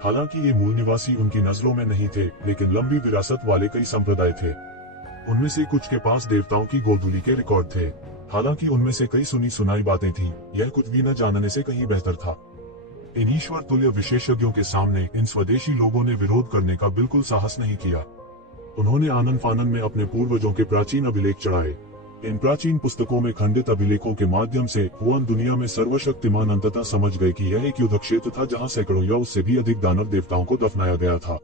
हालांकि ये मूल निवासी उनकी नजरों में नहीं थे, लेकिन लंबी विरासत वाले कई संप्रदाय थे। उनमें से कुछ के पास देवताओं की गोधूली के रिकॉर्ड थे। हालांकि उनमें से कई सुनी सुनाई बातें थीं। यह कुछ भी न जानने से कहीं बेहतर था। इन ईश्वर तुल्य विशेषज्ञों के सामने इन स्वदेशी लोगों ने विरोध करने का बिल्कुल साहस नहीं किया। उन्होंने आनन फानन में अपने पूर्वजों के प्राचीन अभिलेख चढ़ाए। इन प्राचीन पुस्तकों में खंडित अभिलेखों के माध्यम से हुआन दुनिया में सर्वशक्तिमान अंततः समझ गए कि यह एक युद्ध क्षेत्र था जहां सैकड़ों या उससे भी अधिक दानव देवताओं को दफनाया गया था।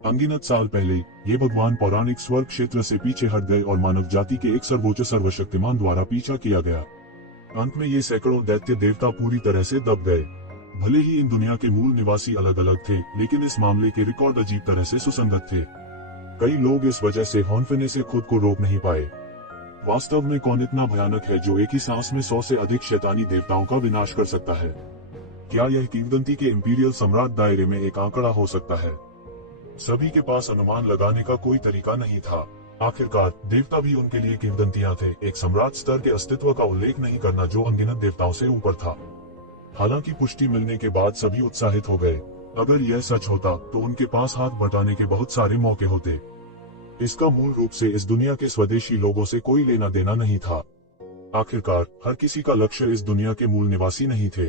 अनगिनत साल पहले ये भगवान पौराणिक स्वर्ग क्षेत्र से पीछे हट गए और मानव जाति के एक सर्वोच्च सर्वशक्तिमान द्वारा पीछा किया गया। अंत में ये सैकड़ों दैत्य देवता पूरी तरह से दब गए। भले ही इन दुनिया के मूल निवासी अलग अलग थे, लेकिन इस मामले के रिकॉर्ड अजीब तरह से सुसंगत थे। कई लोग इस वजह से हौंफने से खुद को रोक नहीं पाए। वास्तव में कौन इतना भयानक है जो एक ही सांस में 100 से अधिक शैतानी देवताओं का विनाश कर सकता है? क्या यह किंवदंती के इंपीरियल सम्राट दायरे में एक आंकड़ा हो सकता है? सभी के पास अनुमान लगाने का कोई तरीका नहीं था। आखिरकार देवता भी उनके लिए किंवदंतियां थे, एक सम्राट स्तर के अस्तित्व का उल्लेख नहीं करना जो अनगिनत देवताओं से ऊपर था। हालांकि पुष्टि मिलने के बाद सभी उत्साहित हो गए। अगर यह सच होता तो उनके पास हाथ बटाने के बहुत सारे मौके होते। इसका मूल रूप से इस दुनिया के स्वदेशी लोगों से कोई लेना देना नहीं था। आखिरकार हर किसी का लक्ष्य इस दुनिया के मूल निवासी नहीं थे।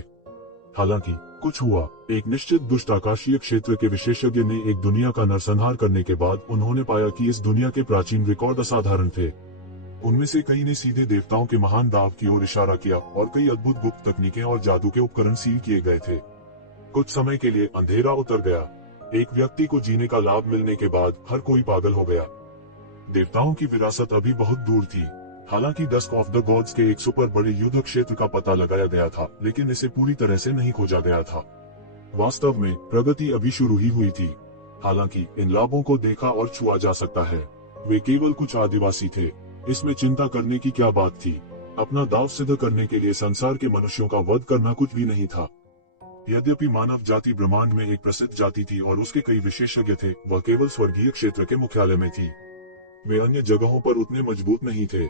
हालांकि कुछ हुआ। एक निश्चित दुष्ट आकाशीय क्षेत्र के विशेषज्ञ ने एक दुनिया का नरसंहार करने के बाद उन्होंने पाया कि इस दुनिया के प्राचीन रिकॉर्ड असाधारण थे। उनमें से कई ने सीधे देवताओं के महान दाव की ओर इशारा किया और कई अद्भुत गुप्त तकनीकें और जादू के उपकरण सील किए गए थे। कुछ समय के लिए अंधेरा उतर गया। एक व्यक्ति को जीने का लाभ मिलने के बाद हर कोई पागल हो गया। देवताओं की विरासत अभी बहुत दूर थी। हालांकि डस्क ऑफ द गॉड्स के एक सुपर बड़े युद्ध क्षेत्र का पता लगाया गया था, लेकिन इसे पूरी तरह से नहीं खोजा गया था। वास्तव में प्रगति अभी शुरू ही हुई थी। हालांकि इन लाभों को देखा और छुआ जा सकता है। वे केवल कुछ आदिवासी थे। इसमें चिंता करने की क्या बात थी? अपना दाव सिद्ध करने के लिए संसार के मनुष्यों का वध करना कुछ भी नहीं था। यद्यपि मानव जाति ब्रह्मांड में एक प्रसिद्ध जाति थी और उसके कई विशेषज्ञ थे, वह केवल स्वर्गीय क्षेत्र के मुख्यालय में थी। वे अन्य जगहों पर उतने मजबूत नहीं थे।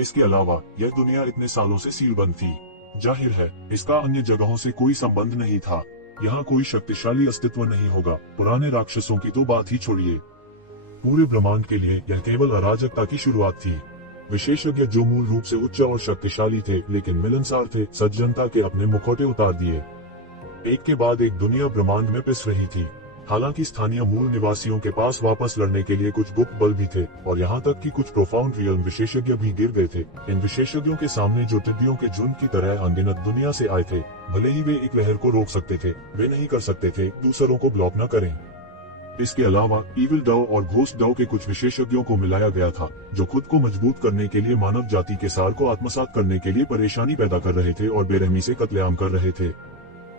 इसके अलावा यह दुनिया इतने सालों से सीलबंद थी। जाहिर है इसका अन्य जगहों से कोई संबंध नहीं था। यहाँ कोई शक्तिशाली अस्तित्व नहीं होगा। पुराने राक्षसों की तो बात ही छोड़िए। पूरे ब्रह्मांड के लिए यह केवल अराजकता की शुरुआत थी। विशेषज्ञ जो मूल रूप से उच्च और शक्तिशाली थे लेकिन मिलनसार थे, सज्जनता के अपने मुखौटे उतार दिए। एक के बाद एक दुनिया ब्रह्मांड में पिस रही थी। हालांकि स्थानीय मूल निवासियों के पास वापस लड़ने के लिए कुछ गुप्त बल भी थे और यहाँ तक कि कुछ प्रोफाउंड रियल्म विशेषज्ञ भी गिर गए थे। इन विशेषज्ञों के सामने जो टिड्डियों के झुंड की तरह अनगिनत दुनिया से आए थे, भले ही वे एक लहर को रोक सकते थे, वे नहीं कर सकते थे दूसरों को ब्लॉक न करें। इसके अलावा इविल डव और घोस्ट डव के कुछ विशेषज्ञों को मिलाया गया था, जो खुद को मजबूत करने के लिए मानव जाति के सार को आत्मसात करने के लिए परेशानी पैदा कर रहे थे और बेरहमी से कत्लेआम कर रहे थे।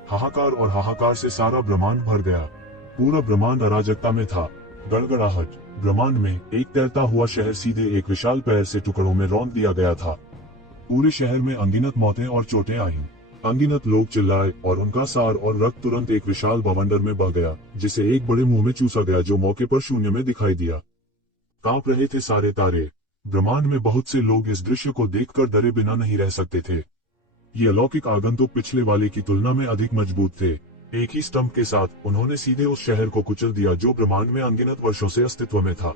हाहाकार और हाहाकार से सारा ब्रह्मांड भर गया। पूरा ब्रह्मांड अराजकता में था। गड़गड़ाहट। ब्रह्मांड में एक तैरता हुआ शहर सीधे एक विशाल पैर से टुकड़ों में रौंद दिया गया था। पूरे शहर में अनगिनत मौतें और चोटें आईं। अनगिनत लोग चिल्लाए और उनका सार और रक्त तुरंत एक विशाल बवंडर में बह गया, जिसे एक बड़े मुंह में चूसा गया जो मौके पर शून्य में दिखाई दिया। कांप रहे थे सारे तारे। ब्रह्मांड में बहुत से लोग इस दृश्य को देखकर डरे बिना नहीं रह सकते थे। ये अलौकिक आगंतुक पिछले वाले की तुलना में अधिक मजबूत थे। एक ही स्तंभ के साथ उन्होंने सीधे उस शहर को कुचल दिया जो ब्रह्मांड में अनगिनत वर्षों से अस्तित्व में था।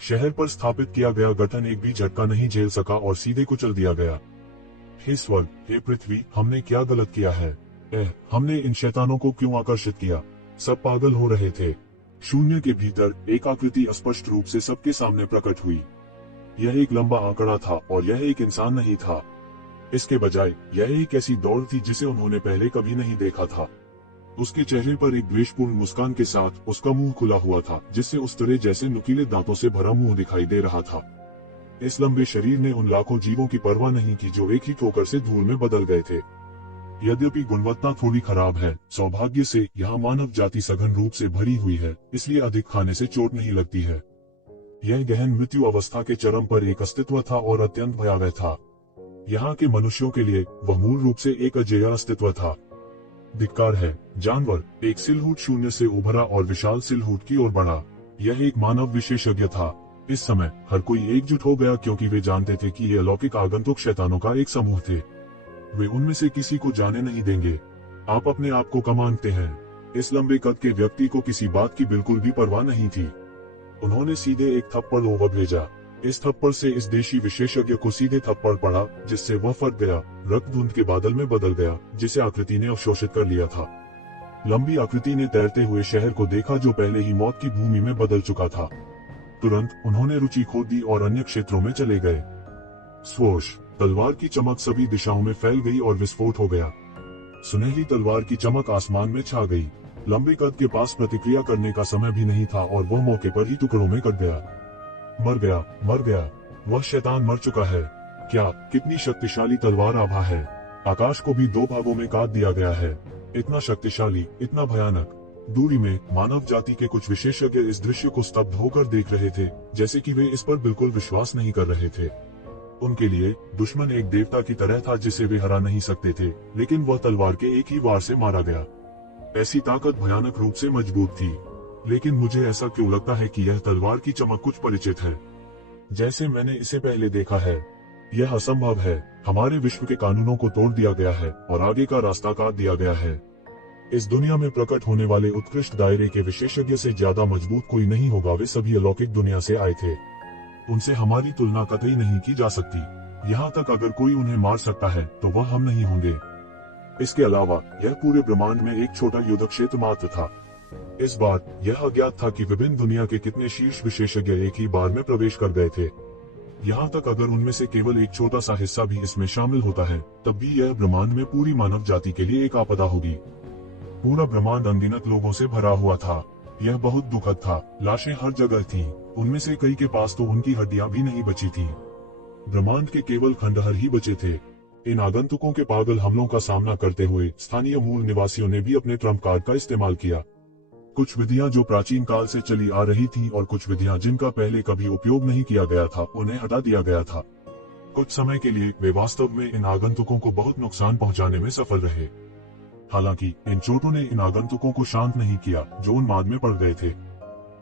शहर पर स्थापित किया गया गठन एक भी झटका नहीं झेल सका और सीधे कुचल दिया गया। हे स्वर्ग, हे पृथ्वी, हमने क्या गलत किया है? हमने इन शैतानों को क्यों आकर्षित किया? सब पागल हो रहे थे। शून्य के भीतर एक आकृति स्पष्ट रूप से सबके सामने प्रकट हुई। यह एक लंबा आंकड़ा था और यह एक इंसान नहीं था। इसके बजाय यह एक ऐसी दौड़ थी जिसे उन्होंने पहले कभी नहीं देखा था। उसके चेहरे पर एक द्वेषपूर्ण मुस्कान के साथ उसका मुंह खुला हुआ था, जिससे उस तरह जैसे नुकीले दांतों से भरा मुंह दिखाई दे रहा था। इस लंबे शरीर ने उन लाखों जीवों की परवाह नहीं की जो एक ही ठोकर से धूल में बदल गए थे। यद्यपि गुणवत्ता थोड़ी खराब है, सौभाग्य से यहाँ मानव जाति सघन रूप से भरी हुई है, इसलिए अधिक खाने से चोट नहीं लगती है। यह गहन मृत्यु अवस्था के चरम पर एक अस्तित्व था और अत्यंत भयावह था। यहाँ के मनुष्यों के लिए वह मूल रूप से एक अजेय अस्तित्व था। धिक्कार है, जानवर। एक सिलहूट शून्य से उभरा और विशाल सिलहूट की ओर बढ़ा। यह एक मानव विशेषज्ञ था। इस समय हर कोई एकजुट हो गया क्योंकि वे जानते थे कि ये अलौकिक आगंतुक शैतानों का एक समूह थे। वे उनमें से किसी को जाने नहीं देंगे। आप अपने आप को कम आंकते हैं। इस लंबे कद के व्यक्ति को किसी बात की बिल्कुल भी परवाह नहीं थी। उन्होंने सीधे एक थप्पड़ ओवर भेजा। इस थप्पड़ से इस देशी विशेषज्ञ को सीधे थप्पड़ पड़ा, जिससे वह फट गया। रक्त धुंध के बादल में बदल गया, जिसे आकृति ने अवशोषित कर लिया था। लंबी आकृति ने तैरते हुए शहर को देखा जो पहले ही मौत की भूमि में बदल चुका था। तुरंत उन्होंने रुचि खो दी और अन्य क्षेत्रों में चले गए। स्वोश, तलवार की चमक सभी दिशाओं में फैल गई और विस्फोट हो गया। सुनहरी तलवार की चमक आसमान में छा गई। लंबे कद के पास प्रतिक्रिया करने का समय भी नहीं था और वह मौके पर ही टुकड़ों में कट गया। मर गया, मर गया। वह शैतान मर चुका है। क्या, कितनी शक्तिशाली तलवार आभा है। आकाश को भी 2 भागों में काट दिया गया है। इतना शक्तिशाली, इतना भयानक। दूरी में मानव जाति के कुछ विशेषज्ञ इस दृश्य को स्तब्ध होकर देख रहे थे, जैसे कि वे इस पर बिल्कुल विश्वास नहीं कर रहे थे। उनके लिए दुश्मन एक देवता की तरह था जिसे वे हरा नहीं सकते थे, लेकिन वह तलवार के एक ही वार से मारा गया। ऐसी ताकत भयानक रूप से मजबूत थी। लेकिन मुझे ऐसा क्यों लगता है कि यह तलवार की चमक कुछ परिचित है, जैसे मैंने इसे पहले देखा है। यह असंभव है। हमारे विश्व के कानूनों को तोड़ दिया गया है और आगे का रास्ता काट दिया गया है। इस दुनिया में प्रकट होने वाले उत्कृष्ट दायरे के विशेषज्ञ से ज्यादा मजबूत कोई नहीं होगा। वे सभी अलौकिक दुनिया से आए थे। उनसे हमारी तुलना कतई नहीं की जा सकती। यहाँ तक अगर कोई उन्हें मार सकता है तो वह हम नहीं होंगे। इसके अलावा यह पूरे ब्रह्मांड में एक छोटा युद्ध क्षेत्र मात्र था। इस बार यह अज्ञात था कि विभिन्न दुनिया के कितने शीर्ष विशेषज्ञ एक ही बार में प्रवेश कर गए थे। यहाँ तक अगर उनमें से केवल एक छोटा सा हिस्सा भी इसमें शामिल होता है, तब भी यह ब्रह्मांड में पूरी मानव जाति के लिए एक आपदा होगी। पूरा ब्रह्मांड अनगिनत लोगों से भरा हुआ था। यह बहुत दुखद था। लाशें हर जगह थीं। उनमें से कई के पास तो उनकी हड्डियां भी नहीं बची थीं। ब्रह्मांड के केवल खंडहर ही बचे थे। इन आगंतुकों के पागल हमलों का सामना करते हुए स्थानीय मूल निवासियों ने भी अपने ट्रम्प कार्ड का इस्तेमाल किया। कुछ विधियां जो प्राचीन काल से चली आ रही थीं और कुछ विधियां जिनका पहले कभी उपयोग नहीं किया गया था, उन्हें हटा दिया गया था। कुछ समय के लिए वे वास्तव में इन आगंतुकों को बहुत नुकसान पहुंचाने में सफल रहे। हालांकि इन चोटों ने इन आगंतुकों को शांत नहीं किया जो उन्माद में पड़ गए थे।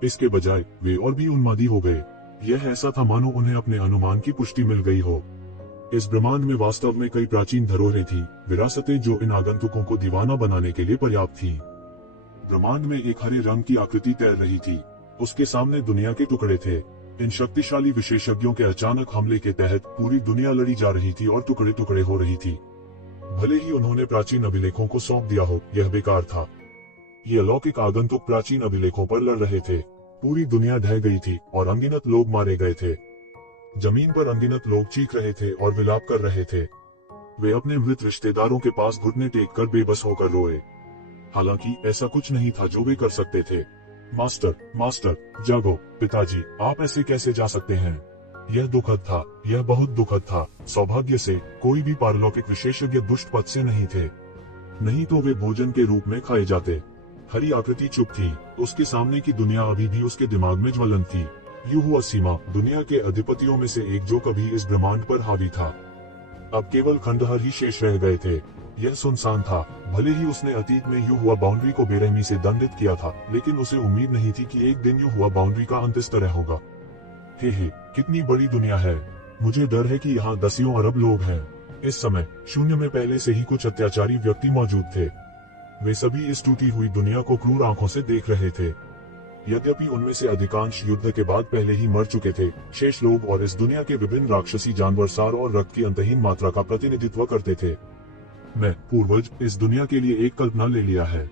इसके बजाय वे और भी उन्मादी हो गए। यह ऐसा था मानो उन्हें अपने अनुमान की पुष्टि मिल गई हो। इस ब्रह्मांड में वास्तव में कई प्राचीन धरोहरें थी, विरासतें जो इन आगंतुकों को दीवाना बनाने के लिए पर्याप्त थी। ब्रह्मांड में एक हरे रंग की आकृति तैर रही थी। उसके सामने दुनिया के टुकड़े थे। इन शक्तिशाली विशेषज्ञों के अचानक हमले के तहत पूरी दुनिया लड़ी जा रही थी और टुकड़े टुकड़े हो रही थी। भले ही उन्होंने प्राचीन अभिलेखों को सौंप दिया हो, यह बेकार था। ये अलौकिक आगंतुक प्राचीन अभिलेखों पर लड़ रहे थे। पूरी दुनिया ढह गई थी और अनगिनत लोग मारे गए थे। जमीन पर अनगिनत लोग चीख रहे थे और विलाप कर रहे थे। वे अपने मृत रिश्तेदारों के पास घुटने टेक कर बेबस होकर रोए। हालांकि ऐसा कुछ नहीं था जो वे कर सकते थे। मास्टर, मास्टर, जागो। पिताजी, आप ऐसे कैसे जा सकते हैं? यह दुखद था। यह बहुत दुखद था। सौभाग्य से कोई भी पारलौकिक विशेषज्ञ दुष्ट पद से नहीं थे, नहीं तो वे भोजन के रूप में खाए जाते। हरी आकृति चुप थी। उसके सामने की दुनिया अभी भी उसके दिमाग में ज्वलंत थी। यूं हुआ सीमा, दुनिया के अधिपतियों में से एक जो कभी इस ब्रह्मांड पर हावी था। अब केवल खंडहर ही शेष रह गए थे। यह सुनसान था। भले ही उसने अतीत में यूं हुआ बाउंड्री को बेरहमी से दंडित किया था, लेकिन उसे उम्मीद नहीं थी कि एक दिन यूं हुआ बाउंड्री का अंत इस तरह होगा। हे, कितनी बड़ी दुनिया है। मुझे डर है कि यहाँ 10 अरब लोग हैं। इस समय शून्य में पहले से ही कुछ अत्याचारी व्यक्ति मौजूद थे। वे सभी इस टूटी हुई दुनिया को क्रूर आंखों से देख रहे थे। यद्यपि उनमें से अधिकांश युद्ध के बाद पहले ही मर चुके थे, शेष लोग और इस दुनिया के विभिन्न राक्षसी जानवर सार और रक्त की अंतहीन मात्रा का प्रतिनिधित्व करते थे। मैं, पूर्वज, इस दुनिया के लिए एक कल्पना ले लिया है।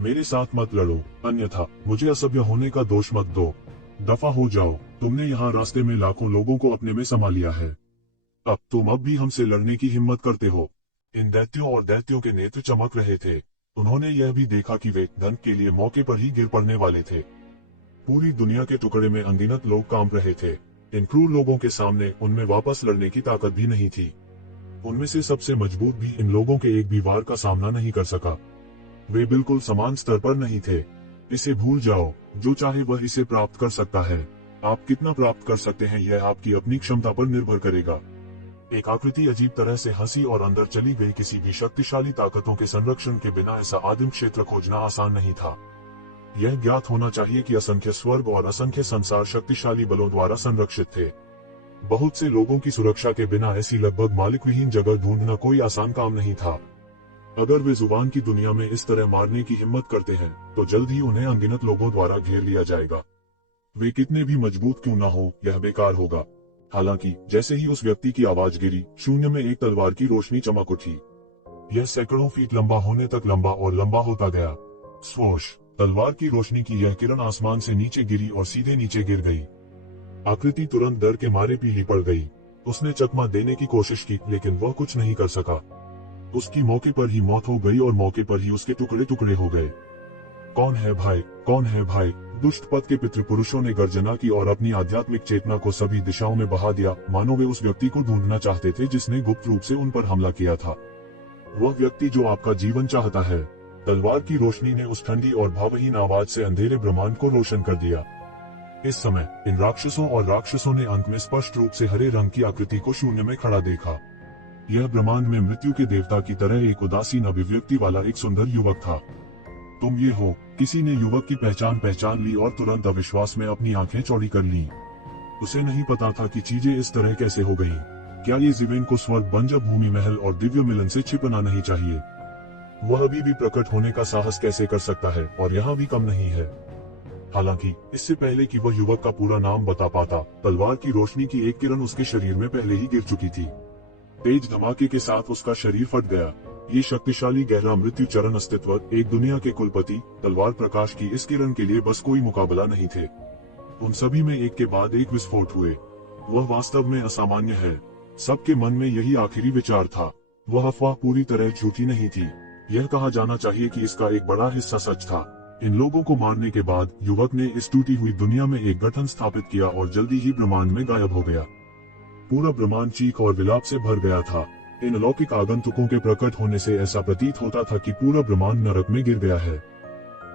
मेरे साथ मत लड़ो, अन्यथा मुझे असभ्य होने का दोष मत दो। दफा हो जाओ। तुमने यहाँ रास्ते में लाखों लोगों को अपने में समा लिया है। अब तुम भी हमसे लड़ने की हिम्मत करते हो। इन दैत्यों और दैत्यों के नेत्र चमक रहे थे। उन्होंने यह भी देखा कि वे धन के लिए मौके पर ही गिर पड़ने वाले थे। पूरी दुनिया के टुकड़े में अनगिनत लोग कांप रहे थे। इन क्रूर लोगों के सामने उनमें वापस लड़ने की ताकत भी नहीं थी। उनमें से सबसे मजबूत भी इन लोगों के एक भी वार का सामना नहीं कर सका। वे बिल्कुल समान स्तर पर नहीं थे। इसे भूल जाओ। जो चाहे वह इसे प्राप्त कर सकता है। आप कितना प्राप्त कर सकते हैं यह आपकी अपनी क्षमता पर निर्भर करेगा। एक आकृति अजीब तरह से हंसी और अंदर चली गई। किसी भी शक्तिशाली ताकतों के संरक्षण के बिना ऐसा आदिम क्षेत्र खोजना आसान नहीं था। यह ज्ञात होना चाहिए कि असंख्य स्वर्ग और असंख्य संसार शक्तिशाली बलों द्वारा संरक्षित थे। बहुत से लोगों की सुरक्षा के बिना ऐसी लगभग मालिक विहीन जगह ढूंढना कोई आसान काम नहीं था। अगर वे जुबान की दुनिया में इस तरह मारने की हिम्मत करते हैं, तो जल्द ही उन्हें अनगिनत लोगों द्वारा घेर लिया जाएगा। वे कितने भी मजबूत क्यों न हो, यह बेकार होगा। हालांकि जैसे ही उस व्यक्ति की आवाज गिरी, शून्य में एक तलवार की रोशनी चमक उठी। यह सैकड़ों फीट लंबा होने तक लंबा और लंबा होता गया। स्वोश, तलवार की रोशनी की यह किरण आसमान से नीचे गिरी और सीधे नीचे गिर गई। आकृति तुरंत डर के मारे पीली पड़ गई। उसने चकमा देने की कोशिश की, लेकिन वह कुछ नहीं कर सका। उसकी मौके पर ही मौत हो गई और मौके पर ही उसके टुकड़े टुकड़े हो गए। कौन है भाई, कौन है भाई? दुष्ट पद के पितृपुरुषों ने गर्जना की और अपनी आध्यात्मिक चेतना को सभी दिशाओं में बहा दिया, मानो वे उस व्यक्ति को ढूंढना चाहते थे जिसने गुप्त रूप से उन पर हमला किया था। वह व्यक्ति जो आपका जीवन चाहता है। तलवार की रोशनी ने उस ठंडी और भावहीन आवाज से अंधेरे ब्रह्मांड को रोशन कर दिया। इस समय इन राक्षसों और राक्षसों ने अंत में स्पष्ट रूप से हरे रंग की आकृति को शून्य में खड़ा देखा। यह ब्रह्मांड में मृत्यु के देवता की तरह एक उदासीन अभिव्यक्ति वाला एक सुंदर युवक था। तुम ये हो? किसी ने युवक की पहचान ली और तुरंत अविश्वास में अपनी आंखें चौड़ी कर लीं। उसे नहीं पता था कि चीजें इस तरह कैसे हो गईं। क्या ये जीवेन को स्वर्ग बंजर भूमि महल और दिव्य मिलन से छिपना नहीं चाहिए? वह अभी भी प्रकट होने का साहस कैसे कर सकता है, और यहाँ भी कम नहीं है। हालांकि इससे पहले कि वह युवक का पूरा नाम बता पाता, तलवार की रोशनी की एक किरण उसके शरीर में पहले ही गिर चुकी थी। तेज धमाके के साथ उसका शरीर फट गया। ये शक्तिशाली गहरा मृत्यु चरण अस्तित्व, एक दुनिया के कुलपति तलवार प्रकाश की इस किरण के लिए बस कोई मुकाबला नहीं थे। उन सभी में एक के बाद एक विस्फोट हुए। वह वास्तव में असामान्य है। सबके मन में यही आखिरी विचार था। वह अफवाह पूरी तरह झूठी नहीं थी। यह कहा जाना चाहिए कि इसका एक बड़ा हिस्सा सच था। इन लोगों को मारने के बाद युवक ने इस टूटी हुई दुनिया में एक गठन स्थापित किया और जल्दी ही ब्रह्मांड में गायब हो गया। पूरा ब्रह्मांड चीख और विलाप से भर गया था। इन अलौकिक आगंतुकों के प्रकट होने से ऐसा प्रतीत होता था कि पूरा ब्रह्मांड नरक में गिर गया है।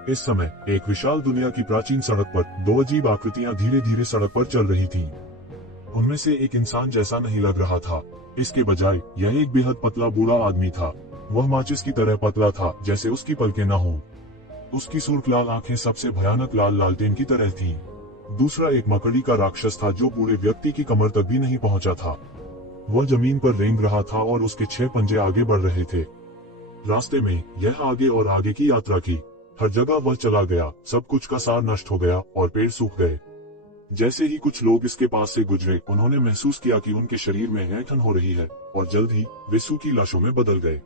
इस समय एक विशाल दुनिया की प्राचीन सड़क पर दो अजीब आकृतियां धीरे धीरे सड़क पर चल रही थीं। उनमें से एक इंसान जैसा नहीं लग रहा था। इसके बजाय यह एक बेहद पतला बूढ़ा आदमी था। वह माचिस की तरह पतला था, जैसे उसकी पलकें न हों। उसकी सुर्ख लाल आंखें सबसे भयानक लाल लालटेन की तरह थीं। दूसरा एक मकड़ी का राक्षस था जो बूढ़े व्यक्ति की कमर तक भी नहीं पहुंचा था। वह जमीन पर रेंग रहा था और उसके 6 पंजे आगे बढ़ रहे थे। रास्ते में यह आगे और आगे की यात्रा की। हर जगह वह चला गया, सब कुछ का सार नष्ट हो गया और पेड़ सूख गए। जैसे ही कुछ लोग इसके पास से गुजरे, उन्होंने महसूस किया कि उनके शरीर में ऐंठन हो रही है, और जल्द ही वे सूखी लाशों में बदल गए।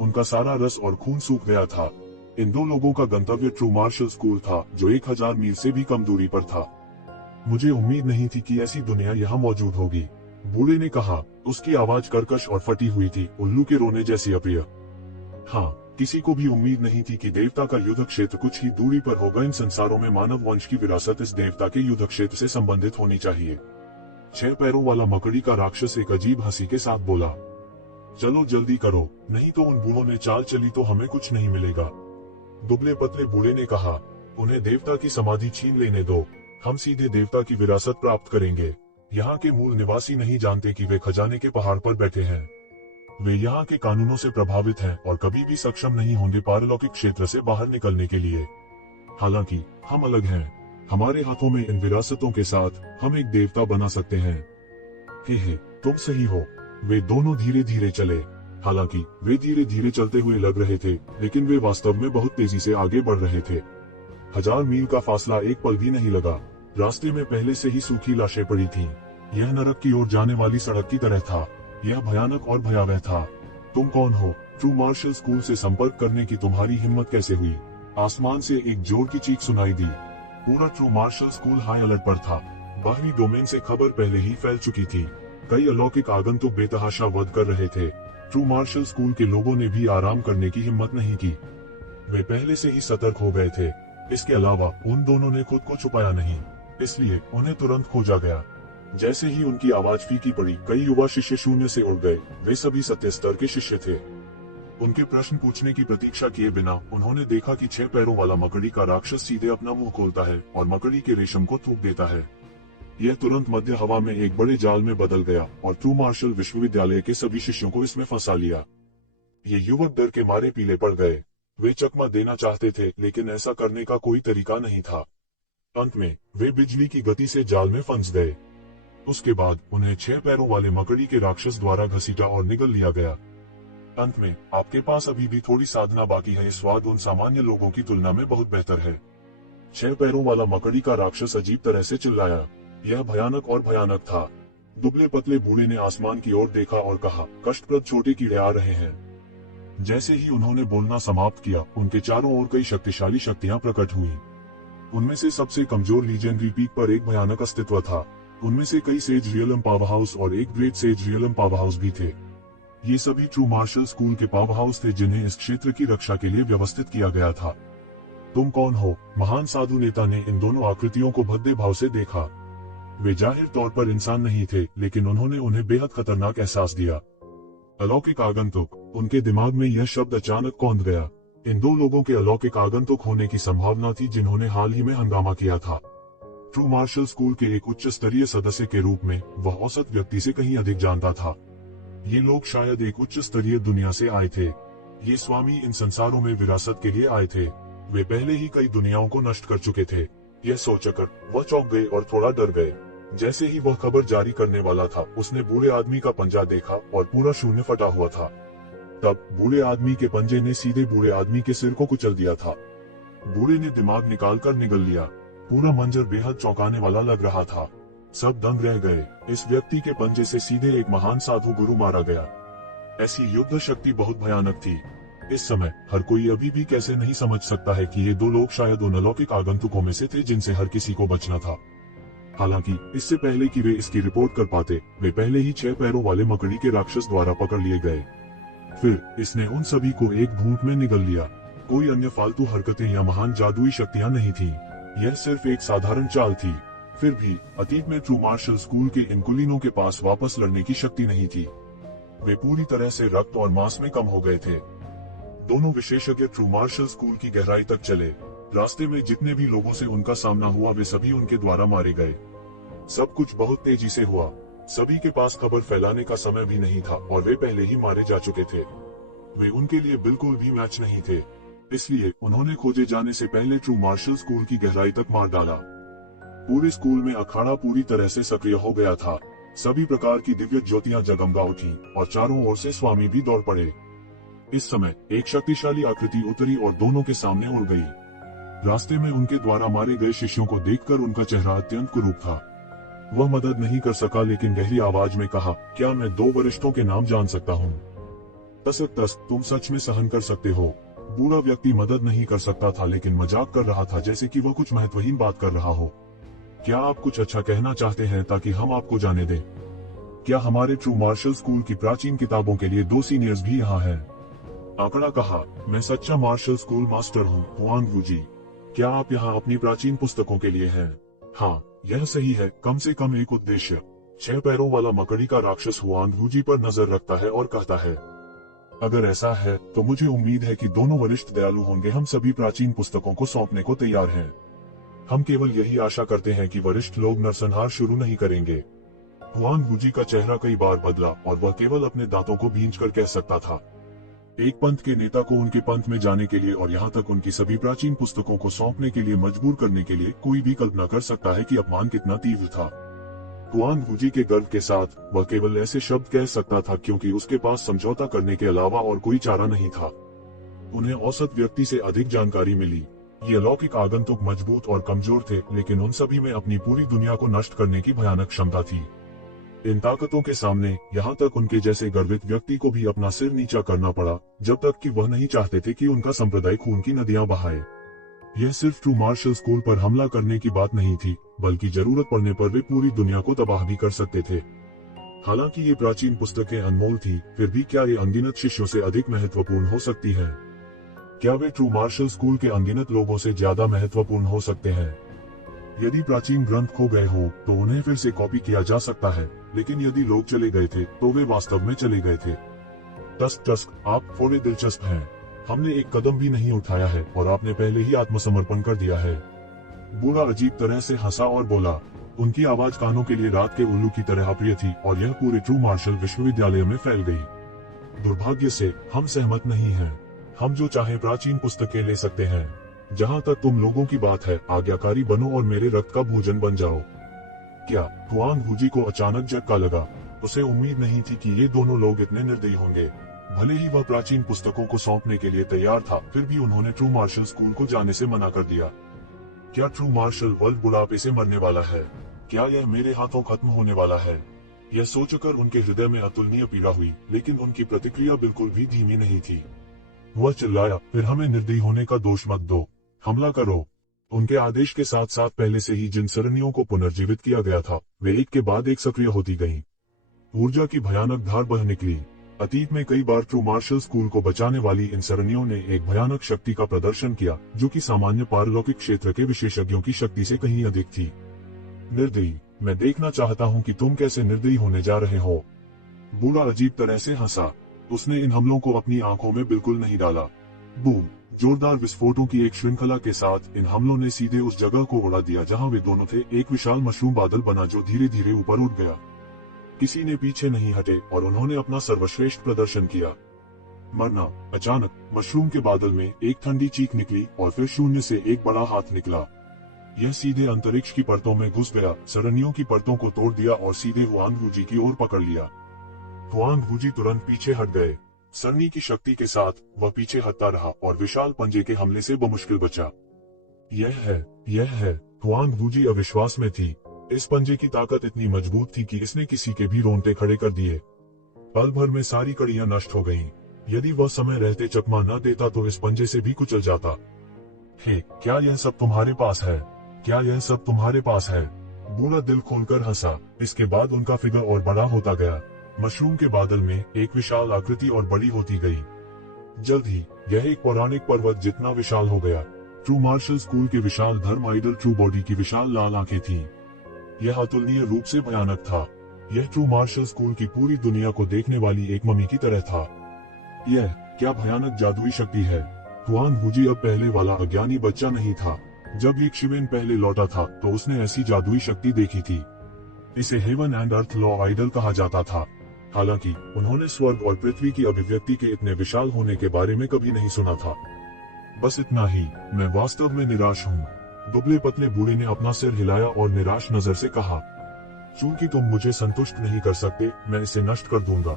उनका सारा रस और खून सूख गया था। इन दो लोगों का गंतव्य ट्रू मार्शल स्कूल था, जो 1000 मील से भी कम दूरी पर था। मुझे उम्मीद नहीं थी कि ऐसी दुनिया यहाँ मौजूद होगी, बूढ़े ने कहा। उसकी आवाज कर्कश और फटी हुई थी, उल्लू के रोने जैसी अप्रिय। हाँ, किसी को भी उम्मीद नहीं थी कि देवता का युद्ध क्षेत्र कुछ ही दूरी पर होगा। इन संसारों में मानव वंश की विरासत इस देवता के युद्ध क्षेत्र से संबंधित होनी चाहिए। 6 पैरों वाला मकड़ी का राक्षस एक अजीब हंसी के साथ बोला, चलो जल्दी करो, नहीं तो उन बूढ़ों ने चाल चली तो हमें कुछ नहीं मिलेगा। दुबले पतले बूढ़े ने कहा, उन्हें देवता की समाधि छीन लेने दो, हम सीधे देवता की विरासत प्राप्त करेंगे। यहाँ के मूल निवासी नहीं जानते कि वे खजाने के पहाड़ पर बैठे हैं। वे यहाँ के कानूनों से प्रभावित हैं और कभी भी सक्षम नहीं होंगे पारलौकिक क्षेत्र से बाहर निकलने के लिए। हालांकि हम अलग हैं। हमारे हाथों में इन विरासतों के साथ हम एक देवता बना सकते हैं। हे, तुम सही हो। वे दोनों धीरे धीरे चले। हालांकि वे धीरे धीरे चलते हुए लग रहे थे, लेकिन वे वास्तव में बहुत तेजी से आगे बढ़ रहे थे। 1000 मील का फासला एक पल भी नहीं लगा। रास्ते में पहले से ही सूखी लाशें पड़ी थीं। यह नरक की ओर जाने वाली सड़क की तरह था। यह भयानक और भयावह था। तुम कौन हो? ट्रू मार्शल स्कूल से संपर्क करने की तुम्हारी हिम्मत कैसे हुई? आसमान से एक जोर की चीख सुनाई दी। पूरा true marshal school high alert पर था। बाहरी डोमेन से खबर पहले ही फैल चुकी थी। कई अलौकिक आगंतुक बेतहाशा वध कर रहे थे। ट्रू मार्शल स्कूल के लोगों ने भी आराम करने की हिम्मत नहीं की। वे पहले से ही सतर्क हो गए थे। इसके अलावा उन दोनों ने खुद को छुपाया नहीं, इसलिए उन्हें तुरंत खोजा गया। जैसे ही उनकी आवाज फीकी पड़ी, कई युवा शिष्य शून्य से उड़ गए। वे सभी 7 स्तर के शिष्य थे। उनके प्रश्न पूछने की प्रतीक्षा किए बिना उन्होंने देखा कि 6 पैरों वाला मकड़ी का राक्षस सीधे अपना मुंह खोलता है और मकड़ी के रेशम को थूक देता है। यह तुरंत मध्य हवा में एक बड़े जाल में बदल गया और ट्रू मार्शल विश्वविद्यालय के सभी शिष्यों को इसमें फंसा लिया। ये युवक डर के मारे पीले पड़ गए। वे चकमा देना चाहते थे, लेकिन ऐसा करने का कोई तरीका नहीं था। अंत में वे बिजली की गति से जाल में फंस गए। उसके बाद उन्हें 6 पैरों वाले मकड़ी के राक्षस द्वारा घसीटा और निगल लिया गया। अंत में आपके पास अभी भी थोड़ी साधना बाकी है। स्वाद उन सामान्य लोगों की तुलना में बहुत बेहतर है। 6 पैरों वाला मकड़ी का राक्षस अजीब तरह से चिल्लाया। यह भयानक और भयानक था। दुबले पतले बूढ़े ने आसमान की ओर देखा और कहा, कष्टप्रद छोटे कीड़े आ रहे हैं। जैसे ही उन्होंने बोलना समाप्त किया, उनके चारों ओर कई शक्तिशाली शक्तियां प्रकट हुई। उनमें से सबसे कमजोर लीजेंडरी पीक पर एक भयानक अस्तित्व था। उनमें से कई सेज रियलम पावर हाउस और एक great sage realm power house भी थे। ये सभी ट्रू मार्शल स्कूल के पावर हाउस थे जिन्हें इस क्षेत्र की रक्षा के लिए व्यवस्थित किया गया था। तुम कौन हो? महान साधु नेता ने इन दोनों आकृतियों को भद्दे भाव से देखा। वे जाहिर तौर पर इंसान नहीं थे, लेकिन उन्होंने उन्हें बेहद खतरनाक एहसास दिया। अलौकिक आगंतुक। उनके दिमाग में यह शब्द अचानक कौंध गया। इन दो लोगों के अलौकिक आगंतुक होने की संभावना थी जिन्होंने हाल ही में हंगामा किया था। ट्रू मार्शल स्कूल के एक उच्च स्तरीय सदस्य के रूप में वह औसत व्यक्ति से कहीं अधिक जानता था। ये लोग शायद एक उच्च स्तरीय दुनिया से आए थे। ये स्वामी इन संसारों में विरासत के लिए आए थे। वे पहले ही कई दुनियाओं को नष्ट कर चुके थे। यह सोचकर वह चौंक गए और थोड़ा डर गए। जैसे ही वह खबर जारी करने वाला था, उसने बूढ़े आदमी का पंजा देखा और पूरा शून्य फटा हुआ था। तब बूढ़े आदमी के पंजे ने सीधे बूढ़े आदमी के सिर को कुचल दिया था। बूढ़े ने दिमाग निकालकर निगल लिया। पूरा मंजर बेहद चौंकाने वाला लग रहा था। सब दंग रह गए। इस व्यक्ति के पंजे से सीधे एक महान साधु गुरु मारा गया। ऐसी युद्ध शक्ति बहुत भयानक थी। इस समय हर कोई अभी भी कैसे नहीं समझ सकता है कि ये दो लोग शायद उन अलौकिक आगंतुकों में से थे जिनसे हर किसी को बचना था। हालांकि इससे पहले कि वे इसकी रिपोर्ट कर पाते, वे पहले ही 6 पैरों वाले मकड़ी के राक्षस द्वारा पकड़ लिए गए। फिर इसने उन सभी को एक घूंट में निगल लिया। कोई अन्य फालतू हरकतें या महान जादुई शक्तियां नहीं थीं। यह सिर्फ एक साधारण चाल थी। फिर भी अतीत में ट्रू मार्शल स्कूल के इन कुलीनों के पास वापस लड़ने की शक्ति नहीं थी। वे पूरी तरह से रक्त और मांस में कम हो गए थे। दोनों विशेषज्ञ ट्रू मार्शल स्कूल की गहराई तक चले। रास्ते में जितने भी लोगों से उनका सामना हुआ, वे सभी उनके द्वारा मारे गए। सब कुछ बहुत तेजी से हुआ। सभी के पास खबर फैलाने का समय भी नहीं था और वे पहले ही मारे जा चुके थे। वे उनके लिए बिल्कुल भी मैच नहीं थे। इसलिए उन्होंने खोजे जाने से पहले ट्रू मार्शल स्कूल की गहराई तक मार डाला। पूरे स्कूल में अखाड़ा पूरी तरह से सक्रिय हो गया था। सभी प्रकार की दिव्य ज्योतियां जगमगा उठी और चारों ओर से स्वामी भी दौड़ पड़े। इस समय एक शक्तिशाली आकृति उतरी और दोनों के सामने उड़ गई। रास्ते में उनके द्वारा मारे गए शिष्यों को देखकर उनका चेहरा अत्यंत कुरूप था। वह मदद नहीं कर सका, लेकिन गहरी आवाज में कहा, क्या मैं 2 वरिष्ठों के नाम जान सकता हूँ? तस, तुम सच में सहन कर सकते हो? बूढ़ा व्यक्ति मदद नहीं कर सकता था, लेकिन मजाक कर रहा था, जैसे कि वह कुछ महत्वहीन बात कर रहा हो। क्या आप कुछ अच्छा कहना चाहते हैं ताकि हम आपको जाने दें? क्या हमारे ट्रू मार्शल स्कूल की प्राचीन किताबों के लिए 2 सीनियर्स भी यहाँ हैं? आंकड़ा कहा, मैं सच्चा मार्शल स्कूल मास्टर हूँ, हुआंग वू जी। क्या आप यहाँ अपनी प्राचीन पुस्तकों के लिए हैं? हाँ, यह सही है। कम से कम एक उद्देश्य। 6 पैरों वाला मकड़ी का राक्षस हुआंग वू जी पर नजर रखता है और कहता है, अगर ऐसा है तो मुझे उम्मीद है कि दोनों वरिष्ठ दयालु होंगे। हम सभी प्राचीन पुस्तकों को सौंपने को तैयार हैं। हम केवल यही आशा करते हैं कि वरिष्ठ लोग नरसंहार शुरू नहीं करेंगे। हुआंग वू जी का चेहरा कई बार बदला और वह केवल अपने दांतों को भींचकर कह सकता था। एक पंथ के नेता को उनके पंथ में जाने के लिए और यहाँ तक उनकी सभी प्राचीन पुस्तकों को सौंपने के लिए मजबूर करने के लिए कोई भी कल्पना कर सकता है कि अपमान कितना तीव्र था। हुआंग वू जी के गर्व के साथ वह केवल ऐसे शब्द कह सकता था क्योंकि उसके पास समझौता करने के अलावा और कोई चारा नहीं था। उन्हें औसत व्यक्ति से अधिक जानकारी मिली। ये अलौकिक आगंतुक मजबूत और कमजोर थे, लेकिन उन सभी में अपनी पूरी दुनिया को नष्ट करने की भयानक क्षमता थी। इन ताकतों के सामने यहाँ तक उनके जैसे गर्वित व्यक्ति को भी अपना सिर नीचा करना पड़ा, जब तक कि वह नहीं चाहते थे कि उनका संप्रदाय खून की नदियां बहाए। यह सिर्फ ट्रू मार्शल स्कूल पर हमला करने की बात नहीं थी, बल्कि जरूरत पड़ने पर वे पूरी दुनिया को तबाह भी कर सकते थे। हालांकि ये प्राचीन पुस्तकें अनमोल थी, फिर भी क्या ये अनगिनत शिष्यों से अधिक महत्वपूर्ण हो सकती है? क्या वे ट्रू मार्शल स्कूल के अनगिनत लोगों से ज्यादा महत्वपूर्ण हो सकते हैं? यदि प्राचीन ग्रंथ खो गए हो तो उन्हें फिर से कॉपी किया जा सकता है, लेकिन यदि लोग चले गए थे तो वे वास्तव में चले गए थे। टस्क, आप थोड़े दिलचस्प हैं। हमने एक कदम भी नहीं उठाया है और आपने पहले ही आत्मसमर्पण कर दिया है। बूढ़ा अजीब तरह से हंसा और बोला। उनकी आवाज कानों के लिए रात के उल्लू की तरह अप्रिय थी और यह पूरे ट्रू मार्शल विश्वविद्यालय में फैल गई। दुर्भाग्य से हम सहमत नहीं हैं। हम जो चाहे प्राचीन पुस्तकें ले सकते हैं। जहाँ तक तुम लोगों की बात है, आज्ञाकारी बनो और मेरे रक्त का भोजन बन जाओ। क्या हुआंग वू जी को अचानक झटका लगा? उसे उम्मीद नहीं थी कि ये दोनों लोग इतने निर्दयी होंगे। भले ही वह प्राचीन पुस्तकों को सौंपने के लिए तैयार था, फिर भी उन्होंने ट्रू मार्शल स्कूल को जाने से मना कर दिया। क्या ट्रू मार्शल वर्ल्ड बुढ़ापे से मरने वाला है? क्या यह मेरे हाथों खत्म होने वाला है? यह सोचकर उनके हृदय में अतुलनीय पीड़ा हुई, लेकिन उनकी प्रतिक्रिया बिल्कुल भी धीमी नहीं थी। वह चिल्लाया, फिर हमें निर्दयी होने का दोष मत दो, हमला करो। उनके आदेश के साथ साथ पहले से ही जिन सरणियों को पुनर्जीवित किया गया था वे एक के बाद एक सक्रिय होती गईं। ऊर्जा की भयानक धार बह निकली। अतीत में कई बार ट्रू मार्शल स्कूल को बचाने वाली इन सरणियों ने एक भयानक शक्ति का प्रदर्शन किया जो कि सामान्य पारलौकिक क्षेत्र के विशेषज्ञों की शक्ति से कहीं अधिक थी। निर्दयी, मैं देखना चाहता हूँ कि तुम कैसे निर्दयी होने जा रहे हो। बूढ़ा अजीब तरह से हंसा। उसने इन हमलों को अपनी आंखों में बिल्कुल नहीं डाला। बूम! जोरदार विस्फोटों की एक श्रृंखला के साथ इन हमलों ने सीधे उस जगह को उड़ा दिया जहां वे दोनों थे। एक विशाल मशरूम बादल बना जो धीरे धीरे ऊपर उठ गया। किसी ने पीछे नहीं हटे और उन्होंने अपना सर्वश्रेष्ठ प्रदर्शन किया। मरना। अचानक मशरूम के बादल में एक ठंडी चीख निकली और फिर शून्य से एक बड़ा हाथ निकला। यह सीधे अंतरिक्ष की परतों में घुस गया, सरणियों की परतों को तोड़ दिया और सीधे हुआंग वूजी की ओर पकड़ लिया। हुआंग वूजी तुरंत पीछे हट गए। सरनी की शक्ति के साथ वह पीछे हटता रहा और विशाल पंजे के हमले से बमुश्किल बचा। यह है। हुआंग वूजी अविश्वास में थी। इस पंजे की ताकत इतनी मजबूत थी कि इसने किसी के भी रोंगटे खड़े कर दिए। पल भर में सारी कड़ियां नष्ट हो गईं। यदि वह समय रहते चकमा न देता तो इस पंजे से भी कुचल जाता। हे, क्या यह सब तुम्हारे पास है? क्या यह सब तुम्हारे पास है? बूढ़ा दिल खोलकर हंसा। इसके बाद उनका फिगर और बड़ा होता गया। मशरूम के बादल में एक विशाल आकृति और बड़ी होती गई। जल्द ही यह एक पौराणिक पर्वत जितना विशाल हो गया। ट्रू मार्शल स्कूल के विशाल धर्म आइडल ट्रू बॉडी की विशाल लाल आंखें थीं। यह अतुलनीय रूप से भयानक था। यह ट्रू मार्शल स्कूल की पूरी दुनिया को देखने वाली एक मम्मी की तरह था। यह क्या भयानक जादुई शक्ति है। हुआंग वूजी अब पहले वाला अज्ञानी बच्चा नहीं था। जब ये शिवेन पहले लौटा था तो उसने ऐसी जादुई शक्ति देखी थी। इसे heaven and earth law idol कहा जाता था। हालांकि उन्होंने स्वर्ग और पृथ्वी की अभिव्यक्ति के इतने विशाल होने के बारे में कभी नहीं सुना था। बस इतना ही। मैं वास्तव में निराश हूँ। दुबले पतले बूढ़े ने अपना सिर हिलाया और निराश नजर से कहा, चूंकि तुम मुझे संतुष्ट नहीं कर सकते, मैं इसे नष्ट कर दूंगा।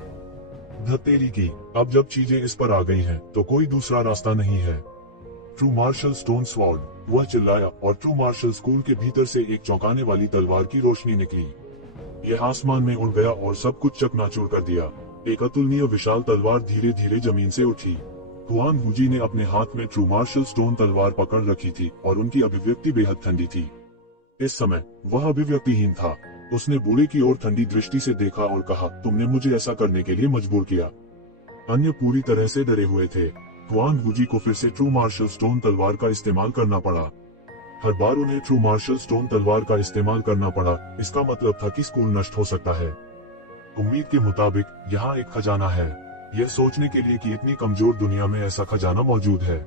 धत्तेरी की, अब जब चीजें इस पर आ गई हैं, तो कोई दूसरा रास्ता नहीं है। ट्रू मार्शल स्टोन स्वॉर्ड, वह चिल्लाया और ट्रू मार्शल स्कूल के भीतर से एक चौंकाने वाली तलवार की रोशनी निकली। यह आसमान में उड़ गया और सब कुछ चकनाचूर कर दिया। एक अतुलनीय विशाल तलवार धीरे धीरे जमीन से उठी। हुआंग वूजी ने अपने हाथ में ट्रू मार्शल स्टोन तलवार पकड़ रखी थी और उनकी अभिव्यक्ति बेहद ठंडी थी। इस समय वह अभिव्यक्तिहीन था। उसने बूढ़े की ओर ठंडी दृष्टि से देखा और कहा, तुमने मुझे ऐसा करने के लिए मजबूर किया। अन्य पूरी तरह से डरे हुए थे। हुआंग वूजी को फिर से ट्रू मार्शल स्टोन तलवार का इस्तेमाल करना पड़ा। हर बार उन्हें ट्रू मार्शल स्टोन तलवार का इस्तेमाल करना पड़ा। इसका मतलब था कि स्कूल नष्ट हो सकता है। उम्मीद के मुताबिक यहाँ एक खजाना है। यह सोचने के लिए कि इतनी कमजोर दुनिया में ऐसा खजाना मौजूद है,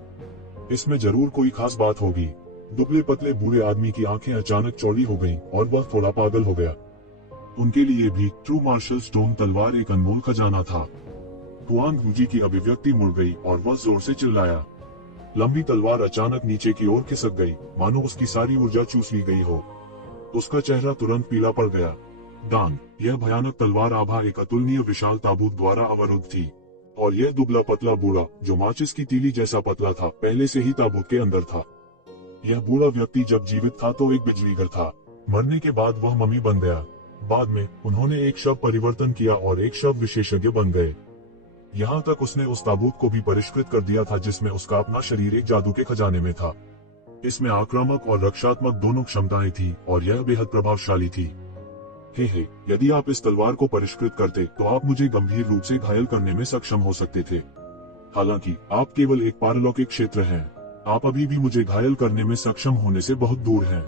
इसमें जरूर कोई खास बात होगी। दुबले पतले बूढ़े आदमी की आंखें अचानक चौड़ी हो गईं और वह थोड़ा पागल हो गया। उनके लिए भी ट्रू मार्शल स्टोन तलवार एक अनमोल खजाना था। हुआंग वूजी की अभिव्यक्ति मुड़ गई और वह जोर से चिल्लाया। लंबी तलवार अचानक नीचे की ओर खिसक गई, मानो उसकी सारी ऊर्जा चूस ली गई हो। उसका चेहरा तुरंत पीला पड़ गया। दान, यह भयानक तलवार आभा एक अतुलनीय विशाल ताबूत द्वारा अवरुद्ध थी, और यह दुबला पतला बूढ़ा जो माचिस की तीली जैसा पतला था, पहले से ही ताबूत के अंदर था। यह बूढ़ा व्यक्ति जब जीवित था तो एक बिजलीघर था। मरने के बाद वह मम्मी बन गया। बाद में उन्होंने एक शव परिवर्तन किया और एक शव विशेषज्ञ बन गए। यहाँ तक उसने उस ताबूत को भी परिष्कृत कर दिया था जिसमें उसका अपना शरीर एक जादू के खजाने में था। इसमें आक्रामक और रक्षात्मक दोनों क्षमताएं थी और यह बेहद प्रभावशाली थी। हे, यदि आप इस तलवार को परिष्कृत करते तो आप मुझे गंभीर रूप से घायल करने में सक्षम हो सकते थे। हालांकि आप केवल एक पारलौकिक क्षेत्र हैं। आप अभी भी मुझे घायल करने में सक्षम होने से बहुत दूर हैं।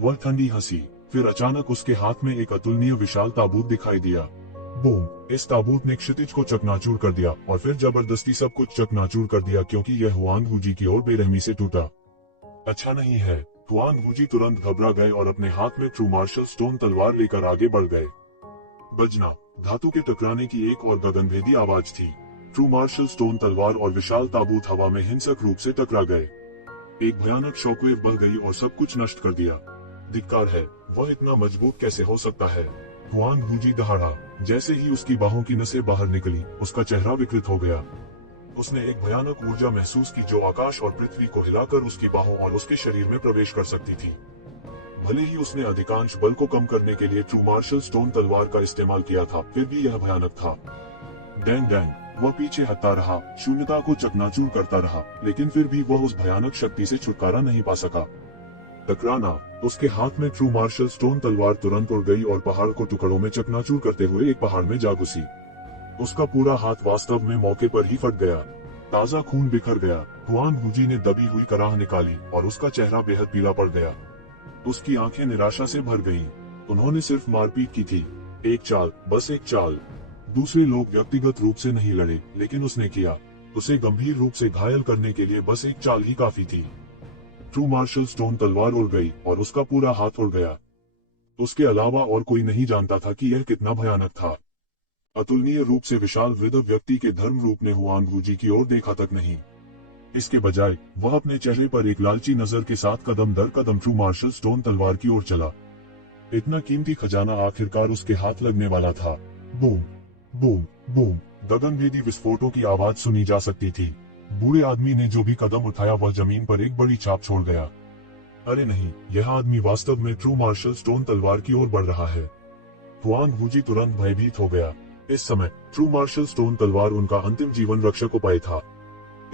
वह ठंडी हंसी। फिर अचानक उसके हाथ में एक अतुलनीय विशाल ताबूत दिखाई दिया। बूम! इस ताबूत ने क्षितिज को चकनाचूर कर दिया और फिर जबरदस्ती सब कुछ चकनाचूर कर दिया क्योंकि यह हुआंग वूजी की ओर बेरहमी से टूटा। अच्छा नहीं है। हुआंग वूजी तुरंत घबरा गए और अपने हाथ में ट्रू मार्शल स्टोन तलवार लेकर आगे बढ़ गए। बजना, धातु के टकराने की एक और गगनभेदी आवाज थी। ट्रू मार्शल स्टोन तलवार और विशाल ताबूत हवा में हिंसक रूप से टकरा गए। एक भयानक शॉकवेव बह गई और सब कुछ नष्ट कर दिया। धिक्कार है, वह इतना मजबूत कैसे हो सकता है? हुआंग वूजी दहाड़ा। जैसे ही उसकी बाहों की नसें बाहर निकली, उसका चेहरा विकृत हो गया। उसने एक भयानक ऊर्जा महसूस की जो आकाश और पृथ्वी को हिलाकर उसकी बाहों और उसके शरीर में प्रवेश कर सकती थी। भले ही उसने अधिकांश बल को कम करने के लिए ट्रू मार्शल स्टोन तलवार का इस्तेमाल किया था, फिर भी यह भयानक था। डैंग डैंग, वह पीछे हटता रहा, शून्यता को चकनाचूर करता रहा, लेकिन फिर भी वह उस भयानक शक्ति से छुटकारा नहीं पा सका। टकराना। उसके हाथ में ट्रू मार्शल स्टोन तलवार तुरंत उड़ गई और पहाड़ को टुकड़ों में चकनाचूर करते हुए एक पहाड़ में जा घुसी। उसका पूरा हाथ वास्तव में मौके पर ही फट गया। ताजा खून बिखर गया। हुआन वूजी ने दबी हुई कराह निकाली और उसका चेहरा बेहद पीला पड़ गया। उसकी आंखें निराशा से भर गईं। उन्होंने सिर्फ मारपीट की थी, एक चाल, बस एक चाल। दूसरे लोग व्यक्तिगत रूप से नहीं लड़े, लेकिन उसने किया। उसे गंभीर रूप से घायल करने के लिए बस एक चाल ही काफी थी। ट्रू मार्शल स्टोन तलवार उड़ गई और उसका पूरा हाथ उड़ गया। उसके अलावा और कोई नहीं जानता था कि यह कितना भयानक था। अतुलनीय रूप से विशाल वृद्ध व्यक्ति के धर्म रूप ने हुआन वूजी की ओर देखा तक नहीं। इसके बजाय वह अपने चेहरे पर एक लालची नजर के साथ कदम दर कदम ट्रू मार्शल स्टोन तलवार की ओर चला। इतना कीमती खजाना आखिरकार उसके हाथ लगने वाला था। बूम बूम बूम, गगनभेदी विस्फोटों की आवाज सुनी जा सकती थी। बूढ़े आदमी ने जो भी कदम उठाया वह जमीन पर एक बड़ी छाप छोड़ गया। अरे नहीं, यह आदमी वास्तव में ट्रू मार्शल स्टोन तलवार की ओर बढ़ रहा है। हुआन वूजी तुरंत भयभीत हो गया। इस समय ट्रू मार्शल स्टोन तलवार उनका अंतिम जीवन रक्षक उपाय था।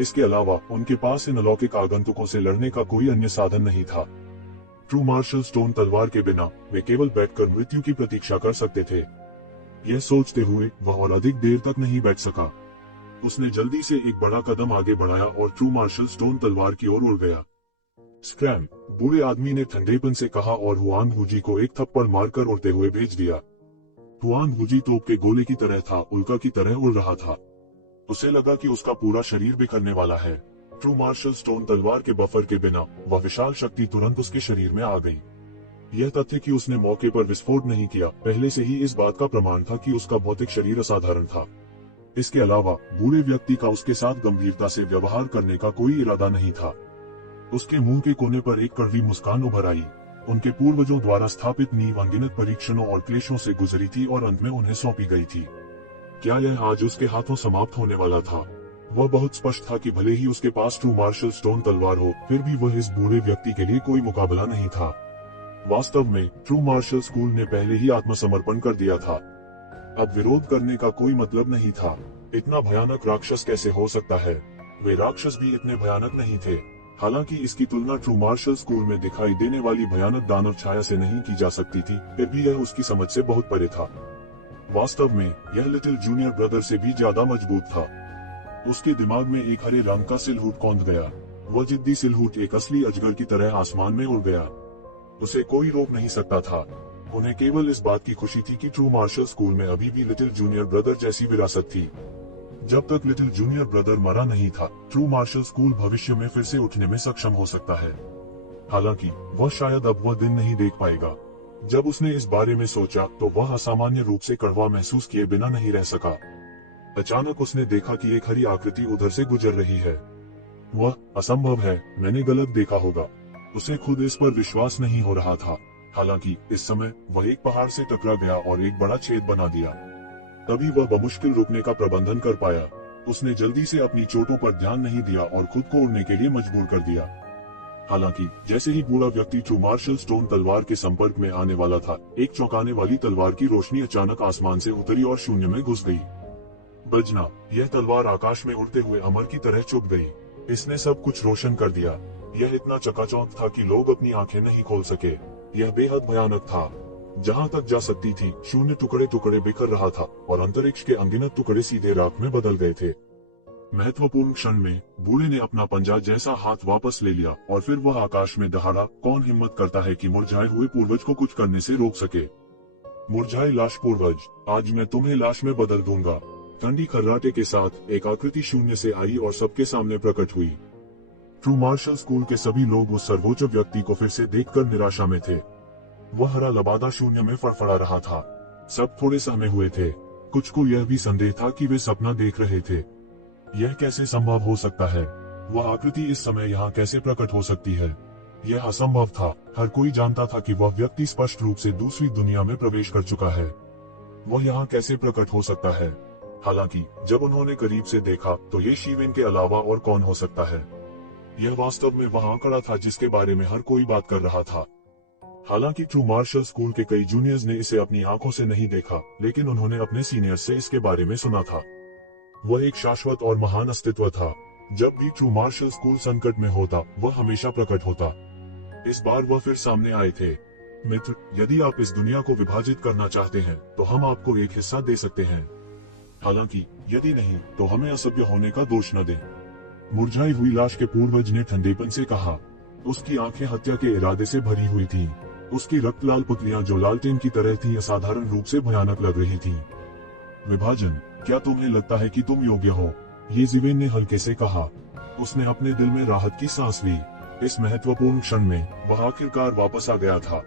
इसके अलावा उनके पास इन अलौकिक आगंतुकों से लड़ने का कोई अन्य साधन नहीं था। ट्रू मार्शल स्टोन तलवार के बिना वे केवल बैठकर मृत्यु की प्रतीक्षा कर सकते थे। यह सोचते हुए वह और अधिक देर तक नहीं बैठ सका। उसने जल्दी से एक बड़ा कदम आगे बढ़ाया और ट्रू मार्शल स्टोन तलवार की ओर उड़ गया। स्क्रैम, बूढ़े आदमी ने ठंडेपन से कहा और हुआन वूजी को एक थप्पड़ मारकर उड़ते हुए भेज दिया। हुआन वूजी तोप के गोले की तरह था, उल्का की तरह उड़ रहा था। उसे लगा कि उसका पूरा शरीर बिखरने वाला है। ट्रू मार्शल स्टोन तलवार के बफर के बिना वह विशाल शक्ति तुरंत उसके शरीर में आ गई। यह तथ्य कि उसने मौके पर विस्फोट नहीं किया पहले से ही इस बात का प्रमाण था कि उसका भौतिक शरीर असाधारण था। इसके अलावा बूढ़े व्यक्ति का उसके साथ गंभीरता से व्यवहार करने का कोई इरादा नहीं था। उसके मुंह के कोने पर एक कड़वी मुस्कान उभर आई। उनके पूर्वजों द्वारा स्थापित नींव अनगिनत परीक्षणों और क्लेशों से गुजरी थी और अंत में उन्हें सौंपी गई थी। क्या यह आज उसके हाथों समाप्त होने वाला था? वह बहुत स्पष्ट था कि भले ही उसके पास ट्रू मार्शल स्टोन तलवार हो, फिर भी वह इस बूढ़े व्यक्ति के लिए कोई मुकाबला नहीं था। वास्तव में ट्रू मार्शल स्कूल ने पहले ही आत्मसमर्पण कर दिया था। अब विरोध करने का कोई मतलब नहीं था। इतना भयानक राक्षस कैसे हो सकता है? वे राक्षस भी इतने भयानक नहीं थे। हालांकि इसकी तुलना ट्रू मार्शल स्कूल में दिखाई देने वाली भयानक दानव छाया से नहीं की जा सकती थी, फिर भी यह उसकी समझ से बहुत परे था। वास्तव में यह लिटिल जूनियर ब्रदर से भी ज्यादा मजबूत था। उसके दिमाग में एक हरे रंग का सिलहूट कौंध गया। वह जिद्दी सिलहूट एक असली अजगर की तरह आसमान में उड़ गया। उसे कोई रोक नहीं सकता था। उन्हें केवल इस बात की खुशी थी कि ट्रू मार्शल स्कूल में अभी भी लिटिल जूनियर ब्रदर जैसी विरासत थी। जब तक लिटिल जूनियर ब्रदर मरा नहीं था, ट्रू मार्शल स्कूल भविष्य में फिर से उठने में सक्षम हो सकता है। हालांकि वह शायद अब वह दिन नहीं देख पाएगा। जब उसने इस बारे में सोचा तो वह असामान्य रूप से कड़वा महसूस किए बिना नहीं रह सका। अचानक उसने देखा कि एक हरी आकृति उधर से गुजर रही है। वह असंभव है, मैंने गलत देखा होगा। उसे खुद इस पर विश्वास नहीं हो रहा था। हालांकि इस समय वह एक पहाड़ से टकरा गया और एक बड़ा छेद बना दिया। तभी वह बमुश्किल रुकने का प्रबंधन कर पाया। उसने जल्दी से अपनी चोटों पर ध्यान नहीं दिया और खुद को उड़ने के लिए मजबूर कर दिया। हालांकि जैसे ही बूढ़ा व्यक्ति ट्रू मार्शल स्टोन तलवार के संपर्क में आने वाला था, एक चौंकाने वाली तलवार की रोशनी अचानक आसमान से उतरी और शून्य में घुस गई। बजना, यह तलवार आकाश में उड़ते हुए अमर की तरह चुभ गई। इसने सब कुछ रोशन कर दिया। यह इतना चकाचौंध था कि लोग अपनी आंखें नहीं खोल सके। यह बेहद भयानक था। जहां तक जा सकती थी, शून्य टुकड़े टुकड़े बिखर रहा था और अंतरिक्ष के अनगिनत टुकड़े सीधे राख में बदल गए थे। महत्वपूर्ण क्षण में बूढ़े ने अपना पंजा जैसा हाथ वापस ले लिया और फिर वह आकाश में दहाड़ा। कौन हिम्मत करता है कि मुरझाए हुए पूर्वज को कुछ करने से रोक सके? मुरझाए लाश पूर्वज, आज मैं तुम्हें लाश में बदल दूंगा। ठंडी खर्राटे के साथ एक आकृति शून्य से आई और सबके सामने प्रकट हुई। ट्रू मार्शल स्कूल के सभी लोग उस सर्वोच्च व्यक्ति को फिर से देखकर निराशा में थे। वह हरा लबादा शून्य में फड़फड़ा रहा था। सब थोड़े सहमे हुए थे। कुछ को यह भी संदेह था कि वे सपना देख रहे थे। यह कैसे संभव हो सकता है? वह आकृति इस समय यहाँ कैसे प्रकट हो सकती है? यह असंभव था। हर कोई जानता था कि वह व्यक्ति स्पष्ट रूप से दूसरी दुनिया में प्रवेश कर चुका है। वह यहाँ कैसे प्रकट हो सकता है? हालांकि जब उन्होंने करीब से देखा तो ये शिवेन के अलावा और कौन हो सकता है? यह वास्तव में वहाँ खड़ा था जिसके बारे में हर कोई बात कर रहा था। हालांकि ट्रू मार्शल स्कूल के कई जूनियर्स ने इसे अपनी आंखों से नहीं देखा, लेकिन उन्होंने अपने सीनियर्स से इसके बारे में सुना था। वह एक शाश्वत और महान अस्तित्व था। जब भी ट्रू मार्शल स्कूल संकट में होता, वह हमेशा प्रकट होता। इस बार वह फिर सामने आए थे। मित्र, यदि आप इस दुनिया को विभाजित करना चाहते हैं तो हम आपको एक हिस्सा दे सकते हैं, हालांकि यदि नहीं तो हमें असभ्य होने का दोष न दें। मुरझाई हुई लाश के पूर्वज ने ठंडेपन से कहा। उसकी आंखें हत्या के इरादे से भरी हुई थीं। उसकी रक्त लाल पुतलियां जो लालटेन की तरह थीं असाधारण रूप से भयानक लग रही थीं। विभाजन, क्या तुम्हें लगता है कि तुम योग्य हो? येज़ेबेल ने हल्के से कहा। उसने अपने दिल में राहत की सांस ली। इस महत्वपूर्ण क्षण में वह आखिरकार वापस आ गया था।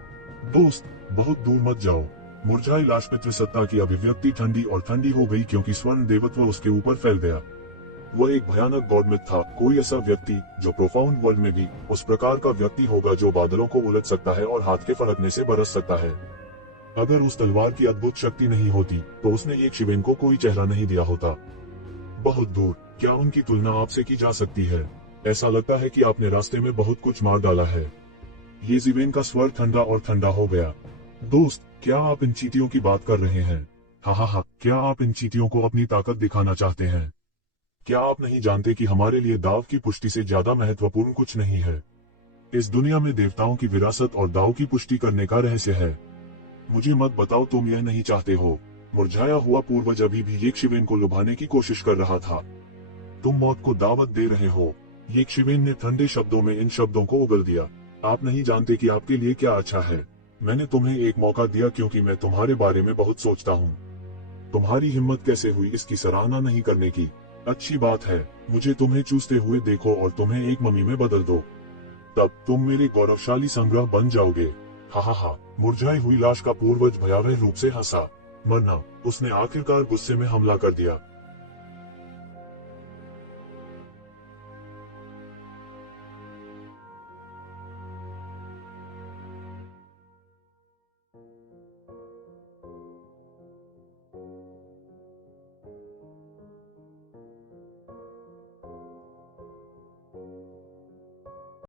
दोस्त, बहुत दूर मत जाओ। मुरझाई लाश पितृसत्ता की अभिव्यक्ति ठंडी और ठंडी हो गई क्योंकि स्वर्ण देवत्व उसके ऊपर फैल गया। वह एक भयानक गॉडमिथ था, कोई ऐसा व्यक्ति जो प्रोफाउंड वर्ल्ड में भी उस प्रकार का व्यक्ति होगा जो बादलों को उलट सकता है और हाथ के फड़कने से बरस सकता है। अगर उस तलवार की अद्भुत शक्ति नहीं होती तो उसने येज़ेबेल को कोई चेहरा नहीं दिया होता। बहुत दूर, क्या उनकी तुलना आपसे की जा सकती है? ऐसा लगता है कि आपने रास्ते में बहुत कुछ मार डाला है। येज़ेबेल का स्वर ठंडा और ठंडा हो गया। दोस्त, क्या आप इन चींटियों की बात कर रहे हैं? हा, क्या आप इन चींटियों को अपनी ताकत दिखाना चाहते हैं? क्या आप नहीं जानते कि हमारे लिए दाव की पुष्टि से ज्यादा महत्वपूर्ण कुछ नहीं है? इस दुनिया में देवताओं की विरासत और दाव की पुष्टि करने का रहस्य है। मुझे मत बताओ तुम यह नहीं चाहते हो। मुरझाया हुआ पूर्वज अभी भी येज़ेबेल को लुभाने की कोशिश कर रहा था। तुम मौत को दावत दे रहे हो। येज़ेबेल ने ठंडे शब्दों में इन शब्दों को उगल दिया। आप नहीं जानते कि आपके लिए क्या अच्छा है। मैंने तुम्हें एक मौका दिया क्योंकि मैं तुम्हारे बारे में बहुत सोचता हूँ। तुम्हारी हिम्मत कैसे हुई इसकी सराहना नहीं करने की? अच्छी बात है, मुझे तुम्हें चूसते हुए देखो और तुम्हें एक मम्मी में बदल दो। तब तुम मेरे गौरवशाली संग्रह बन जाओगे। हा। मुरझाई हुई लाश का पूर्वज भयावह रूप से हंसा। मरना, उसने आखिरकार गुस्से में हमला कर दिया।